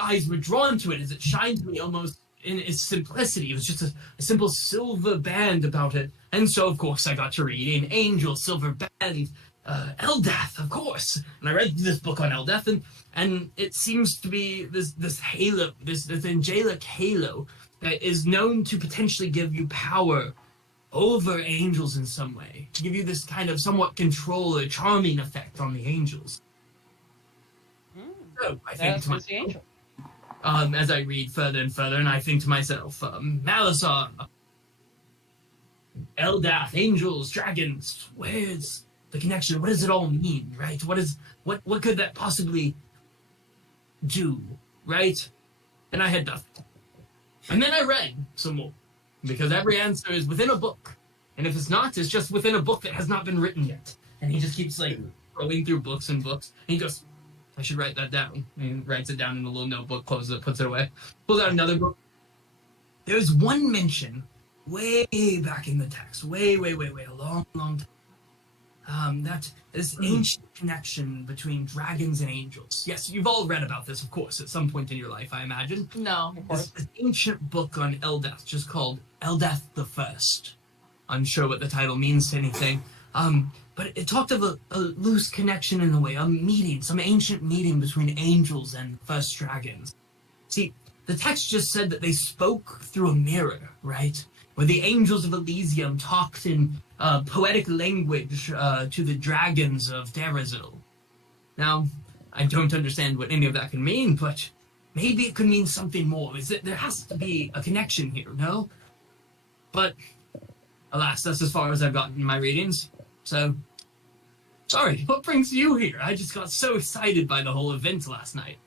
eyes were drawn to it as it shined to me almost in its simplicity. It was just a simple silver band about it. And so, of course, I got to read an angel silver band, Eldath, of course. And I read this book on Eldath, and it seems to be this halo, this angelic halo that is known to potentially give you power over angels in some way, to give you this kind of somewhat control or charming effect on the angels. So I think That's to the angel. as I read further and further, and I think to myself, Malasar, Eldath, angels, dragons, where's the connection? What does it all mean, right? What could that possibly do, right? And I had nothing. And then I read some more, because every answer is within a book. And if it's not, it's just within a book that has not been written yet. And he just keeps, like, going through books and books. And he goes, I should write that down. And he writes it down in a little notebook, closes it, puts it away. Pulls out another book. There's one mention way back in the text, way, a long time. That this ancient connection between dragons and angels. Yes, you've all read about this, of course, at some point in your life, I imagine. No. This ancient book on Eldath, just called Eldath the First. Unsure what the title means to anything. But it talked of a loose connection in a way, a meeting, some ancient meeting between angels and first dragons. See, the text just said that they spoke through a mirror, right? Where the angels of Elysium talked in poetic language to the dragons of Derazil. Now, I don't understand what any of that can mean, but maybe it could mean something more. There has to be a connection here, no? But, alas, that's as far as I've gotten in my readings. So, sorry, what brings you here? I just got so excited by the whole event last night.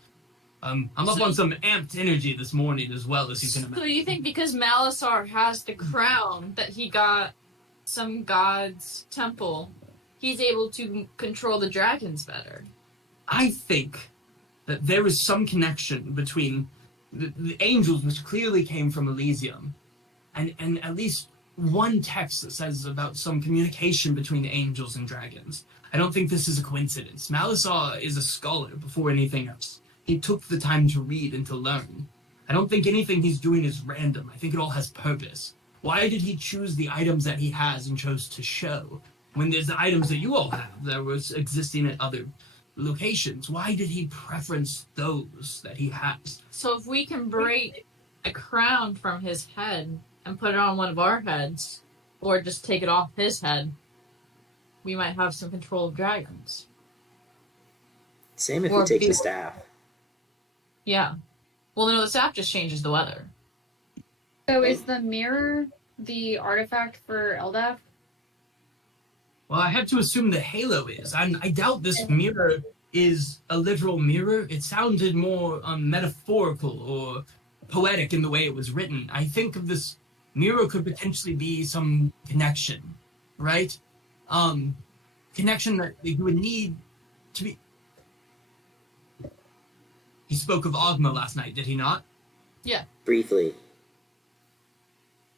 I'm up on some amped energy this morning as well, as you can So imagine. you think because Malasar has the crown that he got some god's temple, he's able to control the dragons better? I think that there is some connection between the angels, which clearly came from Elysium, and at least one text that says about some communication between the angels and dragons. I don't think this is a coincidence. Malasar is a scholar before anything else. He took the time to read and to learn. I don't think anything he's doing is random. I think it all has purpose. Why did he choose the items that he has and chose to show, when there's the items that you all have that was existing at other locations? Why did he preference those that he has? So if we can break a crown from his head and put it on one of our heads, or just take it off his head, we might have some control of dragons. Same if Or you take the be- staff. Yeah. Well, no, the staff just changes the weather. So is the mirror the artifact for Eldath? Well, I have to assume the halo is. I doubt this mirror is a literal mirror. It sounded more metaphorical or poetic in the way it was written. I think of this mirror could potentially be some connection, right? connection that you would need to be. He spoke of Ogma last night, did he not? Briefly.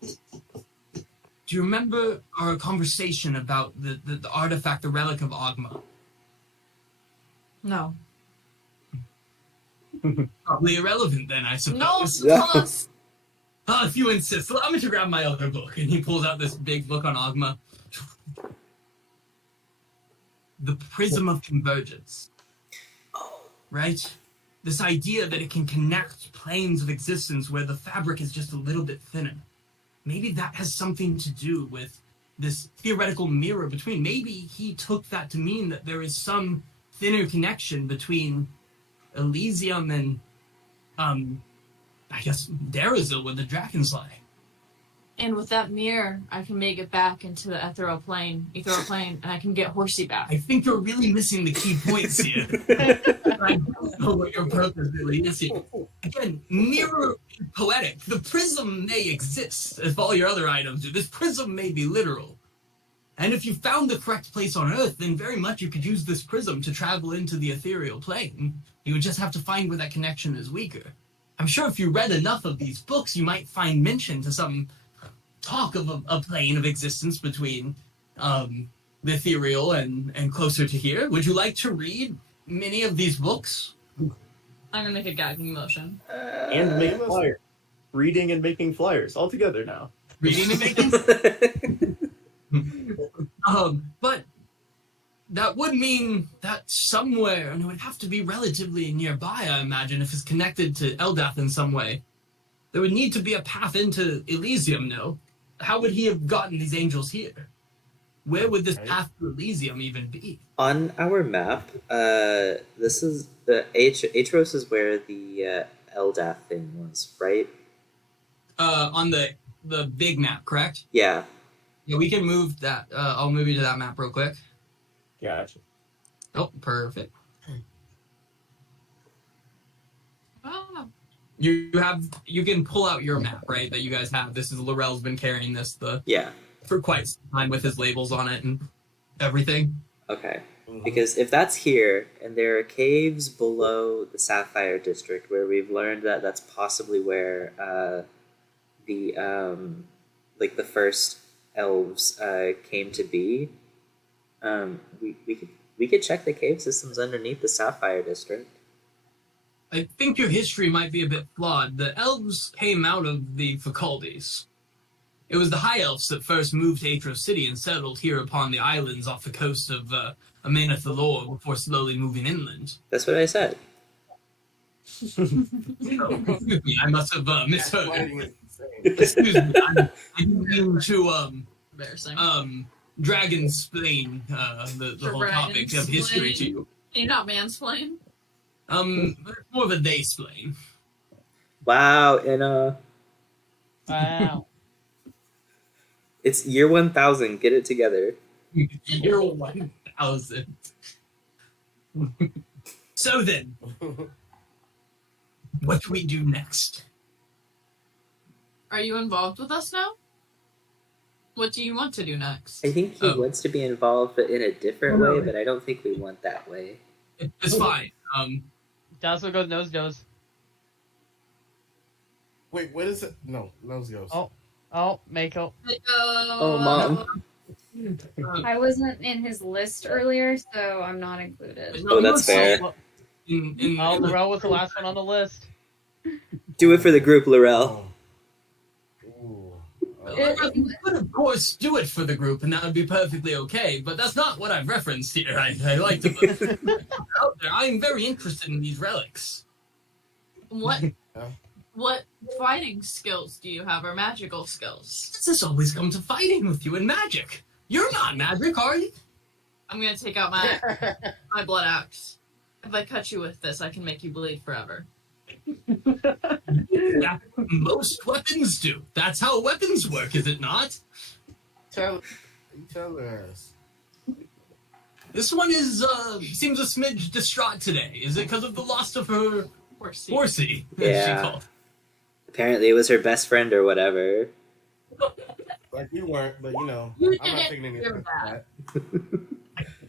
Do you remember our conversation about the artifact, the relic of Ogma? No. Probably irrelevant then, I No, suppose. tell us. If you insist, allow me to grab my other book. And he pulls out this big book on Ogma. The Prism of Convergence. Right? This idea that it can connect planes of existence where the fabric is just a little bit thinner. Maybe that has something to do with this theoretical mirror between. Maybe he took that to mean that there is some thinner connection between Elysium and, I guess, Darazil with the Dragonfly. And with that mirror, I can make it back into the ethereal plane, and I can get Horsey back. I think you're really missing the key points here. I don't know what your purpose really is here. Again, mirror is poetic. The prism may exist, as all your other items do. This prism may be literal. And if you found the correct place on Earth, then very much you could use this prism to travel into the ethereal plane. You would just have to find where that connection is weaker. I'm sure if you read enough of these books, you might find mention to some talk of a plane of existence between the ethereal and closer to here. Would you like to read many of these books? I'm gonna make a gagging motion. And make flyers. Reading and making flyers all together now. Reading and making. But that would mean that somewhere, and it would have to be relatively nearby, I imagine, if it's connected to Eldath in some way. There would need to be a path into Elysium, no? How would he have gotten these angels here? Where would this path to Elysium even be? On our map, this is the Aetros is where the Eldath thing was, right? On the big map, correct? Yeah. Yeah, we can move that. I'll move you to that map real quick. Gotcha. Oh, perfect. Oh. You can pull out your map, right? That you guys have. This is Laurel's been carrying this Yeah. for quite some time with his labels on it and everything. Okay. Because if that's here, and there are caves below the Sapphire District where we've learned that that's possibly where the first elves came to be, we could check the cave systems underneath the Sapphire District. I think your history might be a bit flawed. The elves came out of the Facaldes. It was the High Elves that first moved to Aetros City and settled here upon the islands off the coast of Amana Thalor before slowly moving inland. That's what I said. Excuse me, I must have misheard. Excuse me, I didn't mean to Embarrassing. dragon-splain the whole topic of history to you. Can you not mansplain? More of a they-splain. Wow, and Wow. it's year 1000. Get it together. Year 1000. So then, what do we do next? Are you involved with us now? What do you want to do next? I think he wants to be involved, but in a different way. But I don't think we want that way. It's fine. Dazzle goes nose. Wait, what is it? No, nose goes. Oh, Mako. Oh, Mom. I wasn't in his list earlier, so I'm not included. Oh, that's fair. Laurel was the last one on the list. Do it for the group, Laurel. Ooh. You could, of course, do it for the group, and that would be perfectly okay, but that's not what I've referenced here. I like to put it out there. I'm very interested in these relics. What fighting skills do you have, or magical skills? Does this always come to fighting with you in magic? You're not magic, are you? I'm gonna take out my blood axe. If I cut you with this, I can make you bleed forever. Yeah, most weapons do. That's how weapons work, is it not? Tell us. This one is seems a smidge distraught today. Is it because of the loss of her horsey? As Yeah. she called. Apparently, it was her best friend or whatever. Like we weren't, but you know, You I'm not didn't taking hear anything from that.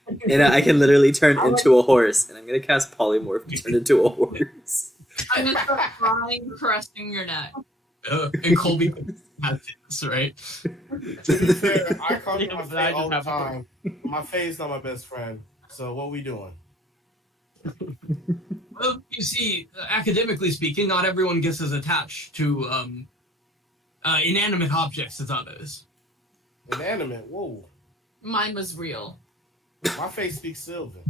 that. And I can literally turn into a horse. And I'm going to cast Polymorph to turn into a horse. I'm gonna start crying, caressing your neck. And Colby has this, right? To be fair, I call Yeah, my but I Fae all just the have- time. My Fae is not my best friend. So what we doing? Well, you see, academically speaking, not everyone gets as attached to inanimate objects as others. Inanimate. Whoa. Mine was real. My Fae speaks Sylvan.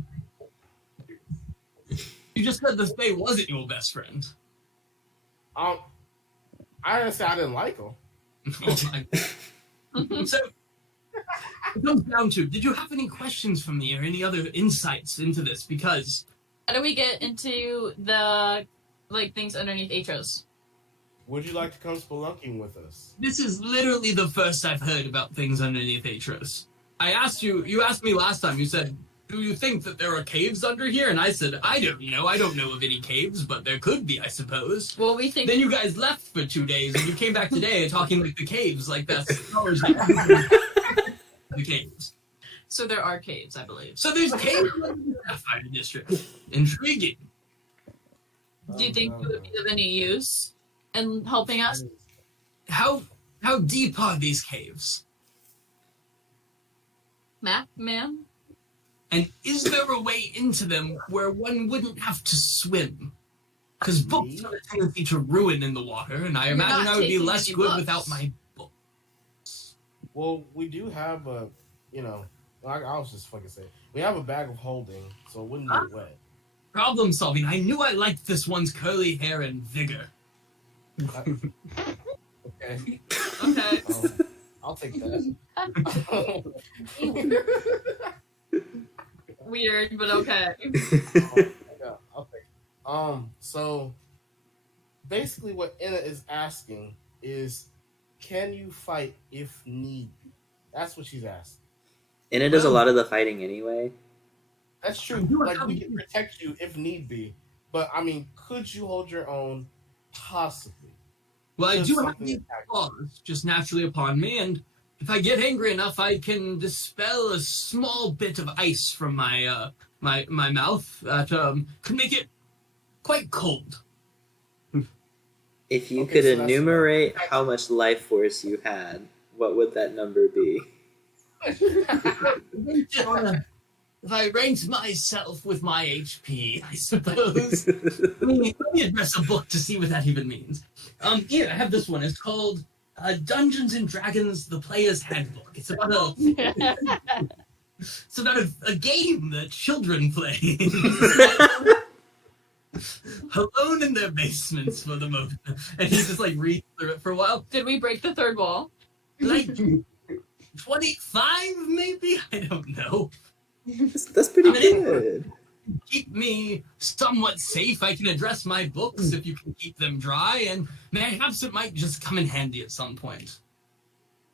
You just said the Fae wasn't your best friend. I didn't say I didn't like him. So, it comes down to, did you have any questions for me or any other insights into this? Because How do we get into the things underneath Aetros? Would you like to come spelunking with us? this is literally the first I've heard about things underneath Aetros. I asked you asked me last time, you said, do you think that there are caves under here? And I said, I don't know of any caves, but there could be, I suppose. Well, we think Then you guys left for 2 days, and you came back today talking like the caves, like that's the caves. so. There are caves, I believe. So there's caves in the Sapphire District. Intriguing. Do you think it would be of any use in helping us? How deep are these caves? Map, man? And is there a way into them where one wouldn't have to swim? Because books have a tendency to ruin in the water, and I You're imagine not I would be taking less any good books. without my book. Well, we do have I was just fucking saying. We have a bag of holding, so it wouldn't get wet. Problem solving. I knew I liked this one's curly hair and vigor. Okay. Okay. I'll take that. Weird, but okay. Yeah, I'll take it. So basically what Enna is asking is, can you fight if need be? That's what she's asking. And it does a lot of the fighting anyway. That's true. Like, we can protect you if need be. But, I mean, could you hold your own? Possibly. Well, I Should do have something these attack you. claws just naturally upon me, and if I get angry enough, I can dispel a small bit of ice from my my mouth that could make it quite cold. If you Okay, could so that's- enumerate how much life force you had, what would that number be? If I ranked myself with my HP, I suppose. let me address a book to see what that even means. Here, I have this one. It's called Dungeons and Dragons: The Player's Handbook. It's about a game that children play alone in their basements for the moment. And he just like reads through it for a while. Did we break the third wall? Like 25, maybe? I don't know. That's pretty I mean, good. Keep me somewhat safe. I can address my books if you can keep them dry, and perhaps it might just come in handy at some point.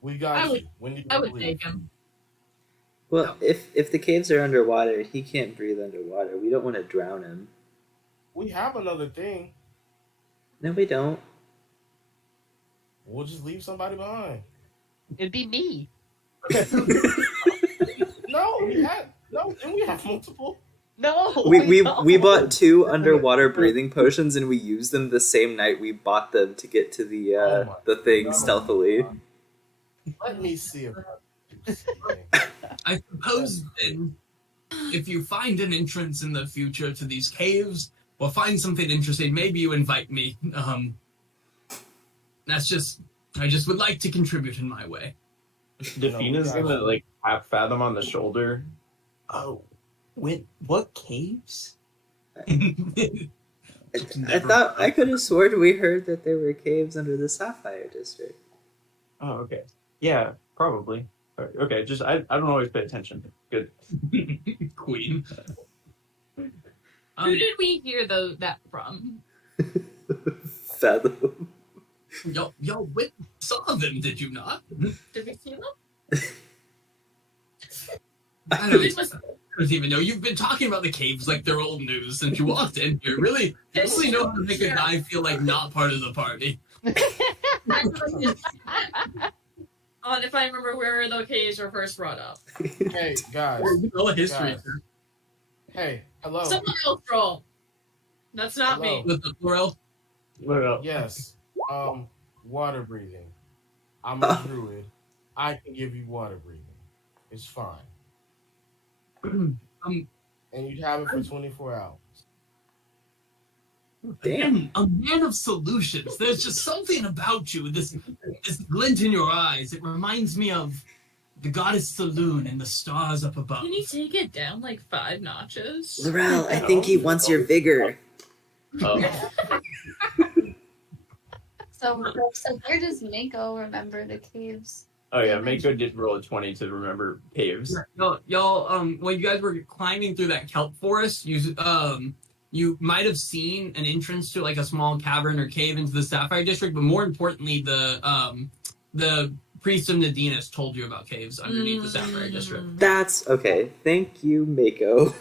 We got I would- you. When do you I would believe? take him. Well, if the caves are underwater, he can't breathe underwater. We don't want to drown him. We have another thing. No, we don't. We'll just leave somebody behind. It'd be me. No, didn't we have multiple? No. We don't. bought 2 underwater breathing potions and we used them the same night we bought them to get to the thing God. stealthily. Let me see if I suppose then, if you find an entrance in the future to these caves, or find something interesting, maybe you invite me. I just would like to contribute in my way. Defina's gonna like tap Fathom on the shoulder. Oh, what caves? I thought I could have sworn we heard that there were caves under the Sapphire District. Oh, okay. Yeah, probably. Okay, just I don't always pay attention. Good. Queen. Who did we hear that from? Fathom. Y'all saw them, did you not? Did we see them? I don't even know. You've been talking about the caves like they're old news since you walked in here. Really know how to make a guy feel like not part of the party. on if I remember where the caves were first brought up. Hey guys, All history. guys. Hey, hello. Someone else roll. That's not Hello. me. With the Laurel. Yes. Water breathing. I'm a druid. I can give you water breathing. It's fine. And you'd have it for 24 hours. Again, a man of solutions. There's just something about you. This glint in your eyes. It reminds me of the goddess Saloon and the stars up above. Can you take it down like 5 notches? Laurel, I think he wants your vigor. So where does Mako remember the caves? Oh yeah, Mako did roll a 20 to remember caves. Y'all, when you guys were climbing through that kelp forest, you might have seen an entrance to like a small cavern or cave into the Sapphire District, but more importantly, the priest of Nadinies told you about caves underneath the Sapphire District. That's okay. Thank you, Mako.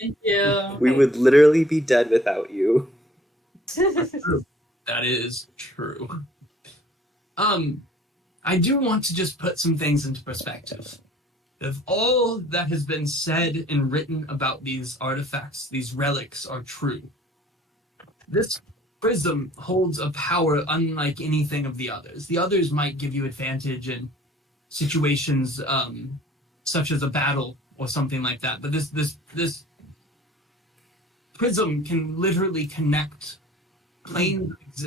Thank you. We would literally be dead without you. That is true. I do want to just put some things into perspective. If all that has been said and written about these artifacts, these relics, are true, this prism holds a power unlike anything of the others. The others might give you advantage in situations such as a battle or something like that, but this prism can literally connect planes,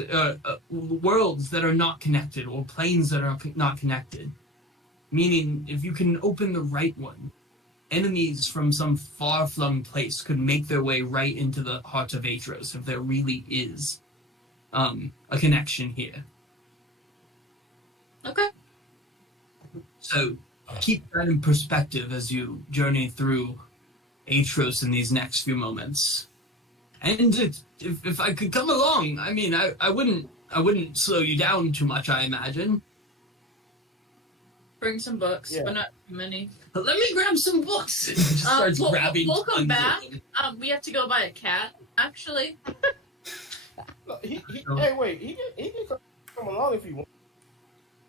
worlds that are not connected, or planes that are not connected. Meaning, if you can open the right one, enemies from some far-flung place could make their way right into the heart of Aetros if there really is a connection here. Okay. So keep that in perspective as you journey through Aetros in these next few moments. And if I could come along, I mean, I wouldn't slow you down too much, I imagine. Bring some books, Yeah. but not too many. But let me grab some books. And he just starts grabbing. We'll come tons of back. them. We have to go buy a cat, actually. Hey, wait. He can come along if he wants.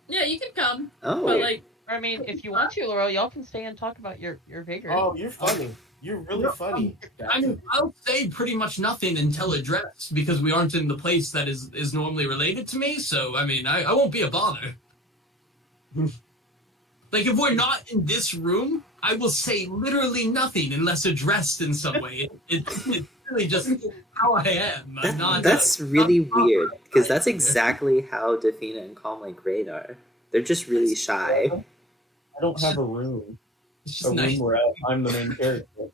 Yeah, you can come. Oh, But like, I mean, if you want to, Laurel, y'all can stay and talk about your vigor. Oh, you're funny. You're really funny. I mean, I'll say pretty much nothing until addressed because we aren't in the place that is normally related to me. So, I mean, I won't be a bother. Like, if we're not in this room, I will say literally nothing unless addressed in some way. It's really just how I am. I'm not. that's really weird, because that's exactly how Defina and Calm Like Rain are. They're just really shy. I don't have a room. It's A just room nice. where I'm the main character.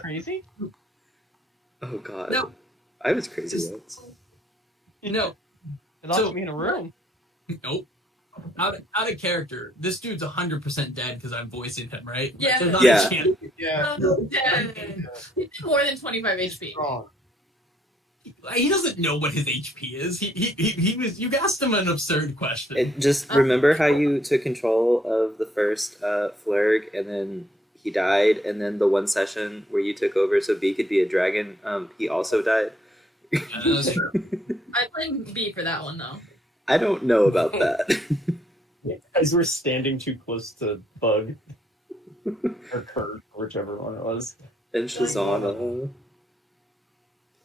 Crazy? Oh god. No. I was crazy once. No, It locked So- me in a room. nope. Out of character. This dude's 100% dead because I'm voicing him, right? Yeah. There's not Yeah. a chance. Yeah. Dead. He did more than 25 HP. Strong. He doesn't know what his HP is. He was. You asked him an absurd question. Just remember how you took control of the first Flurg, and then he died, and then the one session where you took over so B could be a dragon, he also died. That's true. I played B for that one though. I don't know about that. Guys were standing too close to Bug. Or Kurt, whichever one it was. And Shazana.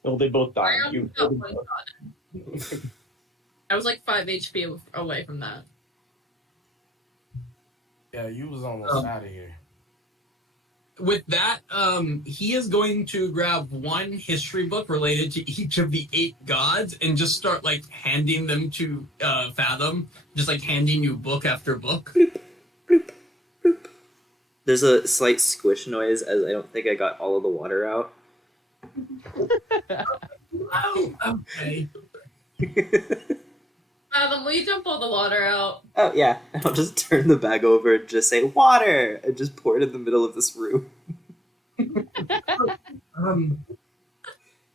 Well, they both I died. only You got one shot. I was like 5 HP away from that. Yeah, you was almost out of here. With that, he is going to grab one history book related to each of the 8 gods and just start like handing them to Fathom, just like handing you book after book. There's a slight squish noise as I don't think I got all of the water out. Oh, okay. Fathom, will you dump all the water out? Oh yeah, I'll just turn the bag over and just say water and just pour it in the middle of this room.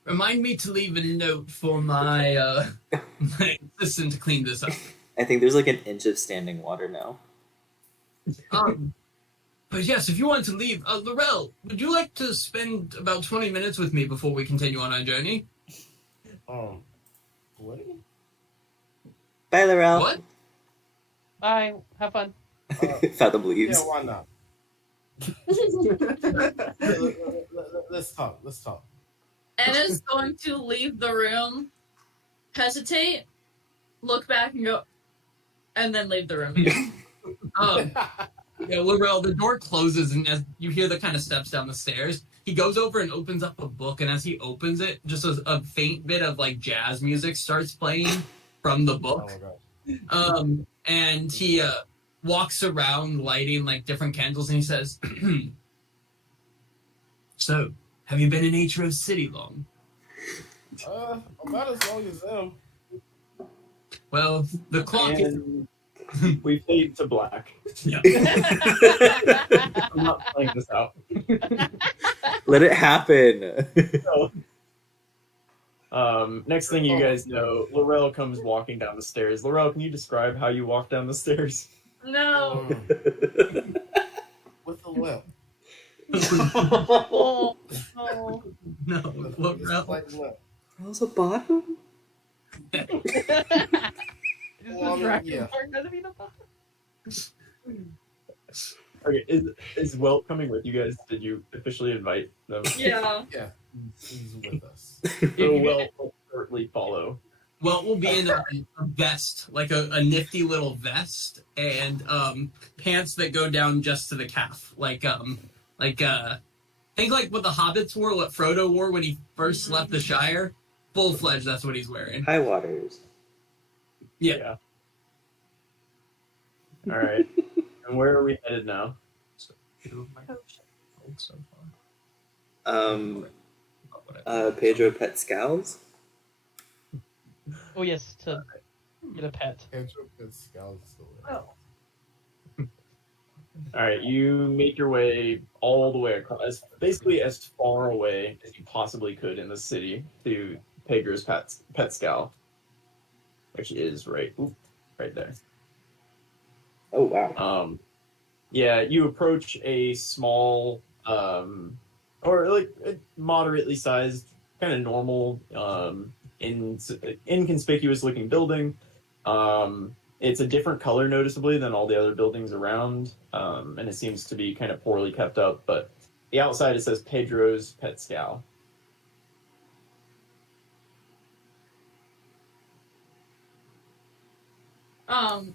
Remind me to leave a note for my my assistant to clean this up. I think there's like an inch of standing water now. But yes, if you want to leave, Laurel, would you like to spend about 20 minutes with me before we continue on our journey? What? Bye, Laurel. What? Bye. Have fun. Fathom leaves. Yeah, why not? Let's talk. Let's talk. Anna's going to leave the room, hesitate, look back, and go, and then leave the room again. Yeah, Laurel, the door closes, and as you hear the kind of steps down the stairs, he goes over and opens up a book, and as he opens it, just a faint bit of like jazz music starts playing from the book. Oh my god. And he walks around lighting like different candles, and he says, "So, have you been in Aetros City long?" About as long as them. Well, the clock is. And we fade to black. Yeah. I'm not playing this out. Let it happen. Next thing you guys know, Laurel comes walking down the stairs. Laurel, can you describe how you walk down the stairs? No. With a limp. Oh, no. No, With a Laurel. slight limp. How's a bottom? Is Well, I the mean, dragon yeah. part gonna be the bottom? Okay, is Welt coming with you guys? Did you officially invite them? Yeah. Yeah, he's with us. So Welt will shortly follow. Well, we'll be in a vest, like a nifty little vest, and pants that go down just to the calf, think like what the hobbits wore, what Frodo wore when he first left the Shire. Full fledged, that's what he's wearing. High waters. Yeah. All right. And where are we headed now? Pedro Pet Scowls. Oh yes, to get a pet. Pedro Pascal is still there. Oh. All right, you make your way all the way across, basically as far away as you possibly could in the city to Pedro's pet scow, which is right there. Oh wow. Yeah, you approach a small, or like a moderately sized, kind of normal, inconspicuous looking building. It's a different color noticeably than all the other buildings around, and it seems to be kind of poorly kept up. But the outside it says Pedro's Pet Scow.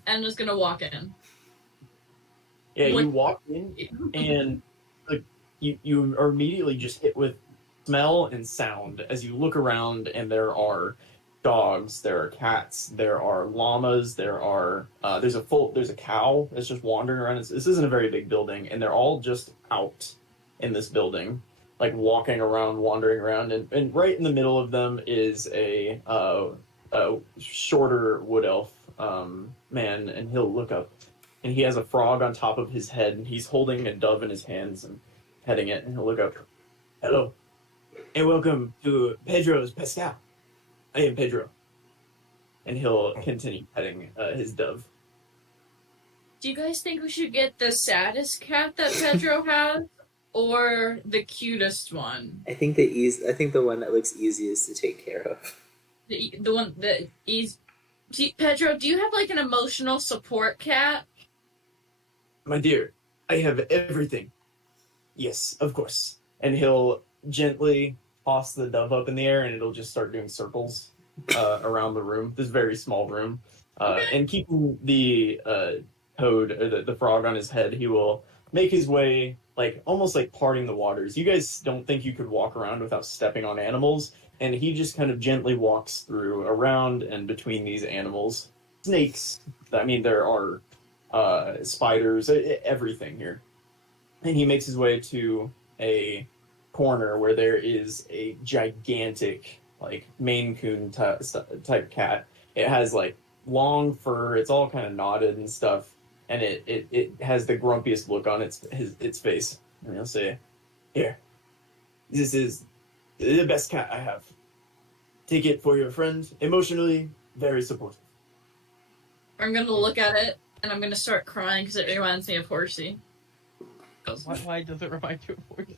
Anna's gonna walk in. Yeah, you walk in and like you are immediately just hit with smell and sound as you look around, and there are dogs, there are cats, there are llamas, there's a cow that's just wandering around. This isn't a very big building, and they're all just out in this building, like walking around, wandering around, and right in the middle of them is a shorter wood elf man, and he'll look up, and he has a frog on top of his head, and he's holding a dove in his hands and petting it, and he'll look up. Hello, and welcome to Pedro's Pascal. I am Pedro. And he'll continue petting his dove. Do you guys think we should get the saddest cat that Pedro has, or the cutest one? I think the one that looks easiest to take care of. The one that is. Pedro, do you have like an emotional support cat? My dear, I have everything. Yes, of course. And he'll gently toss the dove up in the air, and it'll just start doing circles around the room, this very small room. And keeping the toad, or the frog on his head, he will make his way, like almost like parting the waters. You guys don't think you could walk around without stepping on animals, and he just kind of gently walks through, around and between these animals. Snakes, I mean, there are spiders, everything here. And he makes his way to a corner where there is a gigantic, like, Maine Coon type cat. It has, like, long fur, it's all kind of knotted and stuff, and it has the grumpiest look on its face. And he'll say, "Here, this is the best cat I have. Take it for your friend. Emotionally, very supportive." I'm gonna look at it, and I'm gonna start crying because it reminds me of Horsey. Why does it remind you of Horsey?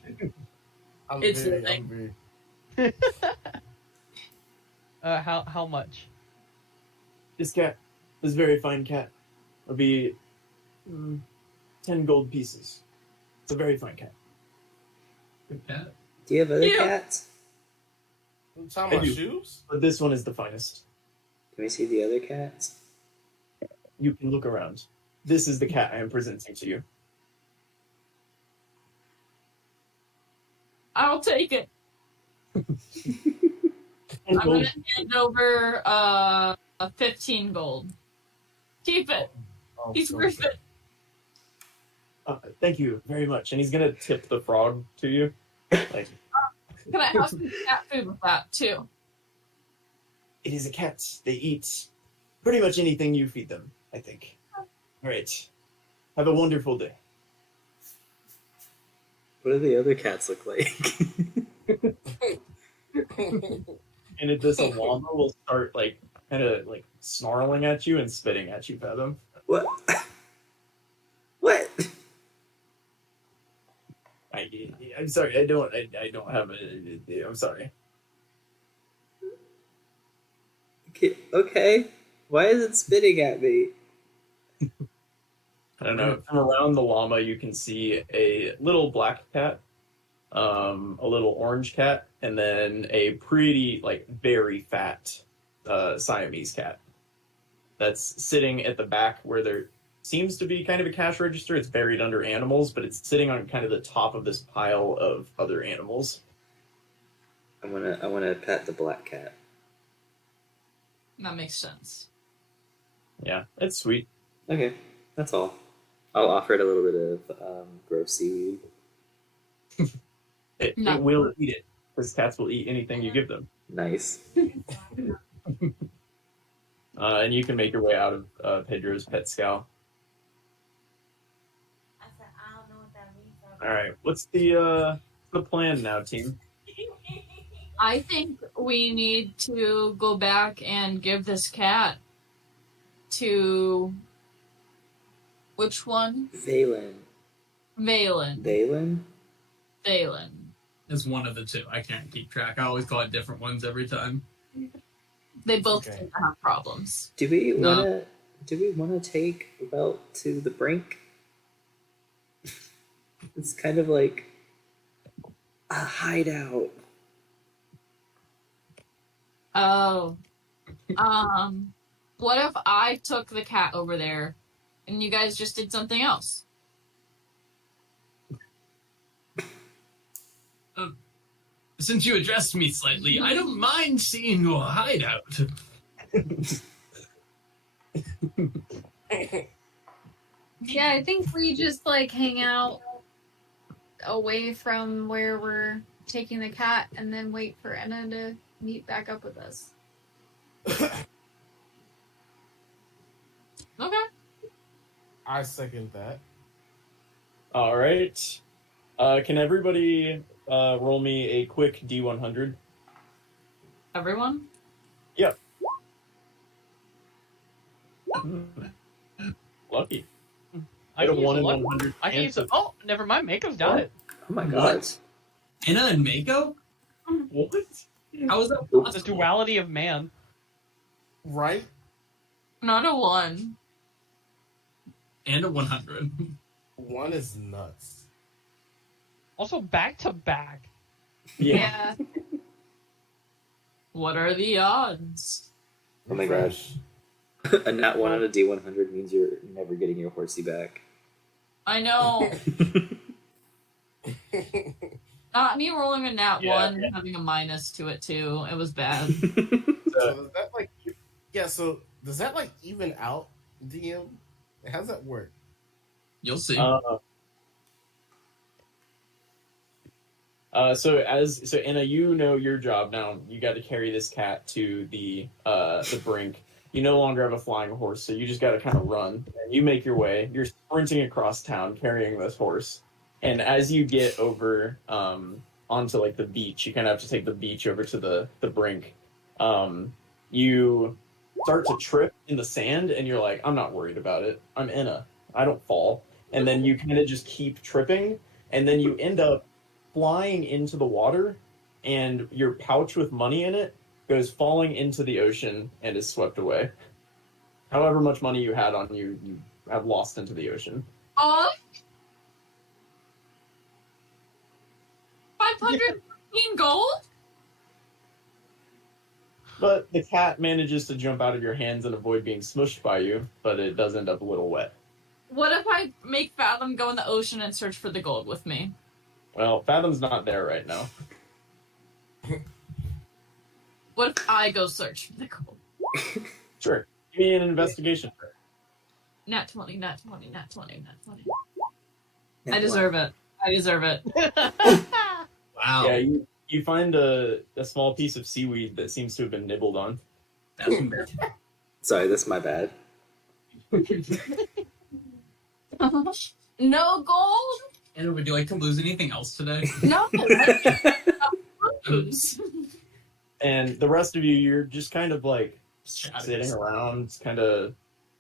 It's the thing. How much? This cat, this very fine cat, It'll be 10 gold pieces. It's a very fine cat. Good cat. Do you have other Yeah. cats? You talking about I do. shoes? But this one is the finest. Can we see the other cats? You can look around. This is the cat I am presenting to you. I'll take it. 10 I'm gold. gonna hand over a 15 gold. Keep it. Oh, He's okay. worth it. Thank you very much. And he's gonna tip the frog to you. Like, Can I have some cat food with that too? it is a cat. They eat pretty much anything you feed them, I think. All right. Have a wonderful day. What do the other cats look like? And if this llama will start like kind of like snarling at you and spitting at you, Fathom. What? What? I'm sorry. I don't have a. I'm sorry. Okay. Why is it spitting at me? I don't know. From around the llama, you can see a little black cat, a little orange cat, and then a pretty, like, very fat Siamese cat that's sitting at the back where there seems to be kind of a cash register. It's buried under animals, but it's sitting on kind of the top of this pile of other animals. I wanna pet the black cat. That makes sense. Yeah, it's sweet. Okay, that's all. I'll offer it a little bit of gross seaweed. It No. will eat it, because cats will eat anything you give them. Nice. And you can make your way out of Pedro's pet scow. All right, what's the plan now, team? I think we need to go back and give this cat to which one? Valen. Valen. Valen? It's one of the two. I can't keep track. I always call it different ones every time. They both Okay. seem to have problems. Do we No. wanna take Welt to the brink? It's kind of like a hideout. Oh. What if I took the cat over there and you guys just did something else? Since you addressed me slightly, I don't mind seeing your hideout. Yeah, I think we just like hang out away from where we're taking the cat and then wait for Enna to meet back up with us. Okay. I second that. All right. Can everybody roll me a quick D100? Everyone? Yep. Lucky. I Got a can use 1 in a luck- 100. I can use a, chance oh, never mind. Mako's done it. Oh my god. What? Anna and Mako? of- What? How is that The possible? duality of man. Right? Not a 1. And a 100. One is nuts. Also, back to back. Yeah. What are the odds? Oh my god. Refresh. A nat 1 on a D100 means you're never getting your horsey back. I know. Not me rolling a nat Yeah, 1, yeah. having a minus to it too. It was bad. So does that like, yeah? So does that like even out, DM? How's that work? You'll see. So Anna, you know your job now. You got to carry this cat to the brink. You no longer have a flying horse, so you just got to kind of run. And you make your way. You're sprinting across town carrying this horse. And as you get over onto like the beach, you kind of have to take the beach over to the brink. You start to trip in the sand, and you're like, I'm not worried about it. I'm Anna. I don't fall. And then you kind of just keep tripping, and then you end up flying into the water, and your pouch with money in it goes falling into the ocean and is swept away. However much money you had on you, you have lost into the ocean. 515 gold? But the cat manages to jump out of your hands and avoid being smushed by you, but it does end up a little wet. What if I make Fathom go in the ocean and search for the gold with me? Well, Fathom's not there right now. What if I go search for the gold? Sure. Give me an investigation. Nat 20, nat 20, nat 20, nat 20. I deserve it. I deserve it. Wow. Yeah, you find a small piece of seaweed that seems to have been nibbled on. That's embarrassing. Sorry, that's my bad. No gold? And would you like to lose anything else today? No. Lose. And the rest of you, you're just kind of like sitting around, kind of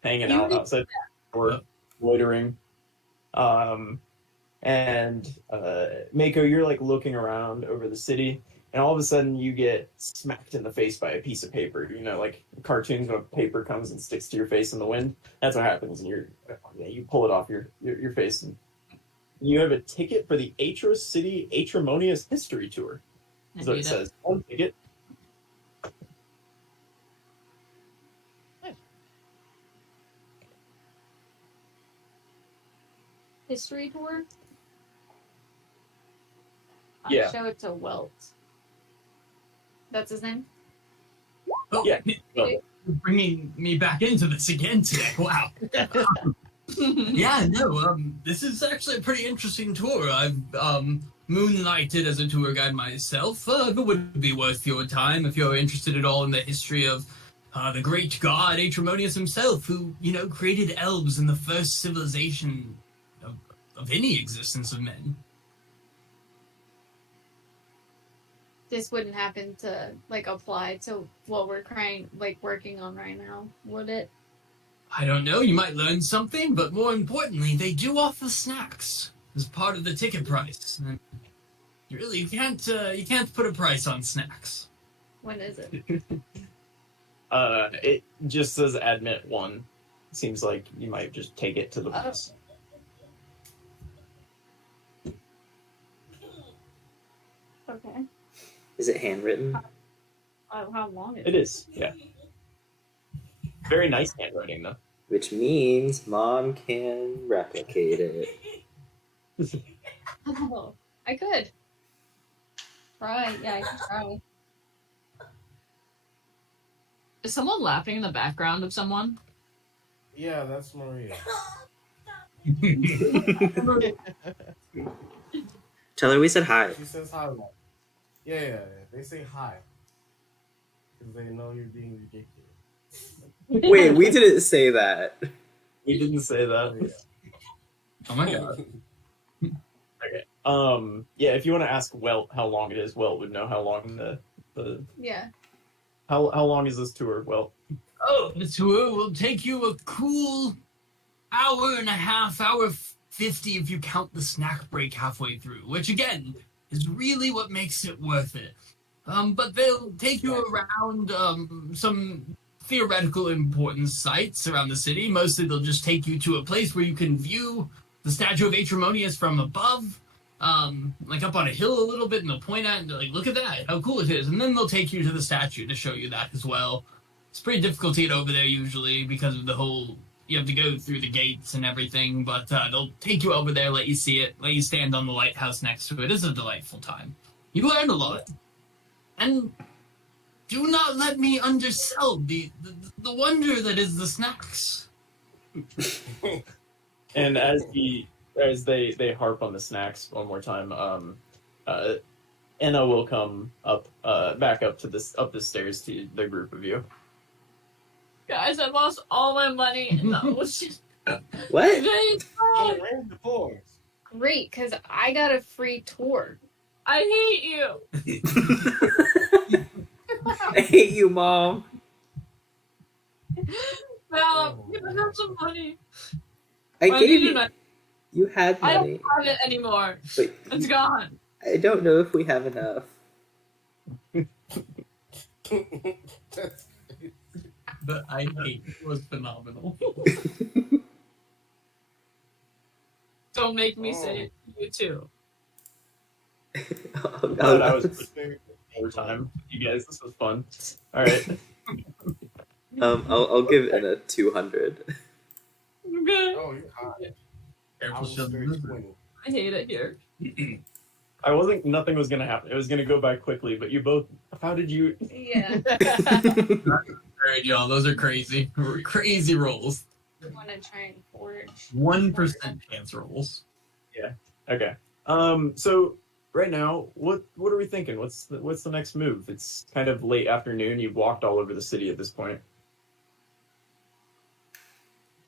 hanging out outside or loitering. And Mako, you're like looking around over the city, and all of a sudden you get smacked in the face by a piece of paper. You know, like cartoons when paper comes and sticks to your face in the wind. That's what happens, and you pull it off your face, and you have a ticket for the Aetros City Atrimonious History Tour. That's what it says. One ticket. History tour? I'll Yeah. show it to Welt. That's his name? Oh, Yeah. Well, you're bringing me back into this again today. Wow. Yeah, no, this is actually a pretty interesting tour. I've moonlighted as a tour guide myself. It would be worth your time if you're interested at all in the history of the great god Atrimonius himself, who, created elves in the first civilization of any existence of men. This wouldn't happen to apply to what we're working on right now, would it? I don't know, you might learn something, but more importantly, they do offer snacks as part of the ticket price. And you can't put a price on snacks. When is it? it just says admit one. Seems like you might just take it to the place. Okay. Is it handwritten? How long is It is, yeah. Very nice handwriting, though. Which means Mom can replicate it. Oh, I could. Try. Yeah, I could try. Is someone laughing in the background of someone? Yeah, that's Maria. Tell her we said hi. She says hi. Yeah. They say hi. Because they know you're being ridiculous. Wait, we didn't say that. We didn't say that. Yeah. Oh my god. Okay. Yeah, if you want to ask Welt how long it is, Welt would know how long the Yeah. how long is this tour, Welt? Oh, the tour will take you a cool hour and a half, hour 50 if you count the snack break halfway through, which again is really what makes it worth it. But they'll take you around some theoretical important sites around the city. Mostly they'll just take you to a place where you can view the statue of Atrimonius from above, up on a hill a little bit, and they'll point at it and they're like, look at that, how cool it is. And then they'll take you to the statue to show you that as well. It's pretty difficult to get over there usually because of the whole, you have to go through the gates and everything, but they'll take you over there, let you see it, let you stand on the lighthouse next to it. It's a delightful time. You learn a lot. And do not let me undersell the wonder that is the snacks. And as they harp on the snacks one more time, Enna will come up back up the stairs to the group of you. Guys, I lost all my money in the ocean. What? Oh, raise the floors. Great, because I got a free tour. I hate you. I hate you, Mom. Val, give us some money. I I gave need you. it. You had I money, don't have it anymore. but It's gone. I don't know if we have enough. But I hate it was phenomenal. Don't make me say it to you too. I was overtime. You guys, this was fun. All right. I'll give it a 200. Okay. Oh, you're hot. I Careful, was she'll straight lose it. 20. I hate it here. Nothing was gonna happen. It was gonna go by quickly, but you both. How did you? Yeah. Alright, y'all, those are crazy. Crazy rolls. I want to try and forge. 1% chance rolls. Okay. So right now, what are we thinking? What's the next move? It's kind of late afternoon. You've walked all over the city at this point.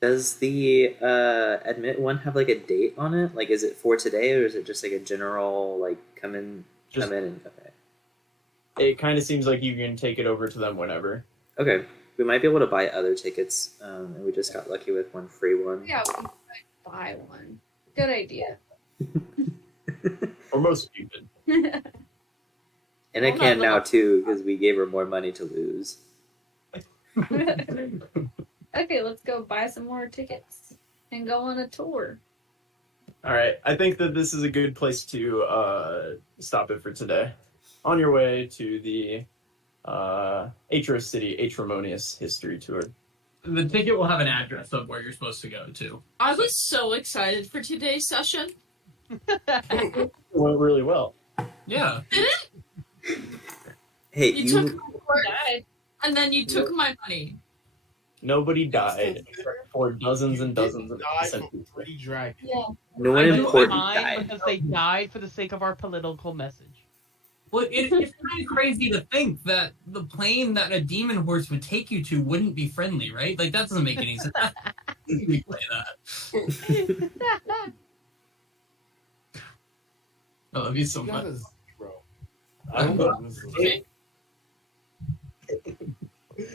Does the admit one have like a date on it? Like, is it for today, or is it just like a general like come in and okay? It kind of seems like you can take it over to them whenever. Okay, we might be able to buy other tickets, and we just got lucky with one free one. Yeah, we might buy one. Good idea. Or most stupid. And I can now too because we gave her more money to lose. Okay, let's go buy some more tickets and go on a tour. All right. I think that this is a good place to stop it for today. On your way to the Aetros City Atromonious History Tour. The ticket will have an address of where you're supposed to go to. I was so excited for today's session. It went really well. Yeah. Did it? Hey, You took you my word, and then you took my money. Nobody died for dozens and dozens of died from centuries. 3 dragons. Yeah. no one I do important mine died. because they died for the sake of our political message. Well, it's kind of crazy to think that the plane that a demon horse would take you to wouldn't be friendly, right? Like, that doesn't make any sense. We play that. I love you so You got much. a 0. I'm Okay.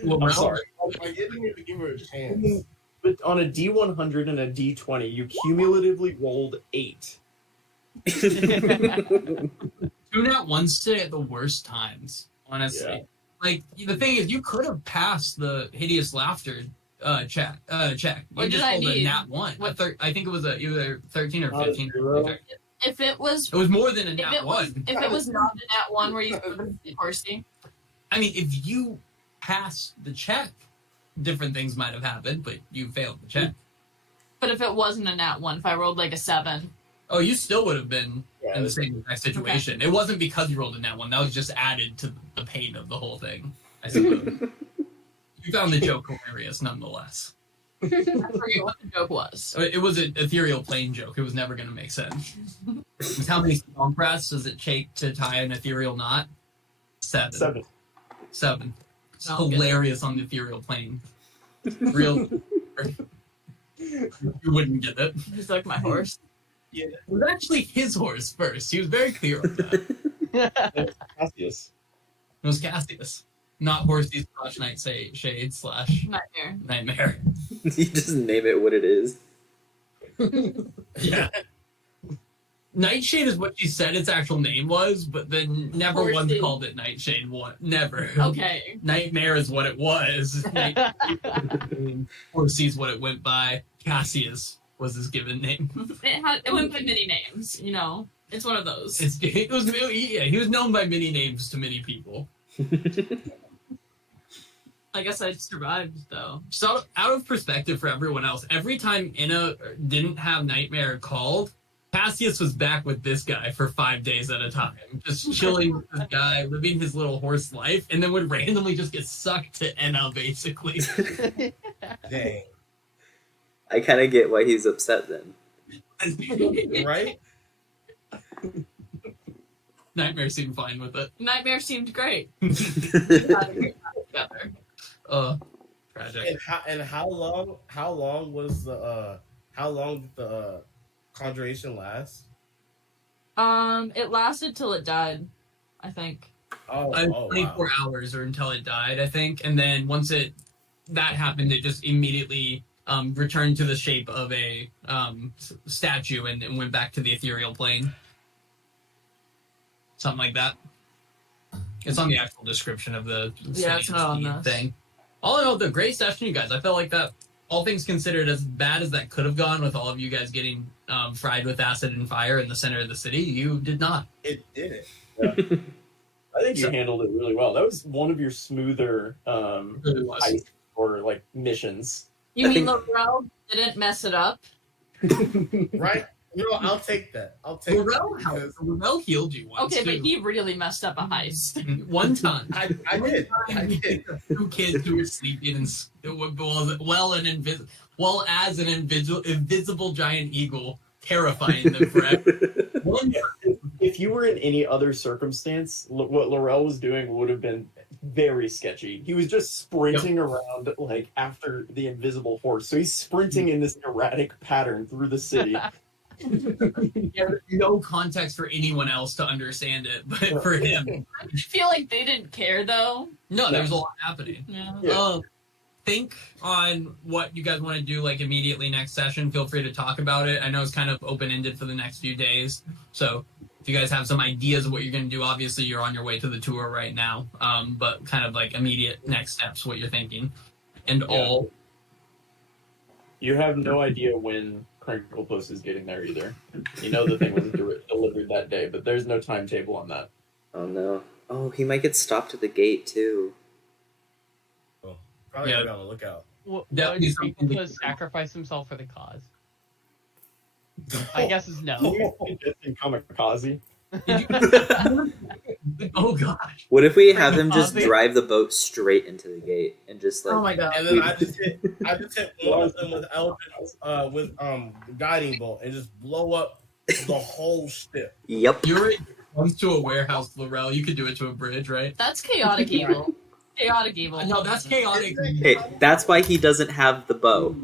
Well, I'm sorry. I didn't even give her a chance. But on a D100 and a D20, you cumulatively rolled 8. Two nat ones today at the worst times, honestly. Yeah. Like, the thing is, you could have passed the hideous laughter check. You What just did I rolled a need? nat one. I think it was either 13 or Not a 15. zero. If it was, It was more than a if nat it was, one. if it was not a nat one where you could be horsey. I mean, if you passed the check, different things might have happened, but you failed the check. But if it wasn't a nat one, if I rolled like a 7, Oh, you still would have been Yeah, in the same exact situation. It wasn't because you rolled a nat one. That was just added to the pain of the whole thing, I suppose. You found the joke hilarious, nonetheless. I forget what the joke was. It was an ethereal plane joke. It was never going to make sense. How many strong press does it take to tie an ethereal knot? 7. 7. It's I'll get hilarious on the ethereal plane. Real. You wouldn't get it. He's like my horse. It was actually his horse first. He was very clear on that. Cassius. It was Cassius, not Horsey / Nightshade / Nightmare. Nightmare. You just name it what it is. Yeah. Nightshade is what she said its actual name was, but then never once Horsey. called it Nightshade. What? Never. Okay. Nightmare is what it was. Horsey's what it went by. Cassius was his given name. It went by many names, you know. It's one of those. He was known by many names to many people. I guess I survived though. So out of perspective for everyone else, every time Inna didn't have Nightmare called, Cassius was back with this guy for 5 days at a time, just chilling with this guy, living his little horse life, and then would randomly just get sucked to Enna, basically. Dang. I kind of get why he's upset then. Right? Nightmare seemed fine with it. Nightmare seemed great. It Together. Tragic. And how long was the how long did the conjuration last? It lasted till it died, I think. Oh, 24 wow. hours or until it died, I think. And then once that happened, it just immediately returned to the shape of a statue and went back to the ethereal plane. Something like that. It's on the actual description of the Yeah, it's not on this. thing. All in all, the great session, you guys. I felt like that all things considered, as bad as that could have gone with all of you guys getting fried with acid and fire in the center of the city, you did not. It didn't. I think you handled it really well. That was one of your smoother Really was. ice or like missions. You I mean think- Laurel didn't mess it up? Right? I'll take that. I'll take that. Laurel healed you once. Okay, but too. he really messed up a heist. One time. I did. I did. Two kids who were sleeping and as an invisible giant eagle, terrifying them forever. One If you were in any other circumstance, what Laurel was doing would have been very sketchy. He was just sprinting around like after the invisible horse. So he's sprinting in this erratic pattern through the city. no context for anyone else to understand it, but for him, I feel like they didn't care though. no, there's a lot happening. Yeah. Think on what you guys want to do like immediately next session. Feel free to talk about it. I know it's kind of open-ended for the next few days, so if you guys have some ideas of what you're going to do, obviously you're on your way to the tour right now, but kind of like immediate next steps, what you're thinking, and all. You have no idea when Crinklepuss is getting there either. You know the thing was delivered that day, but there's no timetable on that. Oh no. Oh, he might get stopped at the gate too. Probably Yeah. gotta be on the lookout. Would Definitely something to- Crinklepuss sacrifice himself for the cause? I guess is no. Just in kamikaze. Oh gosh. What if we have him just Kamikaze? drive the boat straight into the gate and just like Oh my god. And then I just hit one of them with guiding bolt and just blow up the whole ship. Yep. You're comes to a warehouse, Laurel. You could do it to a bridge, right? That's chaotic evil. Chaotic evil. No, that's chaotic. Hey, that's why he doesn't have the bow.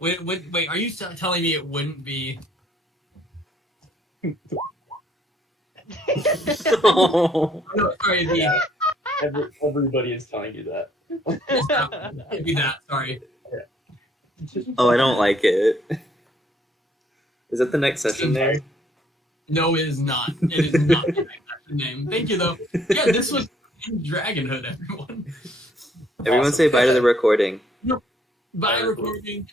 Wait, are you telling me it wouldn't be? Oh. No, sorry, it'd be, Everybody is telling you that. it'd be that. Sorry. Oh, I don't like it. Is that the next session there? No, it is not. It is not the name. Thank you, though. Yeah, this was Dragonhood, everyone. Everyone say bye to the recording. Bye, recording.